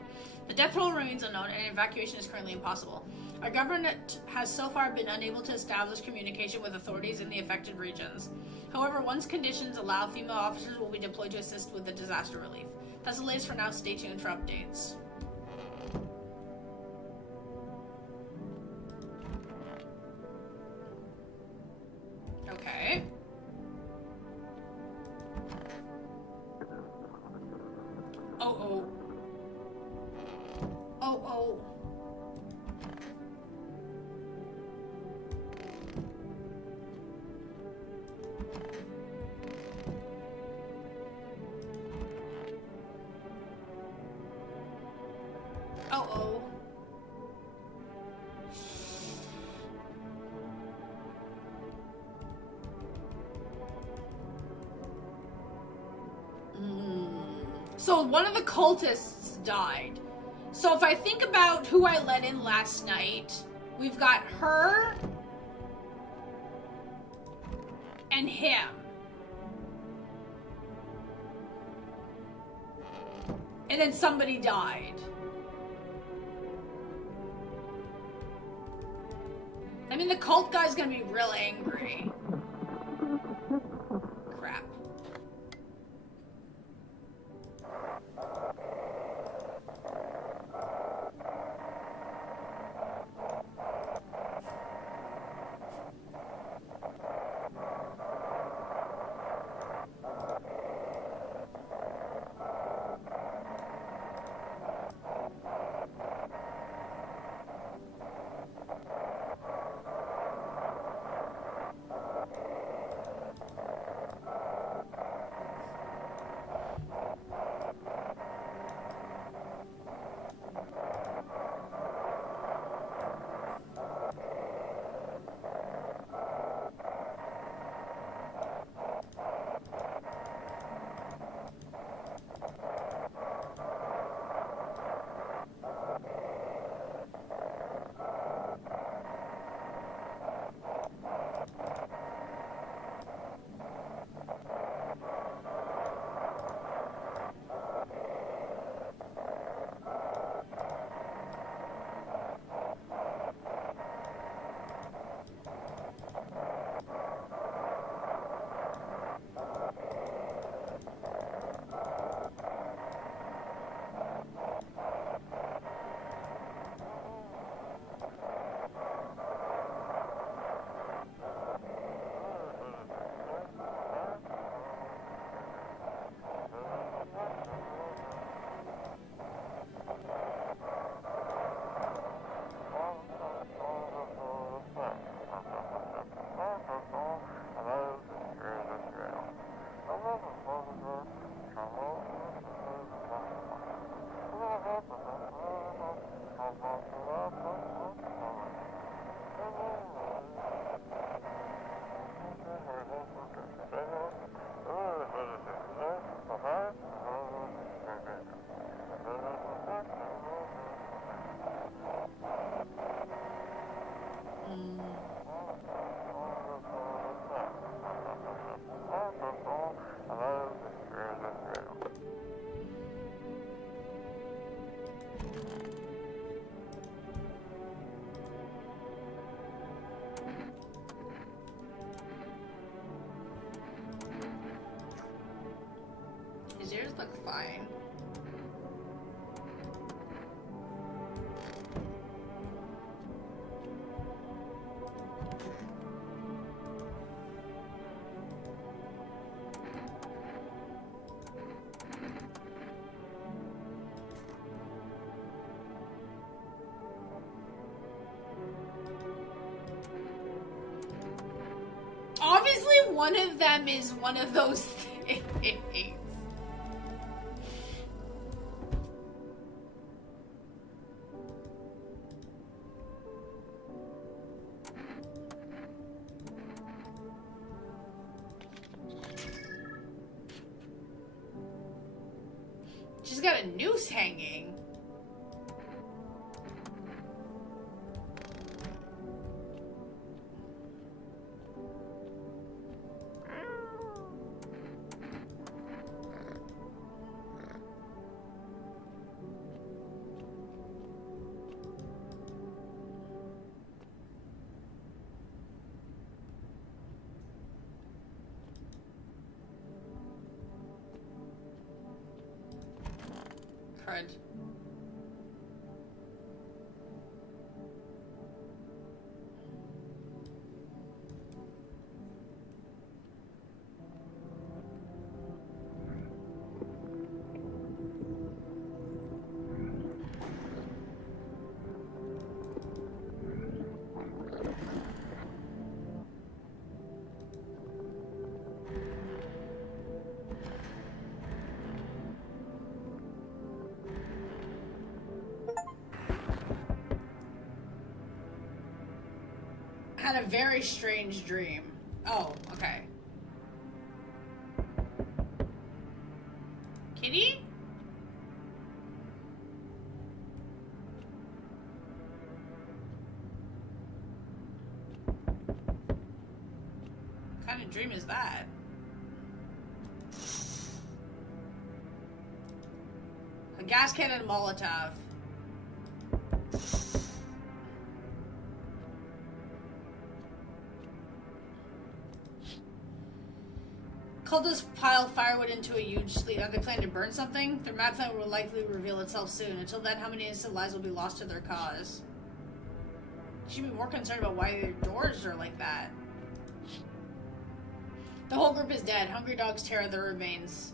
The death toll remains unknown, and evacuation is currently impossible. Our government has so far been unable to establish communication with authorities in the affected regions. However, once conditions allow, FEMA officers will be deployed to assist with the disaster relief. That's the latest for now. Stay tuned for updates. Okay. Oh. So one of the cultists died. So if I think about who I let in last night, we've got her and him. And then somebody died. I mean, the cult guy's gonna be real angry. Crap. His ears look fine. one of them is one of those things. She's got a noose hanging. Crud. Had a very strange dream. Oh, okay. Kitty? What kind of dream is that? A gas can and a Molotov. Cultists pile firewood into a huge sleeve. Are they planning to burn something? Their mad plan will likely reveal itself soon. Until then, how many innocent lives will be lost to their cause? You should be more concerned about why their doors are like that. The whole group is dead. Hungry dogs tear at their remains.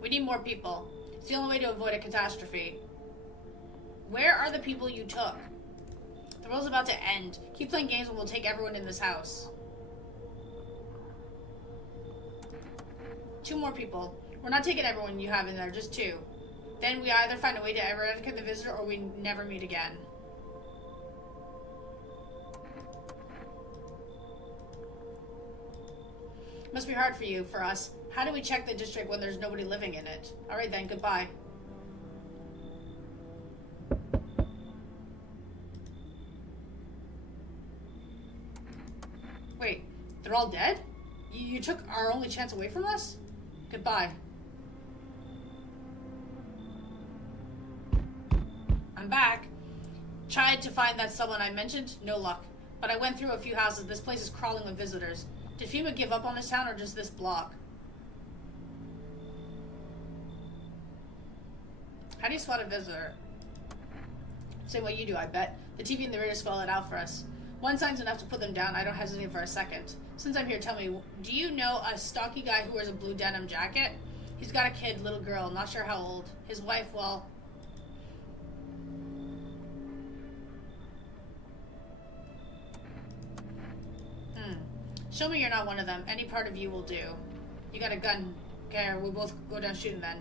We need more people. It's the only way to avoid a catastrophe. Where are the people you took? The world's about to end. Keep playing games and we'll take everyone in this house. 2 more people. We're not taking everyone you have in there, just 2. Then we either find a way to eradicate the visitor or we never meet again. Must be hard for you, for us. How do we check the district when there's nobody living in it? Alright then, goodbye. Wait, they're all dead? You took our only chance away from us? Goodbye. I'm back. Tried to find that someone I mentioned, no luck. But I went through a few houses. This place is crawling with visitors. Did FEMA give up on this town or just this block? How do you spot a visitor? Same way you do, I bet. The TV and the radio spell it out for us. One sign's enough to put them down. I don't hesitate for a second. Since I'm here, tell me, do you know a stocky guy who wears a blue denim jacket? He's got a kid, little girl, not sure how old. His wife, well... Show me you're not one of them. Any part of you will do. You got a gun. Okay, we'll both go down shooting then.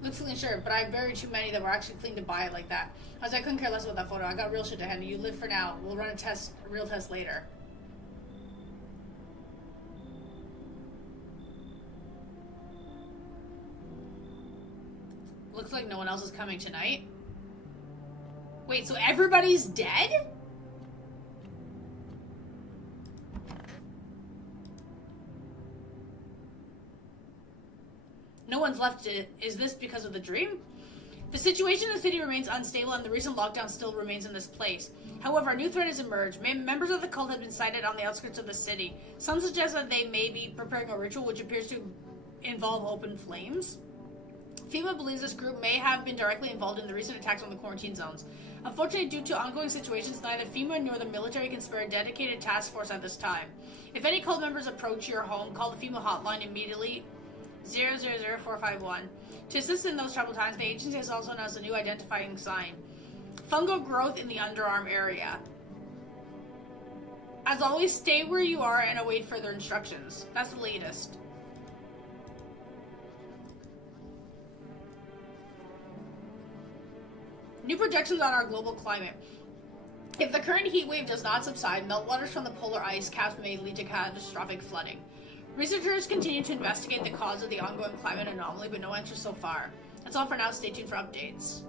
Looks clean, sure, but I buried too many that were actually clean to buy it like that. I couldn't care less about that photo. I got real shit to handle. You live for now. We'll run a real test later. Looks like no one else is coming tonight. Wait, so everybody's dead? No one's left it. Is this because of the dream? The situation in the city remains unstable and the recent lockdown still remains in this place. However, a new threat has emerged. Members of the cult have been sighted on the outskirts of the city. Some suggest that they may be preparing a ritual which appears to involve open flames. FEMA believes this group may have been directly involved in the recent attacks on the quarantine zones. Unfortunately, due to ongoing situations, neither FEMA nor the military can spare a dedicated task force at this time. If any cult members approach your home, call the FEMA hotline immediately, 000451. To assist in those troubled times, the agency has also announced a new identifying sign. Fungal growth in the underarm area. As always, stay where you are and await further instructions. That's the latest. New projections on our global climate. If the current heat wave does not subside, meltwaters from the polar ice caps may lead to catastrophic flooding. Researchers continue to investigate the cause of the ongoing climate anomaly, but no answers so far. That's all for now. Stay tuned for updates.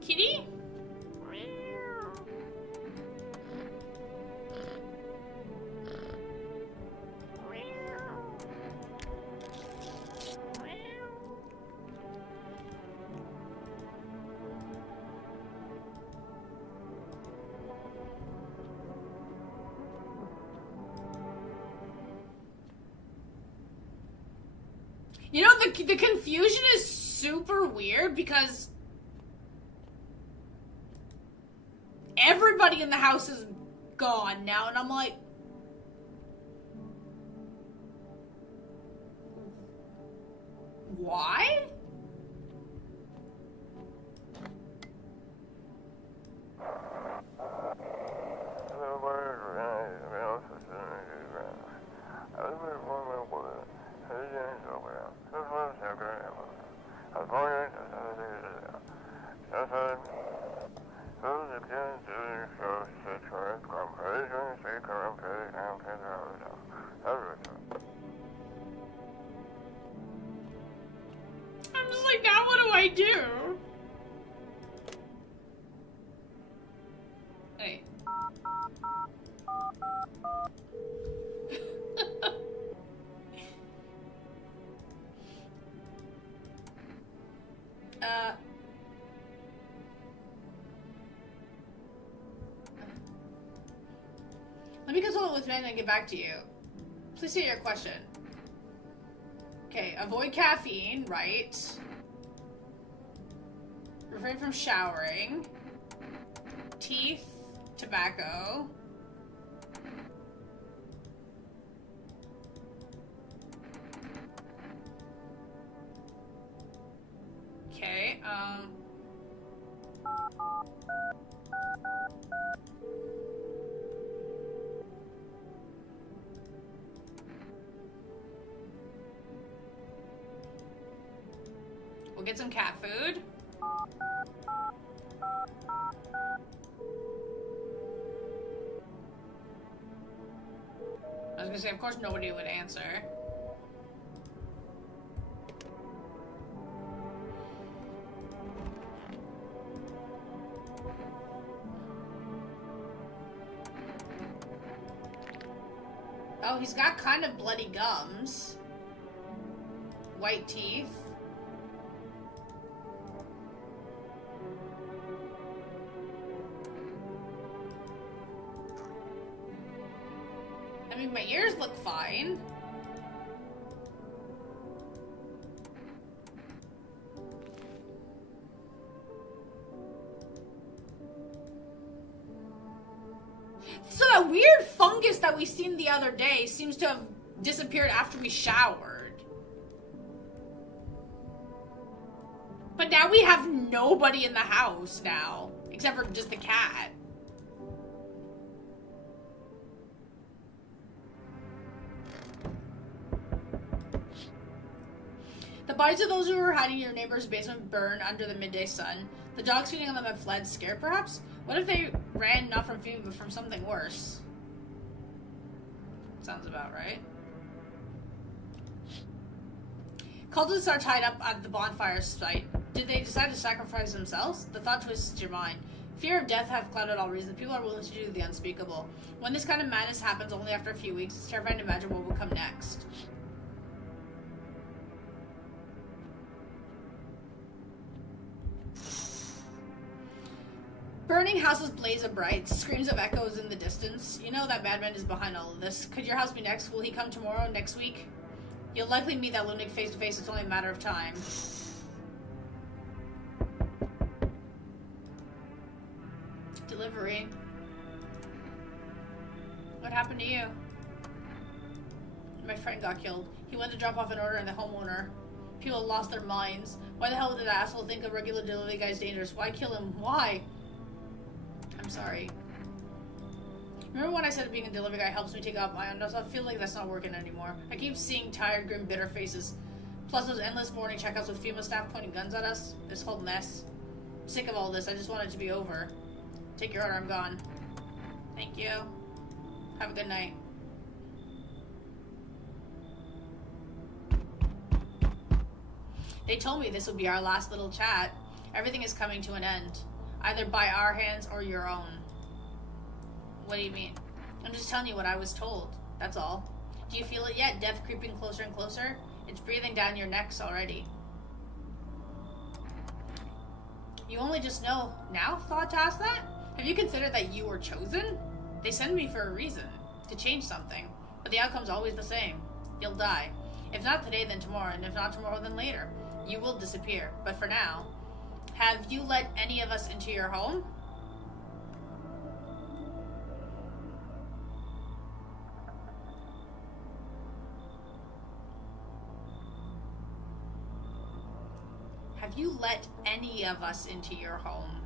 Kitty? You know, the confusion is super weird because everybody in the house is gone now, and I'm like, why? I'm just like, now what do I do? Hey. Let me consult with men and get back to you. Please state your question. Okay, avoid caffeine, right? Refrain from showering. Teeth, tobacco. Okay, we'll get some cat food. I was gonna say, of course nobody would answer. Oh, he's got kind of bloody gums. White teeth. I mean, my ears look fine. So that weird fungus that we seen the other day seems to have disappeared after we showered. But now we have nobody in the house now, except for just the cat. The bodies of those who were hiding in your neighbor's basement burned under the midday sun. The dogs feeding on them have fled, scared perhaps? What if they ran not from feeding but from something worse? Sounds about right. Cultists are tied up at the bonfire site. Did they decide to sacrifice themselves? The thought twists your mind. Fear of death have clouded all reason. People are willing to do the unspeakable. When this kind of madness happens only after a few weeks, it's terrifying to imagine what will come next. Burning houses blaze bright, screams of echoes in the distance. You know that madman is behind all of this. Could your house be next? Will he come tomorrow, next week? You'll likely meet that lunatic face to face. It's only a matter of time. Delivery. What happened to you? My friend got killed. He went to drop off an order and the homeowner. People lost their minds. Why the hell did that asshole think a regular delivery guy's dangerous? Why kill him? Why? I'm sorry. Remember when I said being a delivery guy helps me take out my own? I feel like that's not working anymore. I keep seeing tired, grim, bitter faces. Plus those endless morning checkouts with female staff pointing guns at us. This whole mess. I'm sick of all this. I just want it to be over. Take your order. I'm gone. Thank you. Have a good night. They told me this would be our last little chat. Everything is coming to an end. Either by our hands or your own. What do you mean? I'm just telling you what I was told. That's all. Do you feel it yet? Death creeping closer and closer? It's breathing down your necks already. You only just know now? Thought to ask that? Have you considered that you were chosen? They send me for a reason. To change something. But the outcome's always the same. You'll die. If not today, then tomorrow. And if not tomorrow, then later. You will disappear. But for now, have you let any of us into your home? Have you let any of us into your home?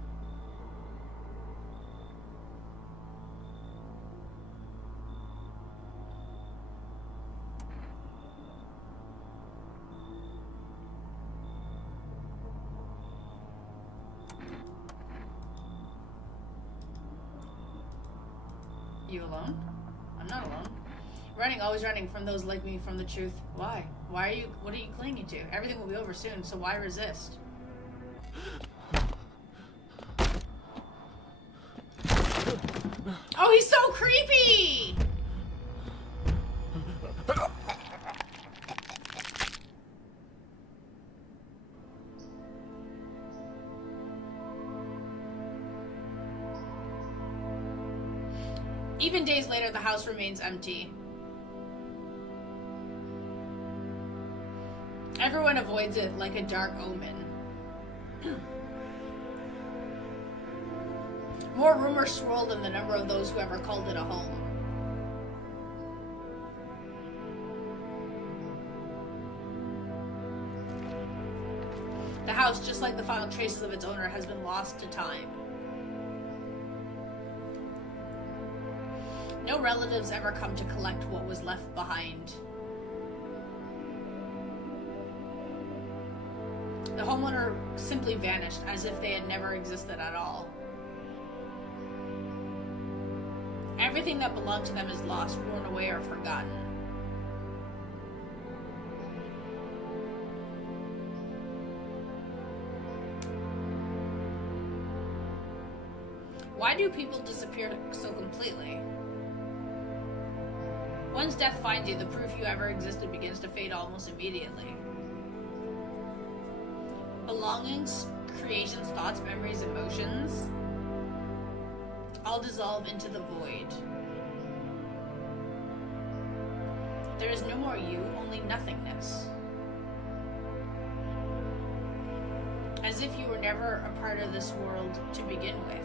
You alone? I'm not alone. Running, always running from those like me, from the truth. Why? What are you clinging to? Everything will be over soon, so why resist? Oh, he's so creepy! Even days later, the house remains empty. Everyone avoids it like a dark omen. More rumors swirl than the number of those who ever called it a home. The house, just like the final traces of its owner, has been lost to time. No relatives ever come to collect what was left behind. The homeowner simply vanished, as if they had never existed at all. Everything that belonged to them is lost, worn away, or forgotten. Why do people disappear so completely? Once death finds you, the proof you ever existed begins to fade almost immediately. Belongings, creations, thoughts, memories, emotions, all dissolve into the void. There is no more you, only nothingness. As if you were never a part of this world to begin with.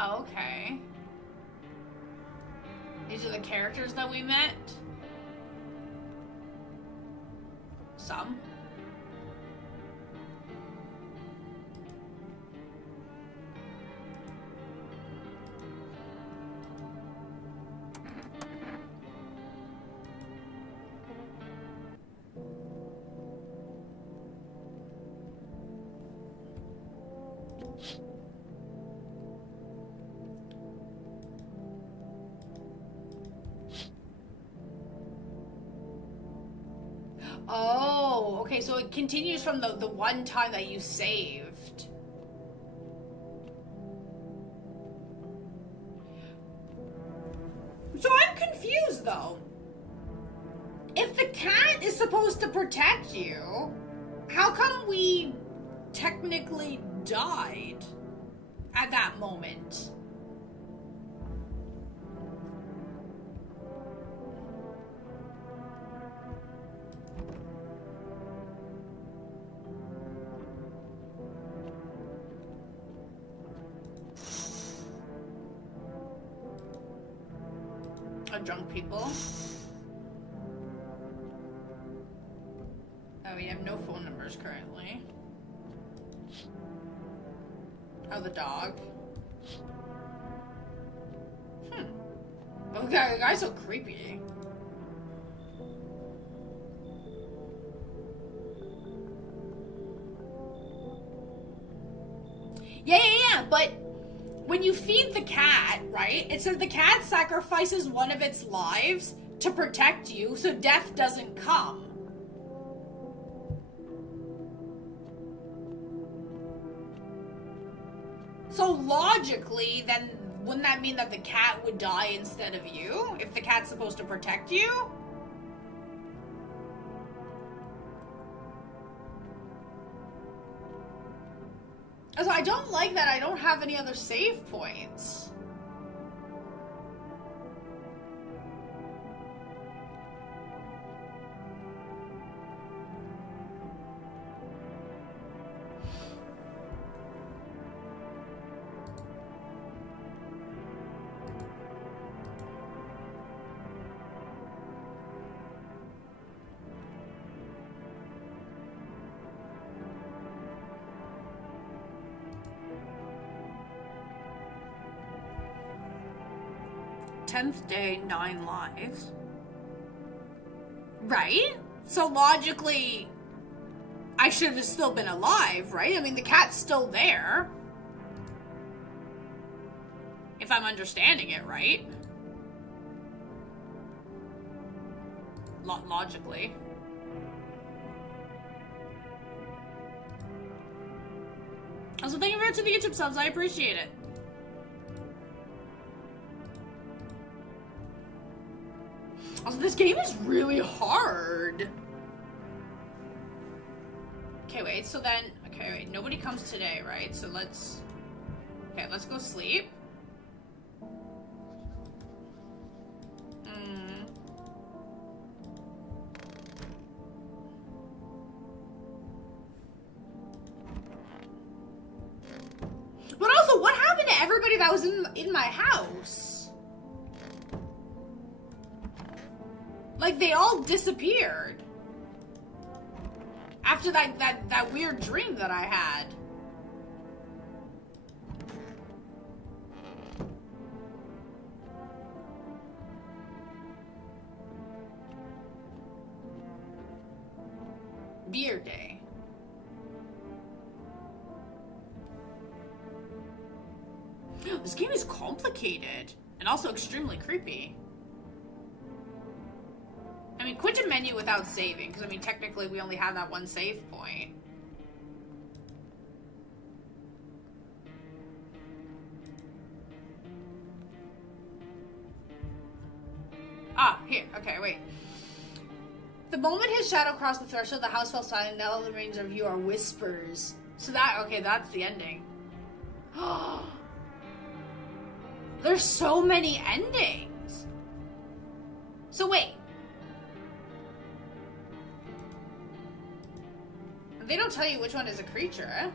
Okay. These are the characters that we met? Some. Oh, okay, so it continues from the one time that you saved. So I'm confused, though. If the cat is supposed to protect you, how come we technically died at that moment? Drunk people. Oh, we have no phone numbers currently. Oh, the dog. Oh, the guy's so creepy. Yeah, but when you feed the cat, right, it says the cat sacrifices one of its lives to protect you so death doesn't come. So logically, then, wouldn't that mean that the cat would die instead of you? If the cat's supposed to protect you? So I don't like that I don't have any other save points. Tenth day, 9 lives. Right? So logically, I should have still been alive, right? I mean, the cat's still there. If I'm understanding it right. Logically. Also, thank you very much for the YouTube subs. I appreciate it. Also, this game is really hard. Okay, wait, so then... Okay, wait, nobody comes today, right? So let's... Okay, let's go sleep. But also, what happened to everybody that was in my house? Like, they all disappeared. After that weird dream that I had. Beer day. This game is complicated. And also extremely creepy. I mean, quit the menu without saving, because, I mean, technically we only have that one save point. Ah, here. Okay, wait. The moment his shadow crossed the threshold, the house fell silent, and all the remains of you are whispers. So that, okay, that's the ending. There's so many endings. So wait. They don't tell you which one is a creature, eh?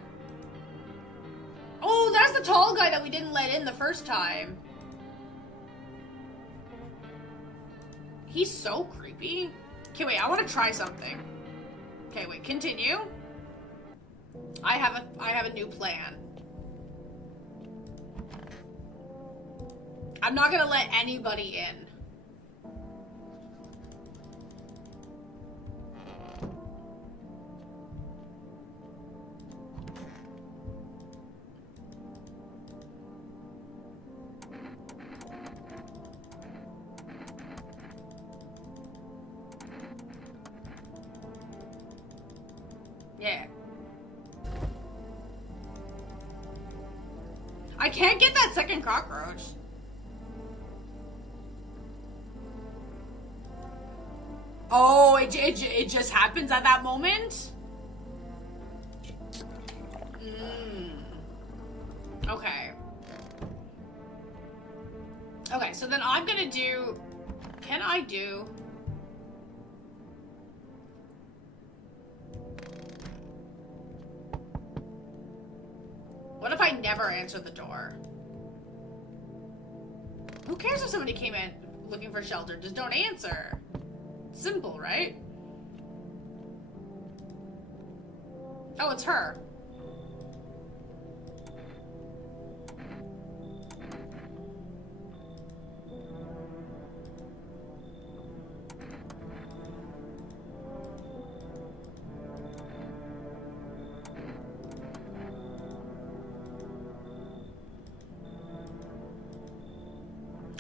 Oh, that's the tall guy that we didn't let in the first time. He's so creepy. Okay, wait, I want to try something. Okay, wait, continue. I have a new plan. I'm not gonna let anybody in. Yeah. I can't get that second cockroach. Oh, it just happens at that moment? Okay. Okay, so then I'm gonna do... Can I do... What if I never answer the door? Who cares if somebody came in looking for shelter? Just don't answer. Simple, right? Oh, it's her.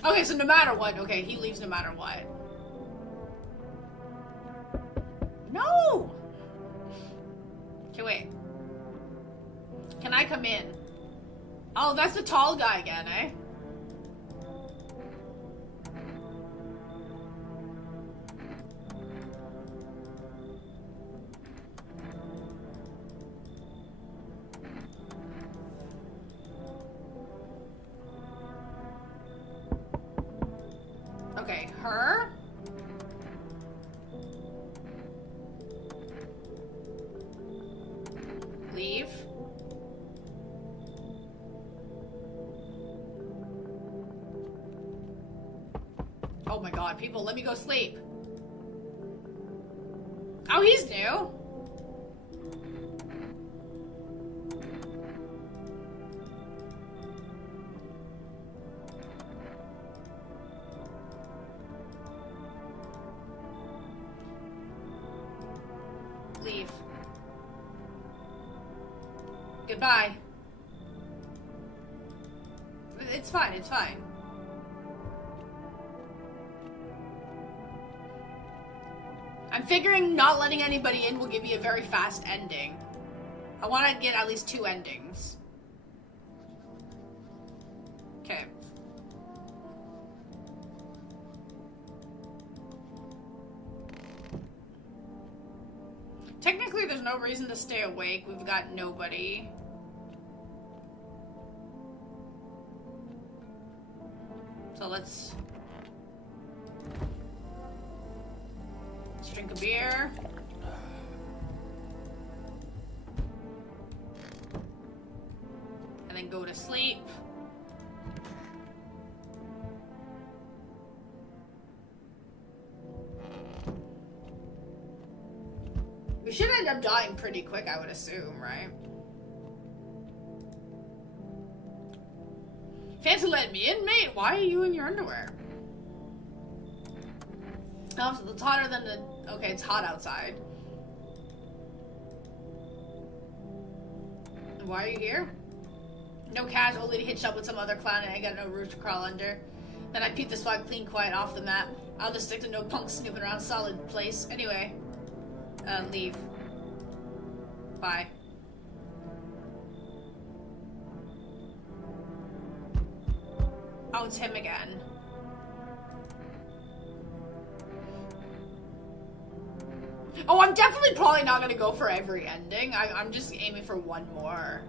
Okay, so no matter what, okay, he leaves no matter what. No! Okay, wait. Can I come in? Oh, that's the tall guy again, eh? Okay, her? Leave. Oh my god, people, let me go sleep. Oh, he's new. Leave. Goodbye. It's fine, it's fine. I'm figuring not letting anybody in will give me a very fast ending. I want to get at least 2 endings. Okay. Technically, there's no reason to stay awake. We've got nobody. So let's drink a beer. And then go to sleep. We should end up dying pretty quick, I would assume, right? Fancy letting me in, mate? Why are you in your underwear? Oh, so it's hotter than the... Okay, it's hot outside. Why are you here? No cash, only to hitch up with some other clown and I got no roof to crawl under. Then I peep the spot clean quiet off the map. I'll just stick to no punks snooping around solid place. Anyway. Leave. Bye. Oh, it's him again. Oh, I'm definitely probably not gonna go for every ending. I'm just aiming for one more.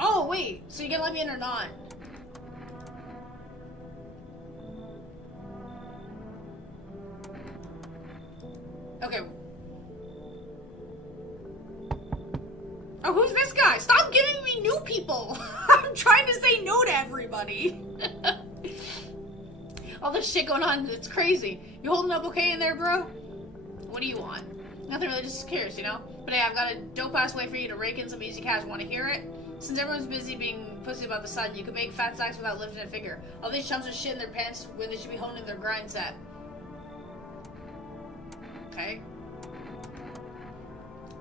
Oh, wait. So you gonna let me in or not? Okay. Oh, who's this guy? Stop giving me new people! I'm trying to say no to everybody. All this shit going on, it's crazy. You holding up okay in there, bro? What do you want? Nothing really, just curious, you know? But hey, I've got a dope-ass way for you to rake in some easy cash. Want to hear it? Since everyone's busy being pussy about the sun, you can make fat stacks without lifting a finger. All these chumps are shit in their pants when they should be honing their grind set. Okay.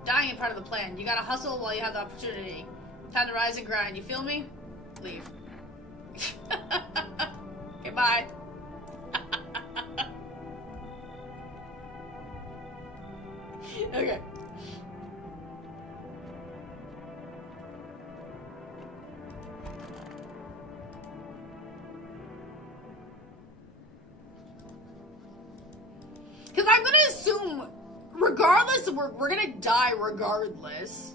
Dying is part of the plan. You gotta hustle while you have the opportunity. Time to rise and grind. You feel me? Leave. Okay, bye. Okay. Because I'm gonna assume, regardless, we're gonna die regardless.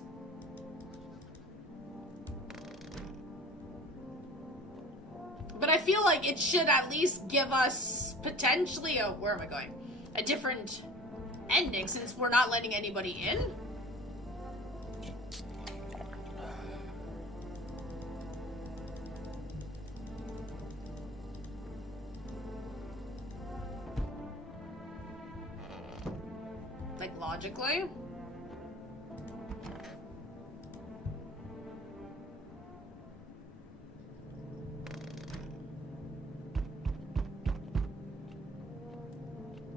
But I feel like it should at least give us potentially a, where am I going? A different ending, since we're not letting anybody in. Like, logically.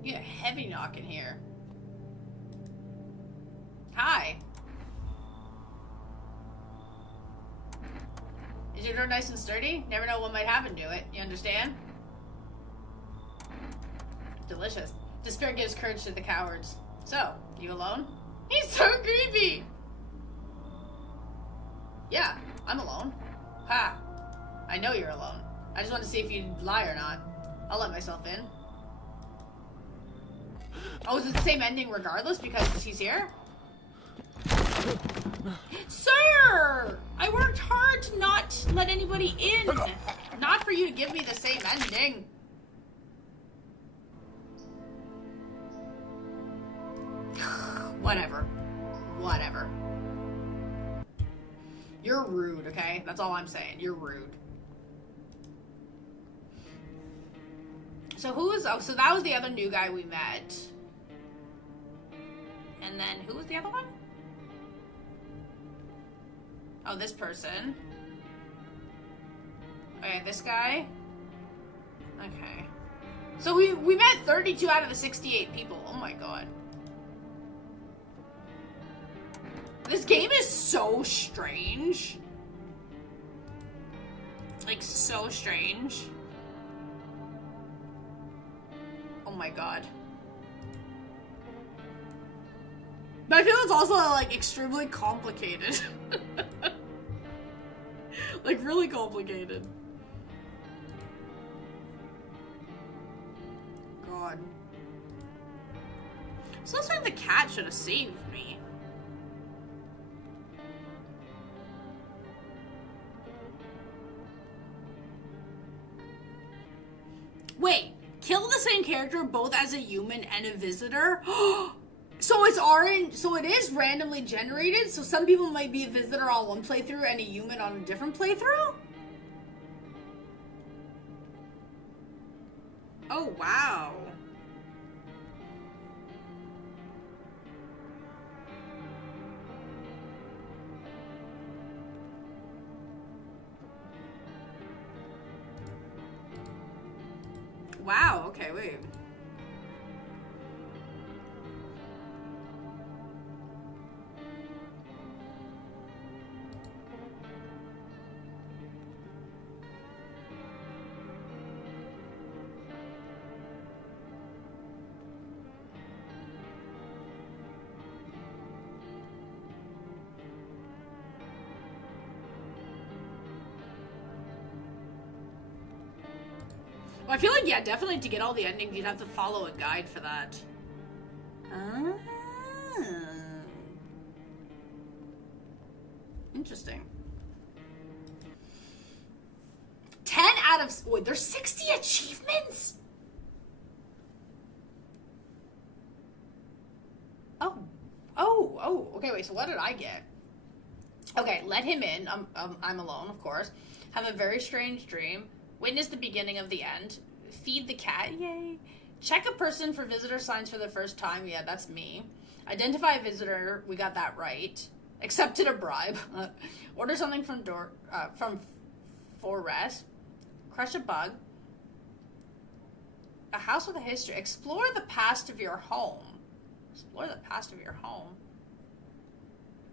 Yeah, heavy knock in here. Hi. Is your door nice and sturdy? Never know what might happen to it. You understand? Delicious. Despair gives courage to the cowards. So, you alone? He's so creepy! Yeah, I'm alone. Ha! I know you're alone. I just want to see if you'd lie or not. I'll let myself in. Oh, is it the same ending regardless because he's here? Sir! I worked hard to not let anybody in. Not for you to give me the same ending. Whatever. Whatever. You're rude, okay? That's all I'm saying. You're rude. So who was... Oh, so that was the other new guy we met. And then who was the other one? Oh, this person. Okay, this guy. Okay. So we met 32 out of the 68 people. Oh my god. This game is so strange. Like, so strange. Oh my god. But I feel it's also, like, extremely complicated. Like, really complicated. God. So looks like the cat should have saved me. Wait, kill the same character both as a human and a visitor? So it is randomly generated, so some people might be a visitor on one playthrough and a human on a different playthrough? Oh, wow. Wow, okay, wait. Well, I feel like, yeah, definitely to get all the endings, you'd have to follow a guide for that. Interesting. 10 out of... Wait, there's 60 achievements? Oh, okay, wait, so what did I get? Okay, let him in. I'm alone, of course. Have a very strange dream. Witness the beginning of the end. Feed the cat. Yay. Check a person for visitor signs for the first time. Yeah, that's me. Identify a visitor. We got that right. Accepted a bribe. Order something from Forest. Crush a bug. A house with a history. Explore the past of your home. Explore the past of your home.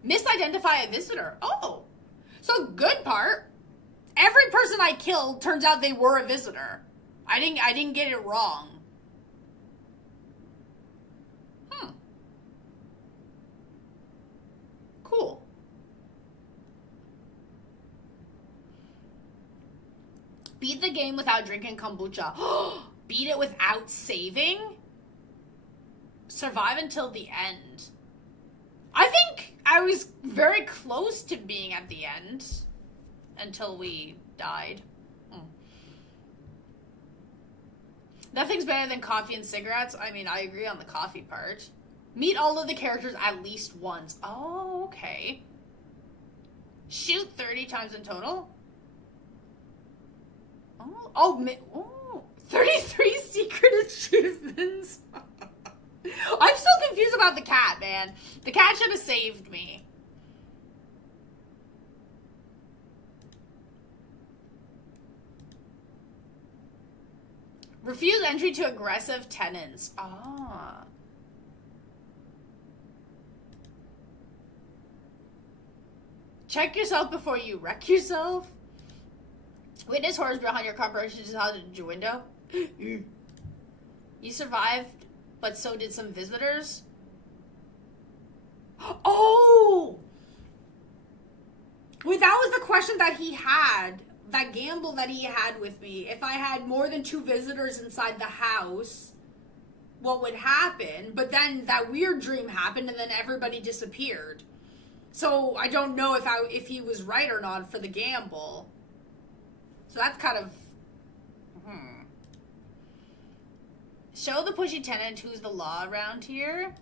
Misidentify a visitor. Oh. So good part. Every person I killed turns out they were a visitor. I didn't get it wrong. Cool. Beat the game without drinking kombucha. Beat it without saving? Survive until the end. I think I was very close to being at the end. Until we died. Nothing's better than coffee and cigarettes. I mean, I agree on the coffee part. Meet all of the characters at least once. Oh, okay. Shoot 30 times in total. Oh, 33 secret achievements. I'm still confused about the cat, man. The cat should have saved me. Refuse entry to aggressive tenants. Ah. Check yourself before you wreck yourself. Witness horrors behind your corporation just out your window. You survived, but so did some visitors. Oh! Wait, that was the question that he had. That gamble that he had with me. If I had more than 2 visitors inside the house, what would happen? But then that weird dream happened and then everybody disappeared. So I don't know if he was right or not for the gamble. So that's kind of... Show the pushy tenant who's the law around here.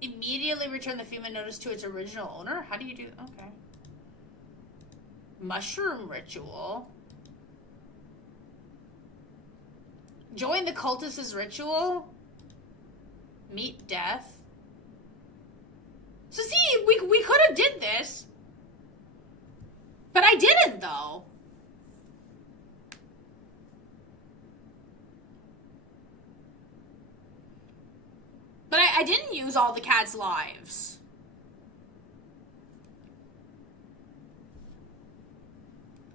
Immediately return the FEMA notice to its original owner? How do you do... Okay. Mushroom ritual. Join the cultist's ritual. Meet death. So see, we could have did this. But I didn't, though. But I didn't use all the cat's lives.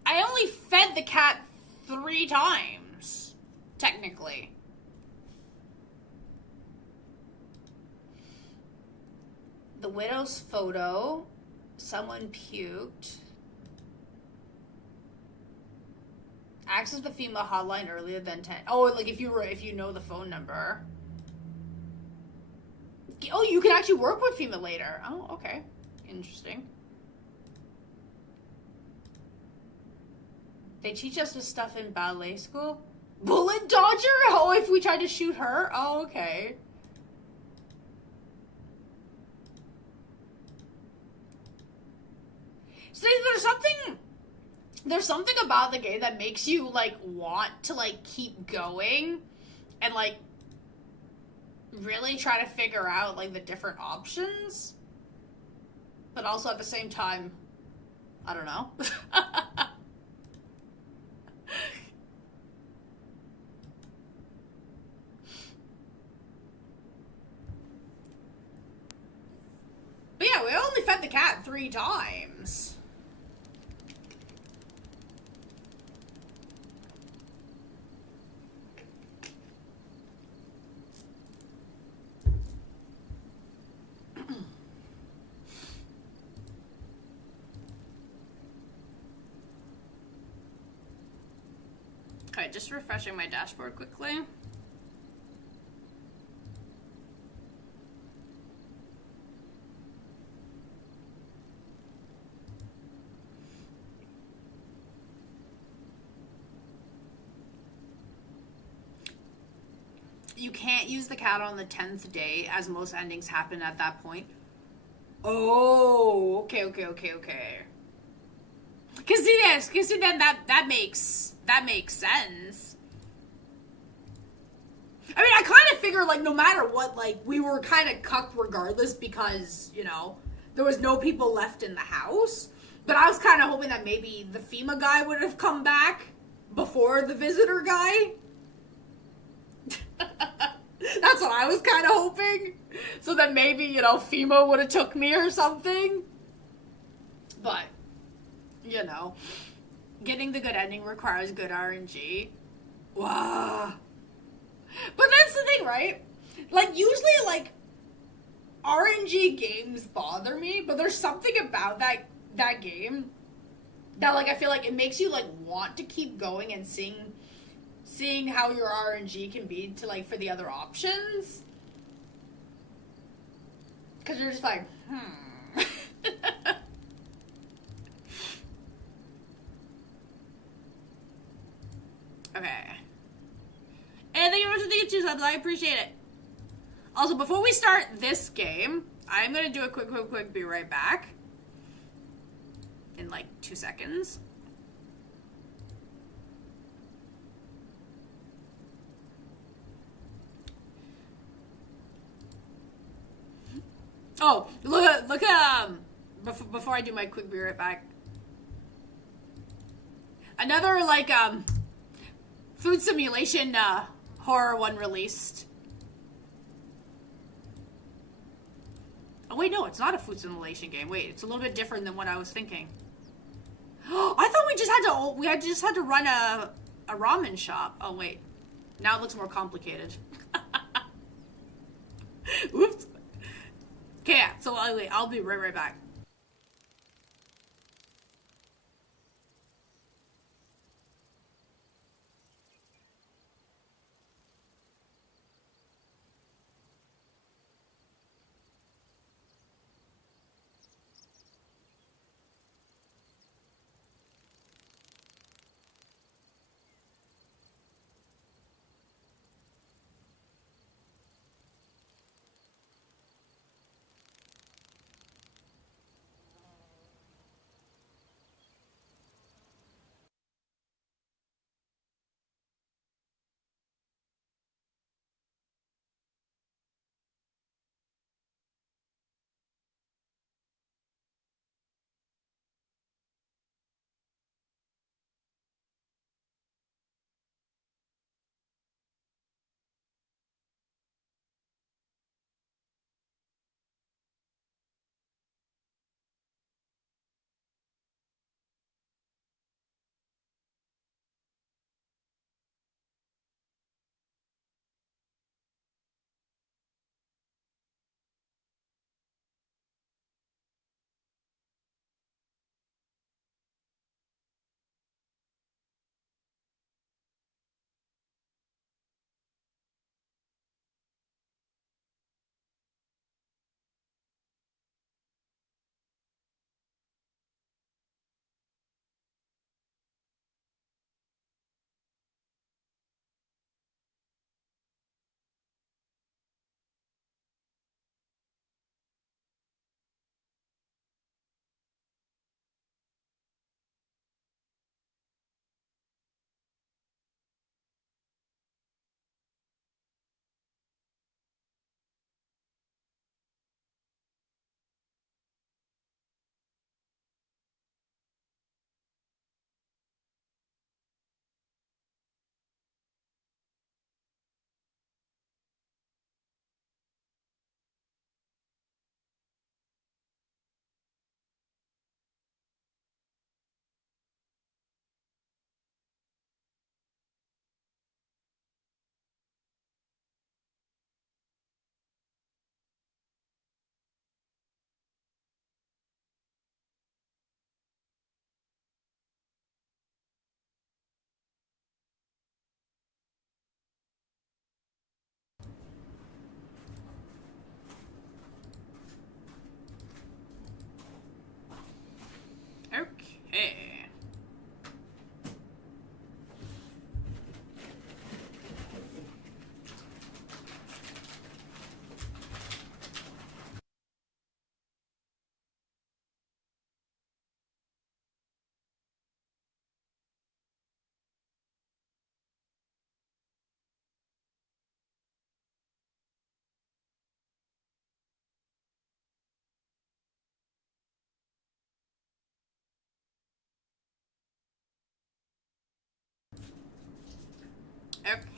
I only fed the cat 3 times, technically. The widow's photo. Someone puked. Access the FEMA hotline earlier than 10. Oh, like if you know the phone number. Oh, you can actually work with FEMA later. Oh, okay. Interesting. They teach us this stuff in ballet school? Bullet dodger? Oh, if we tried to shoot her? Oh, okay. So there's something about the game that makes you, like, want to, like, keep going and, like, really try to figure out, like, the different options. But also at the same time, I don't know. But yeah, we only fed the cat 3 times. Okay, just refreshing my dashboard quickly. You can't use the cat on the 10th day, as most endings happen at that point. Oh, okay. Cause yes, cause then that makes sense. I mean, I kind of figure, like, no matter what, like, we were kind of cucked regardless because, you know, there was no people left in the house. But I was kind of hoping that maybe the FEMA guy would have come back before the visitor guy. That's what I was kind of hoping. So that maybe, you know, FEMA would have took me or something. But, you know, getting the good ending requires good RNG. Wow. But that's the thing, right? Like, usually, like, RNG games bother me, but there's something about that game that, like, I feel like it makes you, like, want to keep going and seeing how your RNG can be to, like, for the other options. Because you're just like, Okay. And thank you very much for the 2 subs. I appreciate it. Also, before we start this game, I'm going to do a quick, be right back. In like 2 seconds. Oh, look at, before I do my quick be right back. Another, like, food simulation, horror one released. Oh, wait, no, it's not a food simulation game. Wait, it's a little bit different than what I was thinking. I thought we just had to run a ramen shop. Oh, wait. Now it looks more complicated. Oops. Okay, yeah, so wait, I'll be right back.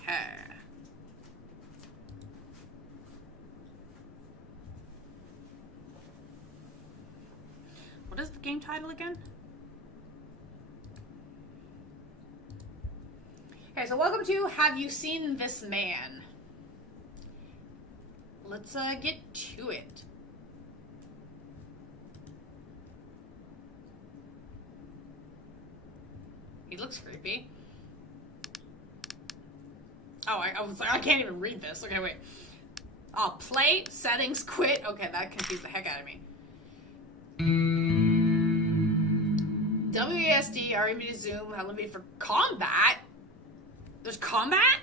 Okay. What is the game title again? Okay, so welcome to Have You Seen This Man? Let's get to it. He looks creepy. Oh, I was like, I can't even read this. Okay, wait. Oh, play, settings, quit. Okay, that confused the heck out of me. WASD, RMB to zoom, limit for combat? There's combat?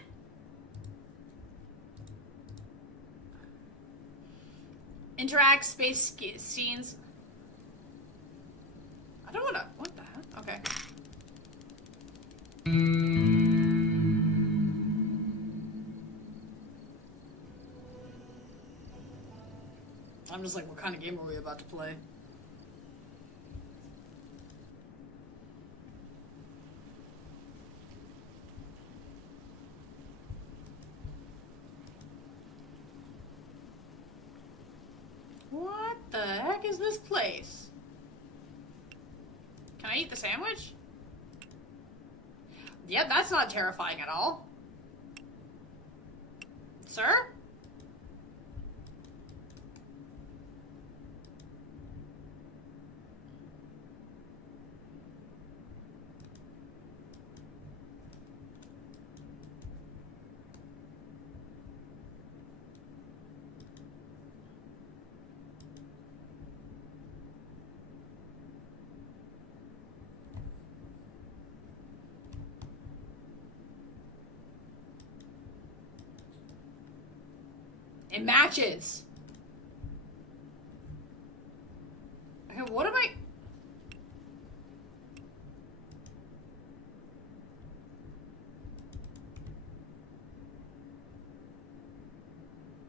Interact, space scenes. I don't wanna, what the hell? Okay. I'm just like, what kind of game are we about to play? What the heck is this place? Can I eat the sandwich? Yeah, that's not terrifying at all. Sir? It matches. Okay, what am I...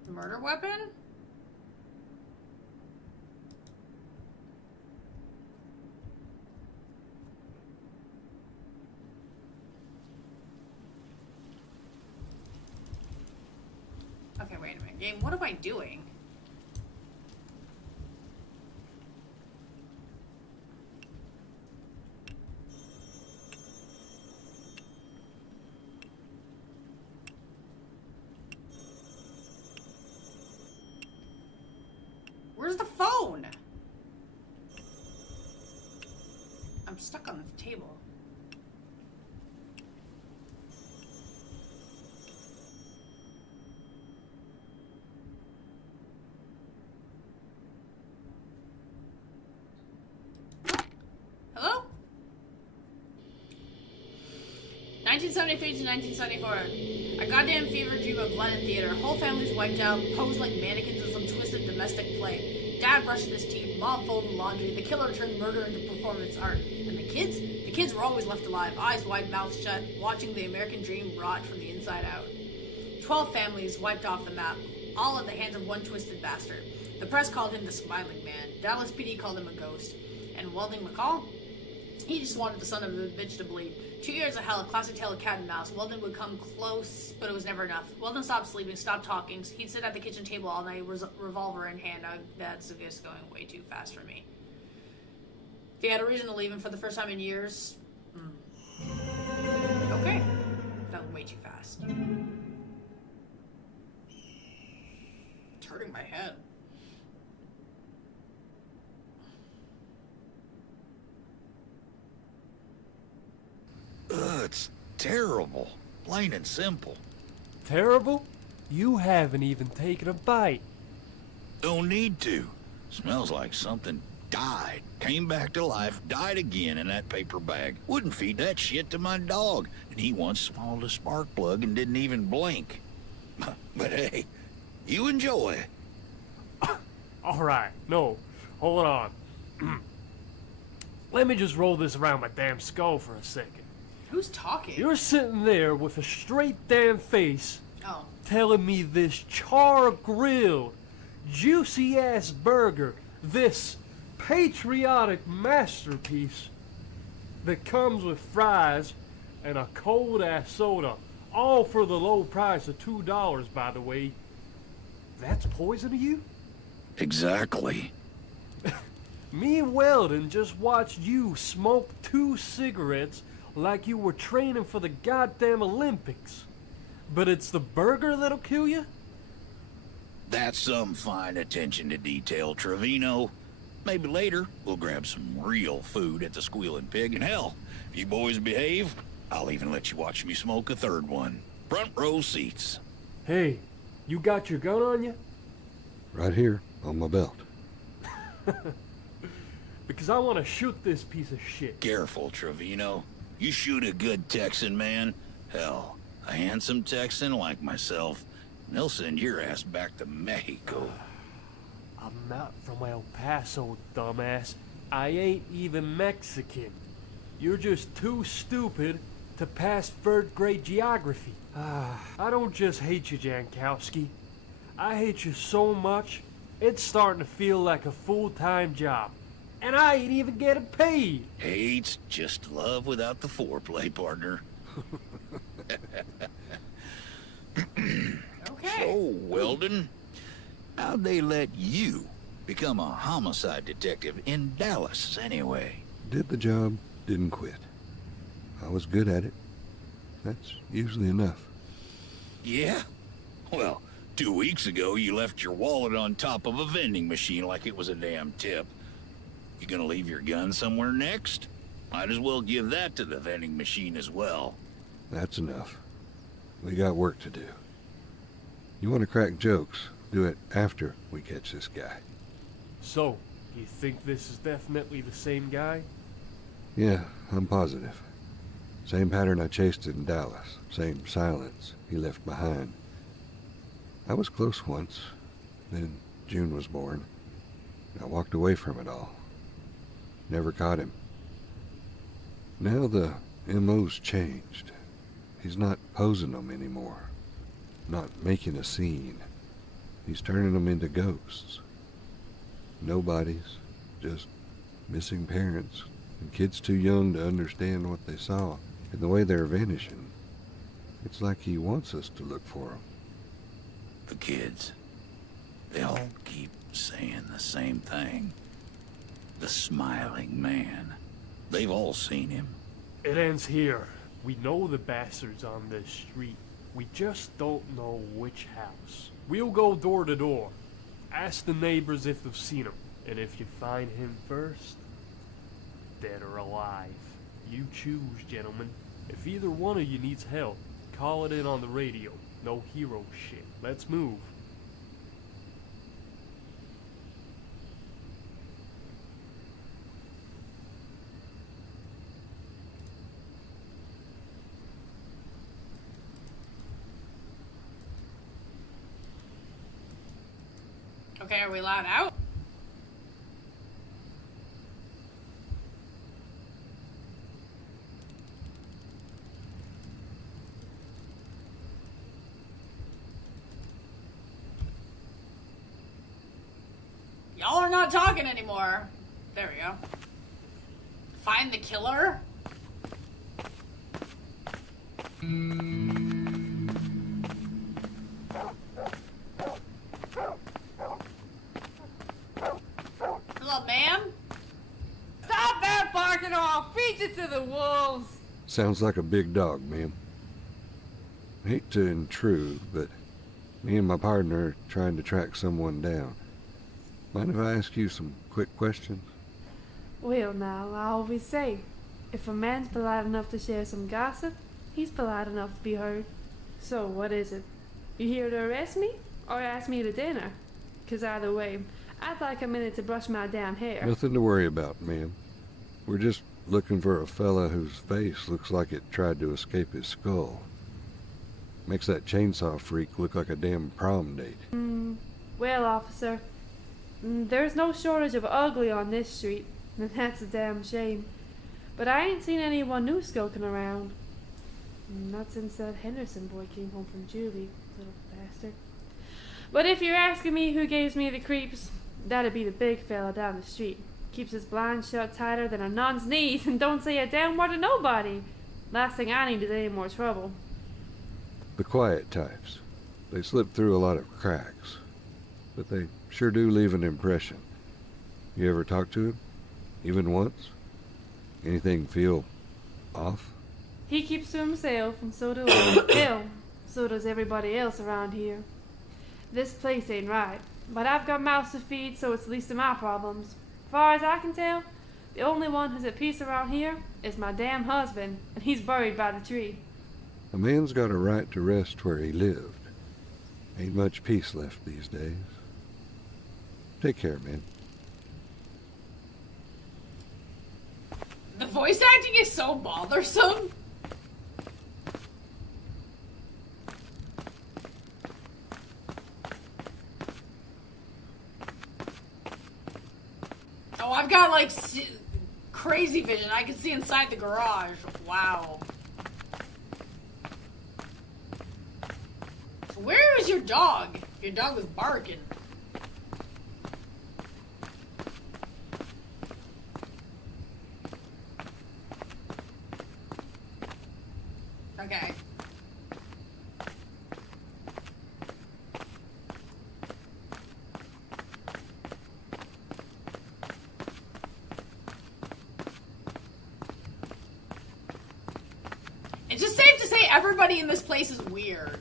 Murder weapon? Okay, wait a minute. Game, what am I doing? Where's the phone? I'm stuck on the table. Hello? 1973 to 1974. A goddamn fever dream of London theater. Whole families wiped out, posed like mannequins in some twisted domestic play. Dad brushing his teeth, mom folding laundry. The killer turned murder into performance art. And the kids? The kids were always left alive, eyes wide, mouths shut, watching the American dream rot from the inside out. 12 families wiped off the map, all at the hands of one twisted bastard. The press called him the Smiling Man. Dallas PD called him a ghost. And Weldon McCall? He just wanted the son of a bitch to bleed. 2 years of hell, a classic tale of cat and mouse. Weldon would come close, but it was never enough. Weldon stopped sleeping, stopped talking. He'd sit at the kitchen table all night, revolver in hand. That's just going way too fast for me. If he had a reason to leave him for the first time in years... Okay. That was way too fast. It's hurting my head. It's terrible. Plain and simple. Terrible? You haven't even taken a bite. Don't need to. Smells like something died, came back to life, died again in that paper bag. Wouldn't feed that shit to my dog, and he once swallowed a spark plug and didn't even blink. But hey, you enjoy. All right, no, hold on. Let me just roll this around my damn skull for a second. Who's talking? You're sitting there with a straight damn face, Oh. telling me this char-grilled, juicy-ass burger, this patriotic masterpiece that comes with fries and a cold-ass soda All for the low price of $2, by the way. That's poison to you? Exactly. Me and Weldon just watched you smoke 2 cigarettes like you were training for the goddamn Olympics. But it's the burger that'll kill you? That's some fine attention to detail, Trevino. Maybe later, we'll grab some real food at the Squealing Pig, and hell, if you boys behave, I'll even let you watch me smoke a 3rd one. Front row seats. Hey, you got your gun on you? Right here, on my belt. Because I want to shoot this piece of shit. Careful, Trevino. You shoot a good Texan, man. Hell, a handsome Texan like myself, and they'll send your ass back to Mexico. I'm not from El Paso, dumbass. I ain't even Mexican. You're just too stupid to pass 3rd grade geography. I don't just hate you, Jankowski. I hate you so much, it's starting to feel like a full-time job. And I ain't even getting paid. Hate's just love without the foreplay, partner. Okay. So, Weldon, how'd they let you become a homicide detective in Dallas, anyway? Did the job, didn't quit. I was good at it. That's usually enough. Yeah? Well, 2 weeks ago, you left your wallet on top of a vending machine like it was a damn tip. You gonna leave your gun somewhere next? Might as well give that to the vending machine as well. That's enough. We got work to do. You want to crack jokes, do it after we catch this guy. So, you think this is definitely the same guy? Yeah, I'm positive. Same pattern I chased in Dallas. Same silence he left behind. I was close once. Then June was born. I walked away from it all. Never caught him. Now the MO's changed. He's not posing them anymore. Not making a scene. He's turning them into ghosts. Nobodies. Just missing parents. And kids too young to understand what they saw. And the way they're vanishing. It's like he wants us to look for them. The kids, they all keep saying the same thing. The smiling man. They've all seen him. It ends here. We know the bastard's on this street. We just don't know which house. We'll go door to door. Ask the neighbors if they've seen him. And if you find him first, dead or alive, you choose, gentlemen. If either one of you needs help, call it in on the radio. No hero shit. Let's move. Okay, are we allowed out? Y'all are not talking anymore. There we go. Find the killer? Hello, ma'am? Stop that barking or I'll feed you to the wolves! Sounds like a big dog, ma'am. Hate to intrude, but me and my partner are trying to track someone down. Mind if I ask you some quick questions? Well now, I always say, if a man's polite enough to share some gossip, he's polite enough to be heard. So, what is it? You here to arrest me? Or ask me to dinner? 'Cause either way, I'd like a minute to brush my damn hair. Nothing to worry about, ma'am. We're just looking for a fella whose face looks like it tried to escape his skull. Makes that chainsaw freak look like a damn prom date. Well, officer, there's no shortage of ugly on this street, and that's a damn shame. But I ain't seen anyone new skulking around. Not since that Henderson boy came home from juvie, little bastard. But if you're asking me who gives me the creeps, that'd be the big fella down the street. Keeps his blinds shut tighter than a nun's knees and don't say a damn word to nobody. Last thing I need is any more trouble. The quiet types. They slip through a lot of cracks, but they sure do leave an impression. You ever talk to him? Even once? Anything feel off? He keeps to himself, and so do I. Hell, so does everybody else around here. This place ain't right, but I've got mouths to feed, so it's least of my problems. Far as I can tell, the only one who's at peace around here is my damn husband, and he's buried by the tree. A man's got a right to rest where he lived. Ain't much peace left these days. Take care, man. The voice acting is so bothersome. Oh, I've got like crazy vision. I can see inside the garage. Wow. Where is your dog? Your dog was barking. Okay. It's just safe to say everybody in this place is weird.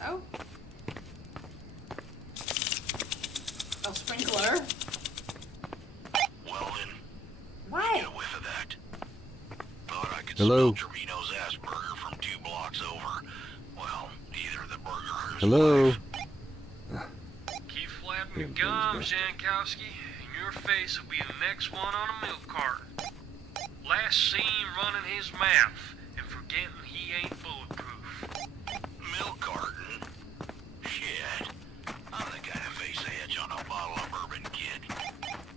Oh. A sprinkler. Well then, What? get a whiff of that. Thought I could Hello? smell Torino's ass burger from 2 blocks over. Well, either the burger or his Hello? wife. Keep flapping your Damn gums, thing's Jankowski, and your face will be the next one on a milk cart. Last seen running his mouth and forgetting he ain't bulletproof. Milk carton? Shit. I'm the guy to face a hitch on a bottle of bourbon, kid.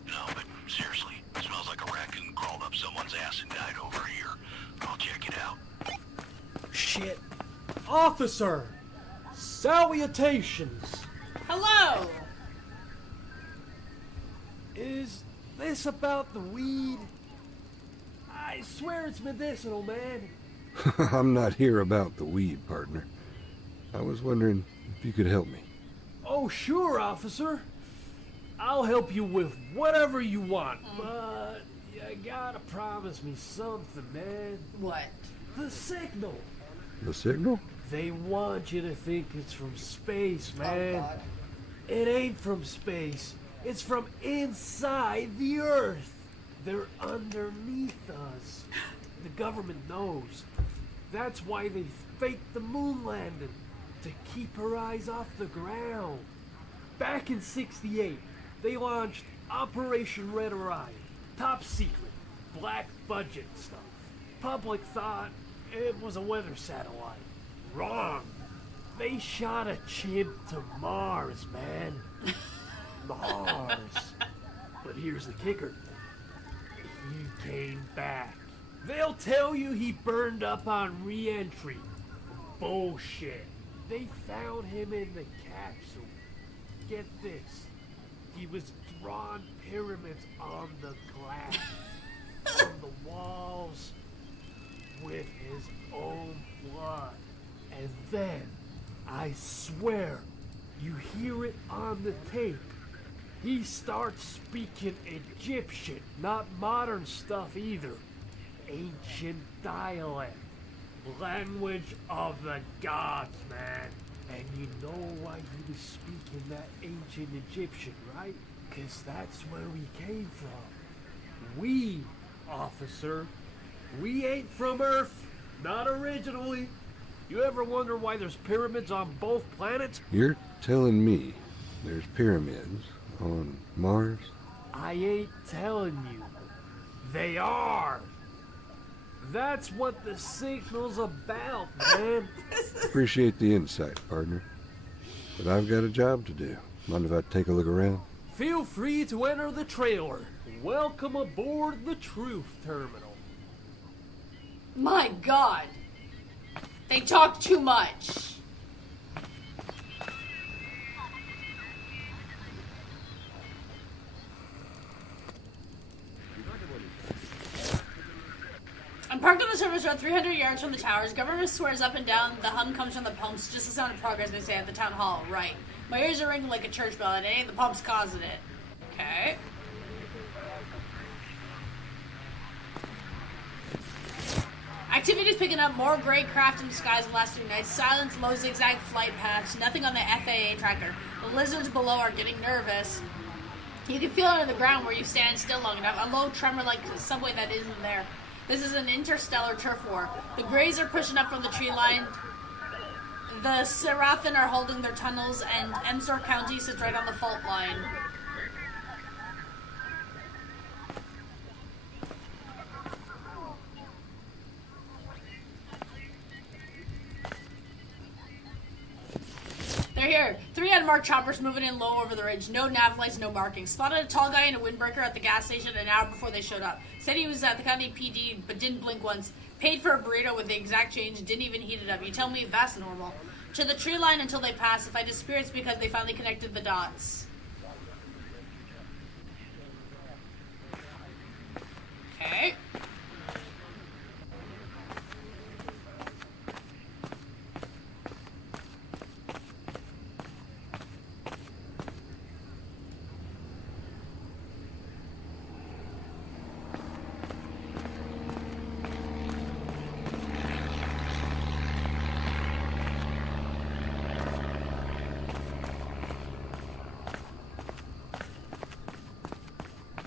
No, but seriously, it smells like a raccoon crawled up someone's ass and died over here. I'll check it out. Shit. Officer! Salutations! Hello. Is this about the weed? I swear it's medicinal, man. I'm not here about the weed, partner. I was wondering if you could help me. Oh, sure, officer. I'll help you with whatever you want, but you gotta promise me something, man. What? The signal. The signal? They want you to think it's from space, Oh, man. God. It ain't from space. It's from inside the Earth. They're underneath us. The government knows. That's why they faked the moon landing, to keep her eyes off the ground. Back in '68, they launched Operation Red Orion. Top secret, black budget stuff. Public thought it was a weather satellite. Wrong. They shot a chimp to Mars, man. Mars. But here's the kicker. He came back. They'll tell you he burned up on re-entry. Bullshit. They found him in the capsule. Get this. He was drawing pyramids on the glass. On the walls. With his own blood. And then, I swear, you hear it on the tape. He starts speaking Egyptian, not modern stuff either. Ancient dialect. Language of the gods, man. And you know why he was speaking that ancient Egyptian, right? 'Cause that's where we came from. We, officer, we ain't from Earth. Not originally. You ever wonder why there's pyramids on both planets? You're telling me there's pyramids on Mars? I ain't telling you. They are. That's what the signal's about, man. Appreciate the insight, partner. But I've got a job to do. Mind if I take a look around? Feel free to enter the trailer. Welcome aboard the Truth Terminal. My God. They talk too much. parked on the surface road 300 yards from the towers. Government swears up and down the hum comes from the pumps. Just the sound of progress, they say at the town hall. Right. My ears are ringing like a church bell, and it ain't the pumps causing it. Okay. Activity's picking up. More gray craft in the skies the last 3 nights. Silence, low zigzag flight paths. Nothing on the FAA tracker. The lizards below are getting nervous. You can feel it on the ground where you stand still long enough. A low tremor like subway that isn't there. This is an interstellar turf war. The Greys are pushing up from the tree line. The Seraphin are holding their tunnels, and Ensor County sits right on the fault line. They're here. 3 unmarked choppers moving in low over the ridge. No nav lights, no markings. Spotted a tall guy in a windbreaker at the gas station an hour before they showed up. Said he was at the county PD, but didn't blink once. Paid for a burrito with the exact change, didn't even heat it up. You tell me if that's normal. To the tree line until they pass. If I disappear, it's because they finally connected the dots. Okay.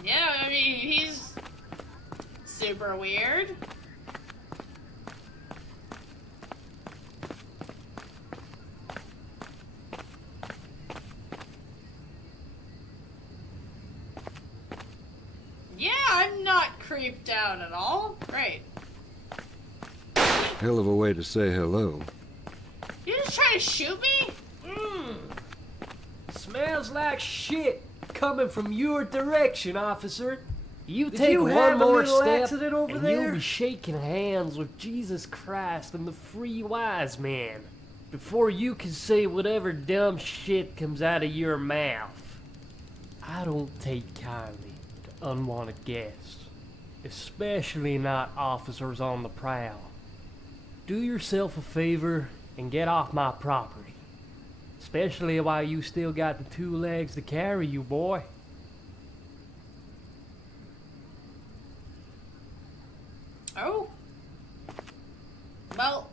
Yeah, I mean, he's super weird. Yeah, I'm not creeped out at all. Great. Hell of a way to say hello. You just trying to shoot me? Smells like shit coming from your direction, officer. You Did take you one have a more little step, accident over and there? you'll be shaking hands with Jesus Christ and the free wise man before you can say whatever dumb shit comes out of your mouth. I don't take kindly to unwanted guests, especially not officers on the prowl. Do yourself a favor and get off my property. Especially while you still got the 2 legs to carry you, boy. Oh. Well,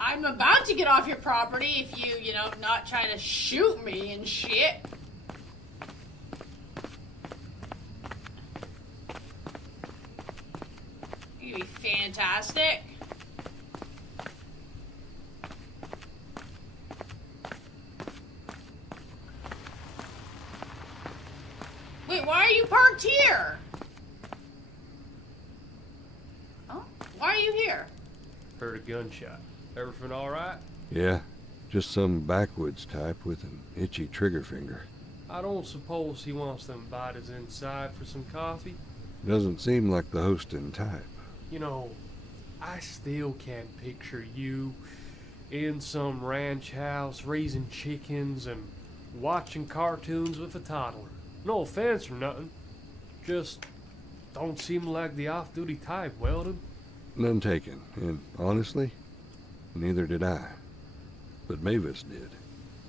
I'm about to get off your property if you know, not trying to shoot me and shit. You'd be fantastic. Wait, why are you parked here? Oh, why are you here? Heard a gunshot. Everything all right? Yeah, just some backwoods type with an itchy trigger finger. I don't suppose he wants to invite us inside for some coffee? Doesn't seem like the hosting type. You know, I still can't picture you in some ranch house raising chickens and watching cartoons with a toddler. No offense or nothing. Just don't seem like the off-duty type, Weldon. None taken, and honestly, neither did I. But Mavis did.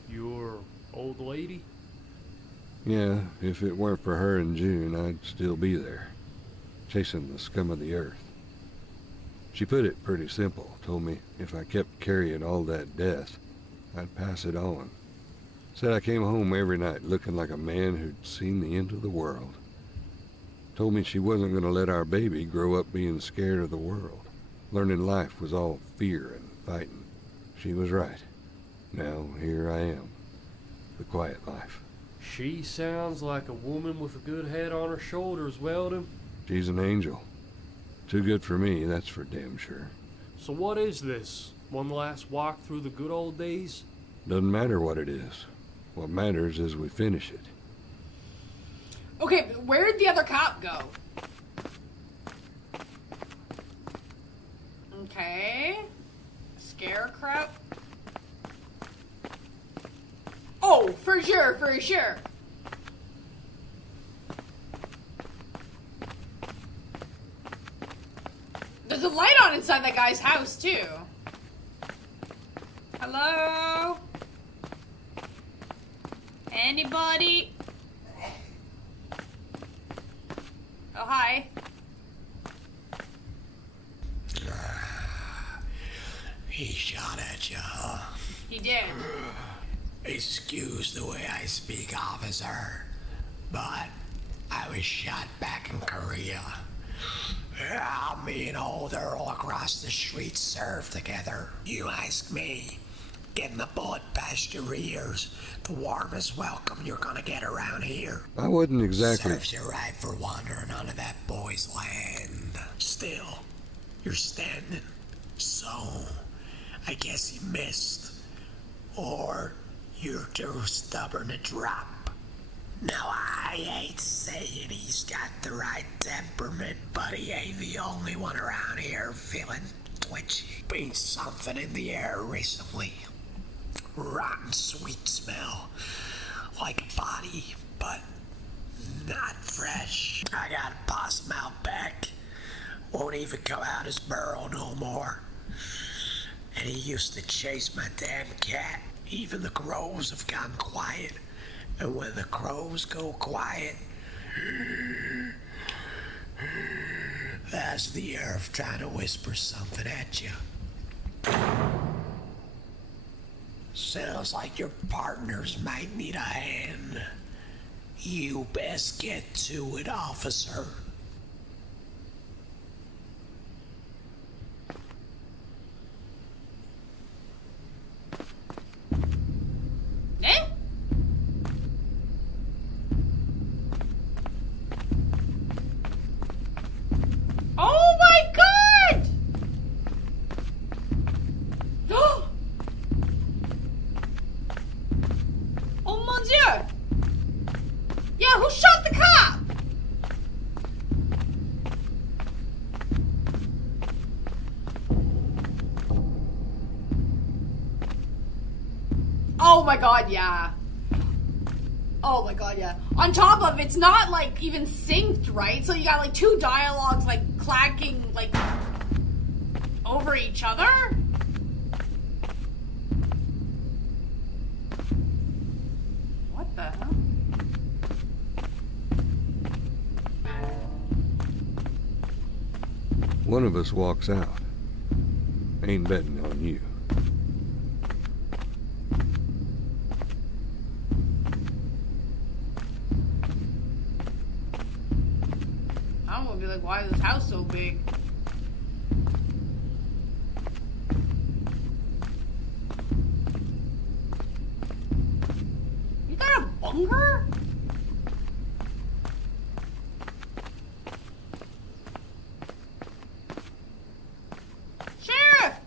Your old lady? Yeah, if it weren't for her and June, I'd still be there, chasing the scum of the earth. She put it pretty simple, told me if I kept carrying all that death, I'd pass it on. Said I came home every night looking like a man who'd seen the end of the world. Told me she wasn't going to let our baby grow up being scared of the world, learning life was all fear and fighting. She was right. Now here I am, the quiet life. She sounds like a woman with a good head on her shoulders, Weldon. She's an angel. Too good for me, that's for damn sure. So what is this? One last walk through the good old days? Doesn't matter what it is. What matters is we finish it. Okay, but where'd the other cop go? Okay. Scarecrow. Oh, for sure, for sure. There's a light on inside that guy's house, too. Hello? Anybody? Oh, hi. He shot at you, huh? He did. Excuse the way I speak, officer, but I was shot back in Korea. Yeah, me and Holder all across the street served together. You ask me, getting the bullet past your ears, the warmest welcome you're gonna get around here. I wouldn't exactly... Serves you right for wandering onto that boy's land. Still, you're standing. So, I guess you missed. Or you're too stubborn to drop. Now, I ain't saying he's got the right temperament, but he ain't the only one around here feeling twitchy. Been something in the air recently. Rotten sweet smell. Like a body, but not fresh. I got a possum out back. Won't even come out his burrow no more. And he used to chase my damn cat. Even the crows have gone quiet. And when the crows go quiet, that's the earth trying to whisper something at you. Sounds like your partners might need a hand. You best get to it, officer. Eh? Oh my god! Oh mon dieu! Yeah, who shot the cop? Oh my god, yeah. Oh my god, yeah. On top of it's not like even synced, right? So you got like two dialogues like clacking like over each other? What the hell? One of us walks out. Ain't betting on you. I'm gonna be like, why is this house so big? You got a bunker? Sheriff!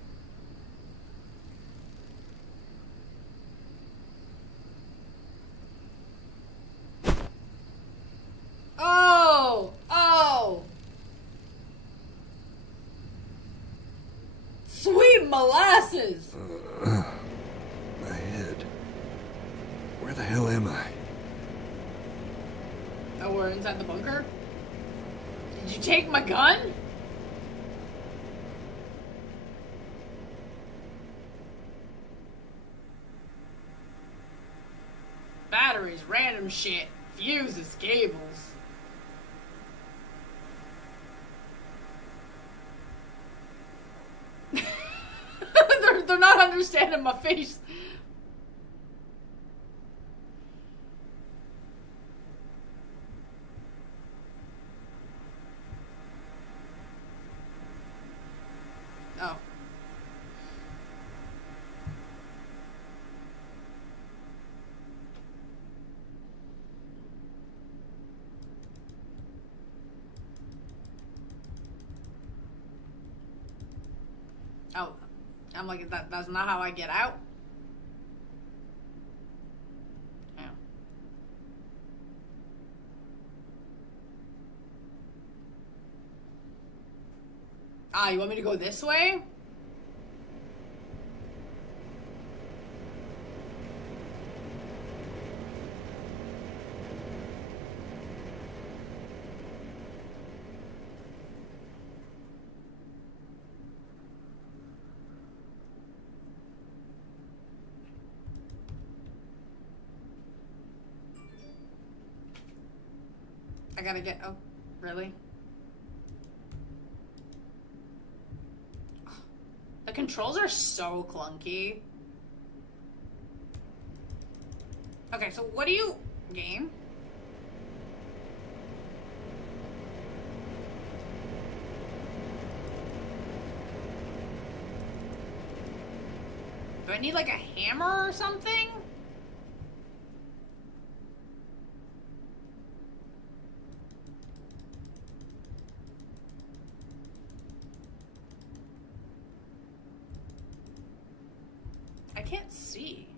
Oh! Oh! Sweet molasses! My head. Where the hell am I? Oh, we're inside the bunker? Did you take my gun? Batteries, random shit, fuses, cables. They're not understanding my face. Oh. Oh. I'm like, that's not how I get out. Oh. Ah, you want me to go this way? I gotta get... Oh, really? The controls are so clunky. Okay, so what do you... Game? Do I need like a hammer or something? I can't see.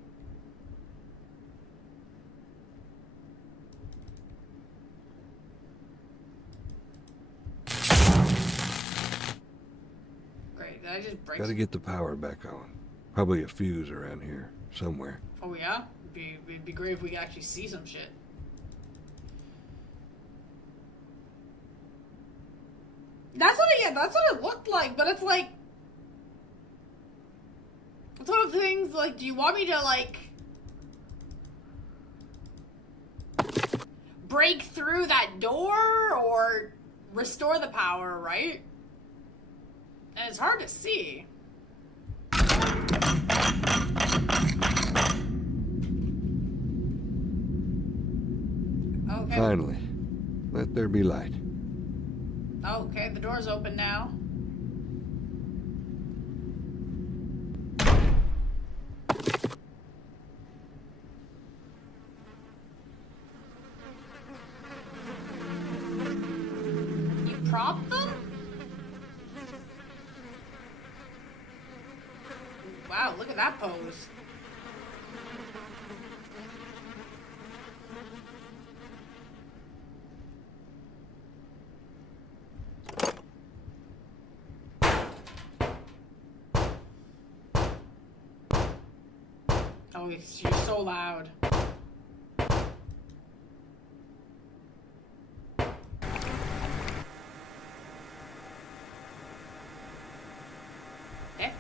Great, did I just break? Gotta get the power back on. Probably a fuse around here, somewhere. Oh yeah? It'd be great if we could actually see some shit. That's what it looked like, but it's like... It's one of the things, like, do you want me to, like... break through that door, or restore the power, right? And it's hard to see. Okay. Finally. Let there be light. Okay, the door's open now. You prop them? Wow, look at that pose. Oh, you're so loud. Eh?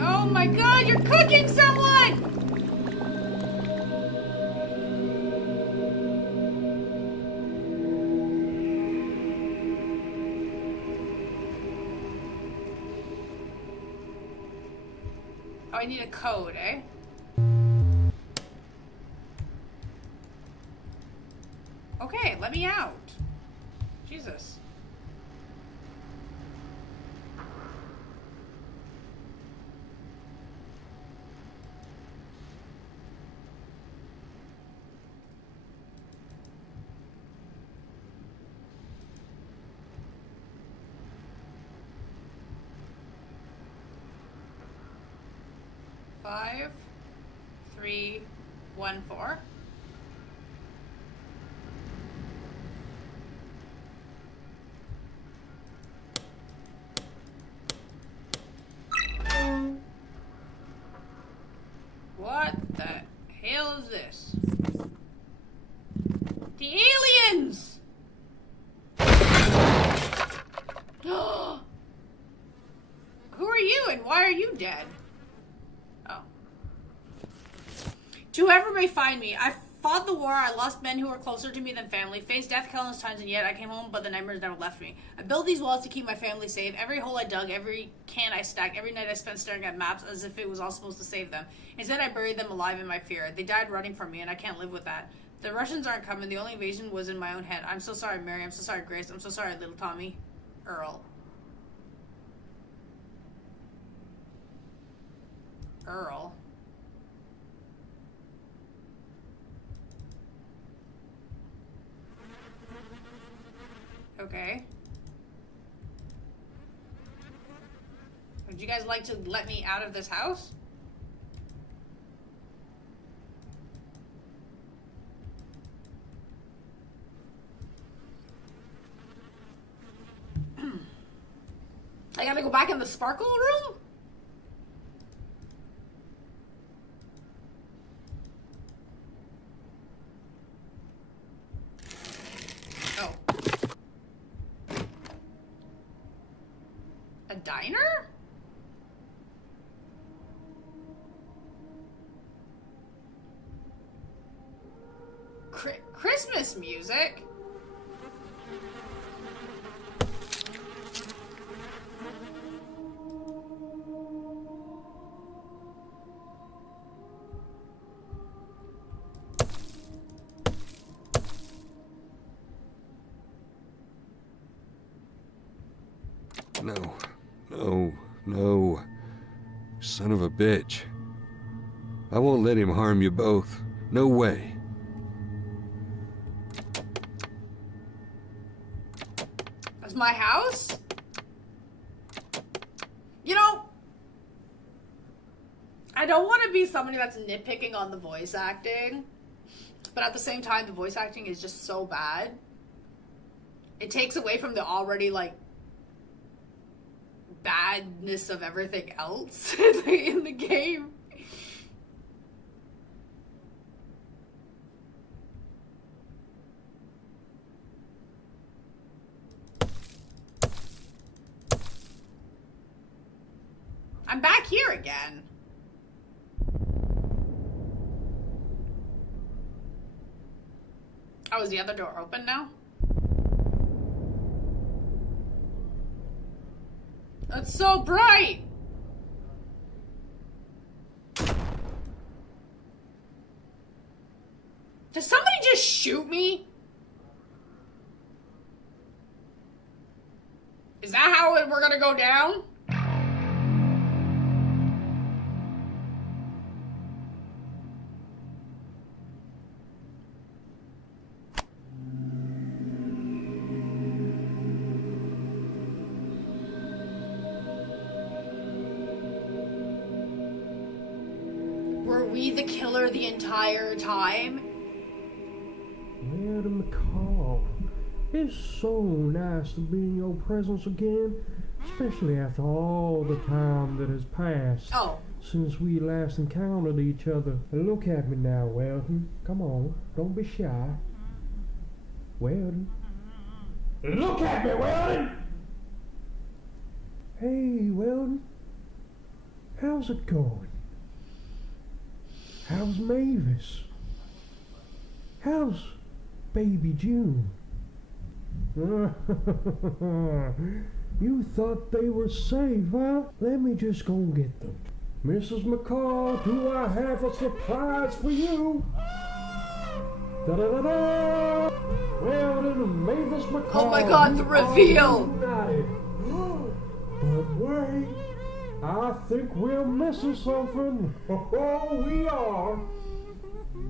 Oh my god, you're cooking someone! Oh, I need a code, eh? Okay, let me out. Jesus. Five, 3, 1, 4. What the hell is this? The aliens! Who are you and why are you dead? Oh. To whoever may find me, I fought the war, I lost men who were closer to me than family, faced death countless times, and yet I came home, but the nightmares never left me. I built these walls to keep my family safe. Every hole I dug, every can I stacked, every night I spent staring at maps as if it was all supposed to save them. Instead, I buried them alive in my fear. They died running from me, and I can't live with that. The Russians aren't coming. The only invasion was in my own head. I'm so sorry, Mary. I'm so sorry, Grace. I'm so sorry, little Tommy. Earl. Earl. Okay. Would you guys like to let me out of this house? I gotta go back in the sparkle room? Christmas music. No, no, no. Son of a bitch. I won't let him harm you both. No way. That's my house? You know, I don't want to be somebody that's nitpicking on the voice acting, but at the same time, the voice acting is just so bad. It takes away from the already, like, badness of everything else in the game. I'm back here again. Oh, is the other door open now? It's so bright! Does somebody just shoot me? Is that how we're gonna go down? Were we the killer the entire time? Madam McCall, it's so nice to be in your presence again, especially after all the time that has passed Oh. since we last encountered each other. Look at me now, Weldon. Come on, don't be shy. Weldon. Look at me, Weldon! Hey, Weldon. How's it going? How's Mavis? How's baby June? You thought they were safe, huh? Let me just go and get them. Mrs. McCall, do I have a surprise for you? Da-da-da-da! Weldon and Mavis McCall. Oh my God, the reveal! Reunited. But wait, I think we're missing something. Oh, we are.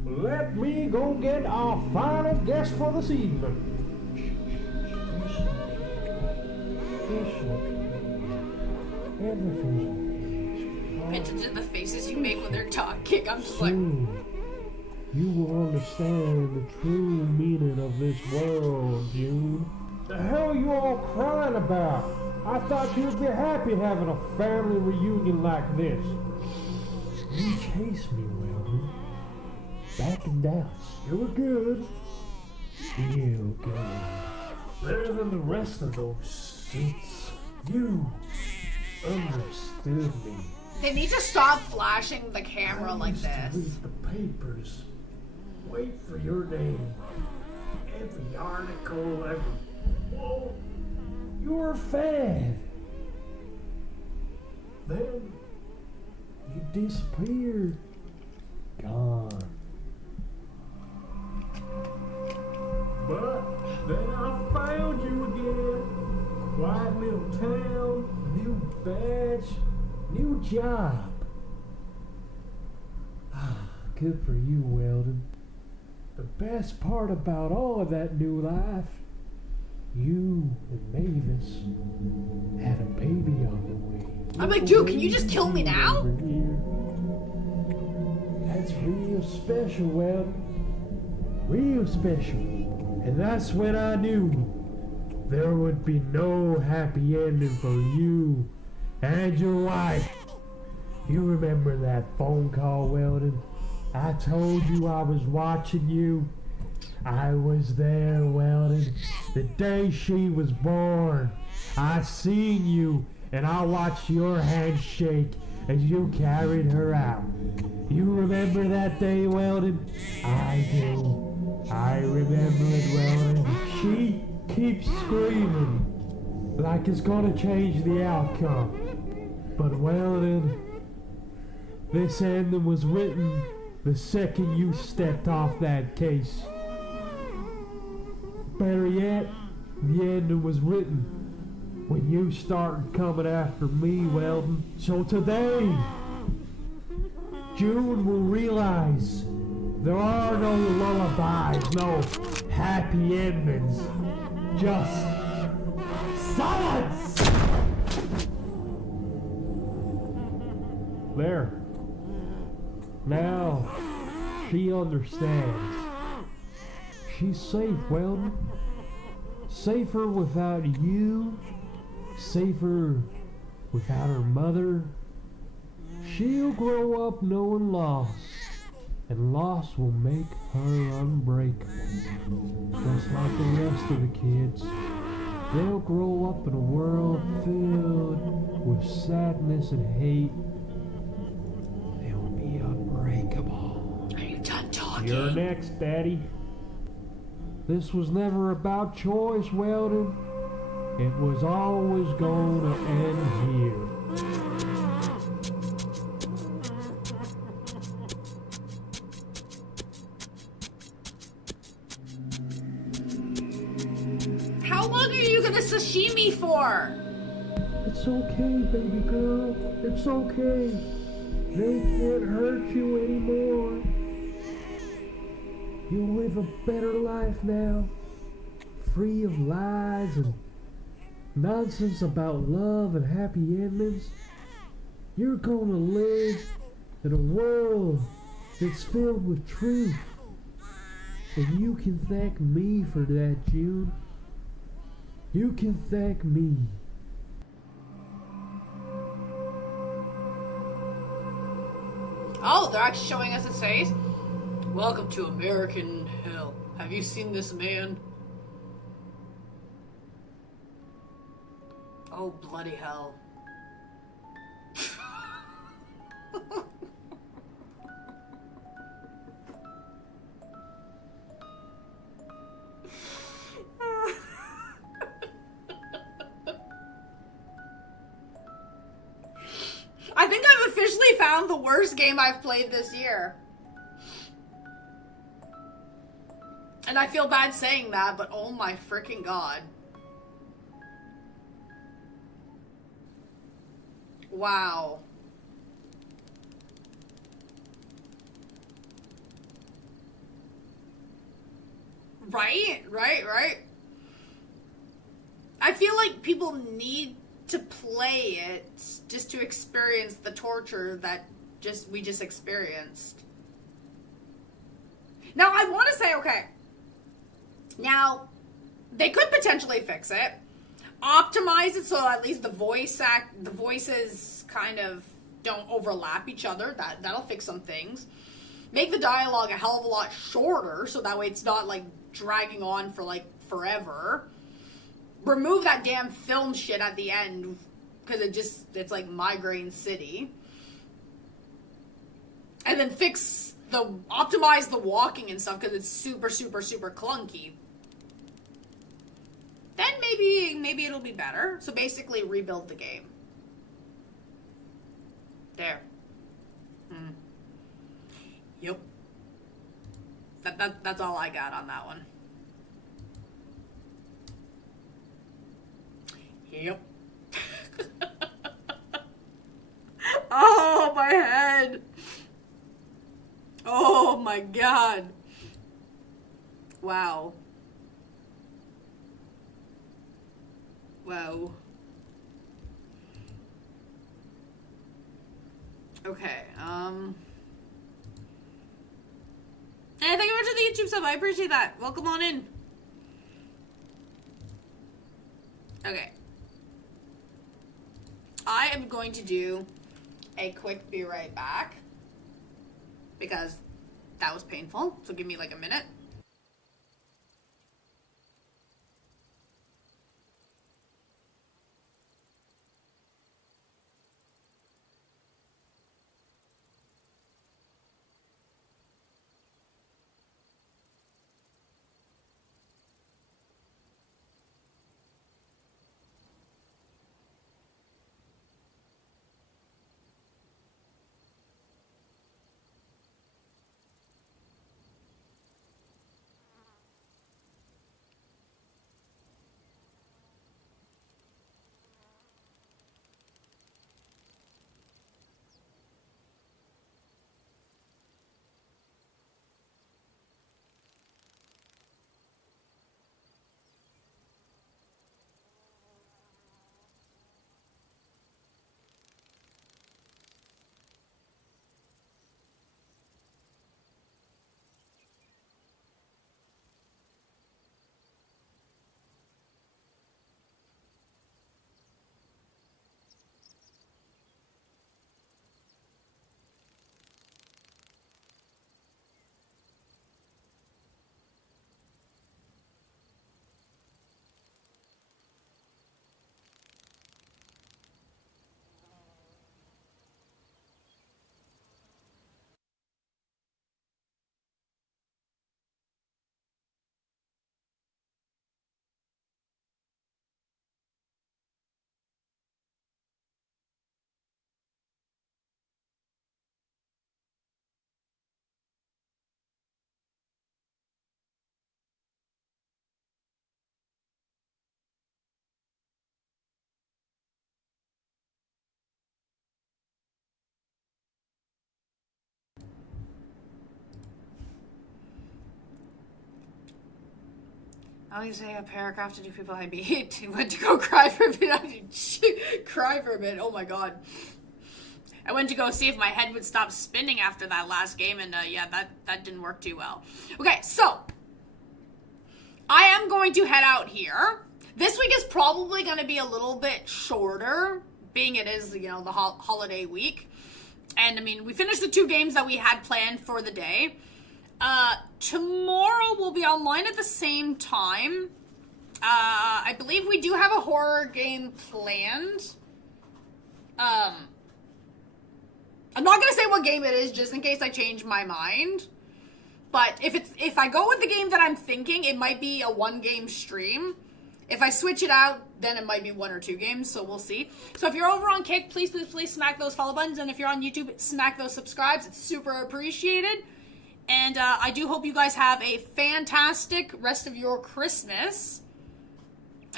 Let me go get our final guest for this evening. Everything's Pictures of the faces you make when they're talking. I'm just like, soon. You will understand the true meaning of this world, June. The hell are you all crying about? I thought you'd be happy having a family reunion like this. You chased me, Weldon. Back in Dallas. You were good. Real good. Better than the rest of those suits. You understood me. they need to stop flashing the camera like used to this. read the papers. Wait for your name. Every article, whoa, you're a fan. Then you disappeared. Gone. But then I found you again. Quiet little town, new badge, new job. Good for you, Weldon. The best part about all of that new life, you and Mavis had a baby on the way. I'm like, dude, can you just kill me now? Over here. That's real special, Weldon. Real special. And that's when I knew there would be no happy ending for you and your wife. You remember that phone call, Weldon? I told you I was watching you. I was there, Weldon. The day she was born. I seen you, and I watched your hand shake as you carried her out. You remember that day, Weldon? I do. I remember it well, and she keeps screaming like it's gonna change the outcome. But Weldon, this ending was written the second you stepped off that case. Better yet, the ending was written when you started coming after me, Weldon. So today, June will realize there are no lullabies, no happy endings, just silence! There. Now, she understands. She's safe, Weldon. Safer without you. Safer without her mother. She'll grow up knowing loss, and loss will make her unbreakable. Just like the rest of the kids. They'll grow up in a world filled with sadness and hate. They'll be unbreakable. Are you done talking? You're next, Daddy. This was never about choice, Weldon. It was always gonna end here. How long are you gonna sashimi for? It's okay, baby girl. It's okay. They can't hurt you anymore. You'll live a better life now. Free of lies and nonsense about love and happy endings. You're gonna live in a world that's filled with truth. And you can thank me for that, June. You can thank me. Oh, they're actually showing us his face. Welcome to American Hell. Have you seen this man? Oh, bloody hell. I think I've officially found the worst game I've played this year. And I feel bad saying that, but oh my freaking god. Wow. Right? I feel like people need to play it just to experience the torture that we just experienced. Now, I want to say, okay. Now, they could potentially fix it. Optimize it so at least the voices kind of don't overlap each other. That'll fix some things. Make the dialogue a hell of a lot shorter so that way it's not like dragging on for like forever. Remove that damn film shit at the end because it's like Migraine City. And then optimize the walking and stuff because it's super, super, super clunky. Then maybe it'll be better. So basically rebuild the game. There. Yep. That's all I got on that one. Yep. Oh, my head. Oh my god. Wow. Wow. Okay, Hey, thank you very much for the YouTube sub. I appreciate that. Welcome on in. Okay. I am going to do a quick be right back because that was painful. So give me like a minute. I always say a paragraph to do people I beat. Went to go cry for a bit. Cry for a bit. Oh my god. I went to go see if my head would stop spinning after that last game, and yeah, that didn't work too well. Okay, so I am going to head out here. This week is probably going to be a little bit shorter, being it is, you know, the holiday week. And I mean, we finished the 2 games that we had planned for the day. Tomorrow we'll be online at the same time. I believe we do have a horror game planned. I'm not gonna say what game it is, just in case I change my mind. But if I go with the game that I'm thinking, it might be a 1-game stream. If I switch it out, then it might be 1 or 2 games, so we'll see. So if you're over on Kick, please smack those follow buttons, and if you're on YouTube, smack those subscribes. It's super appreciated. And I do hope you guys have a fantastic rest of your Christmas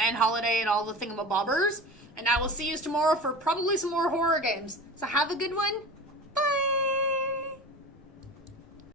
and holiday and all the thingamabobbers. And I will see you tomorrow for probably some more horror games. So have a good one.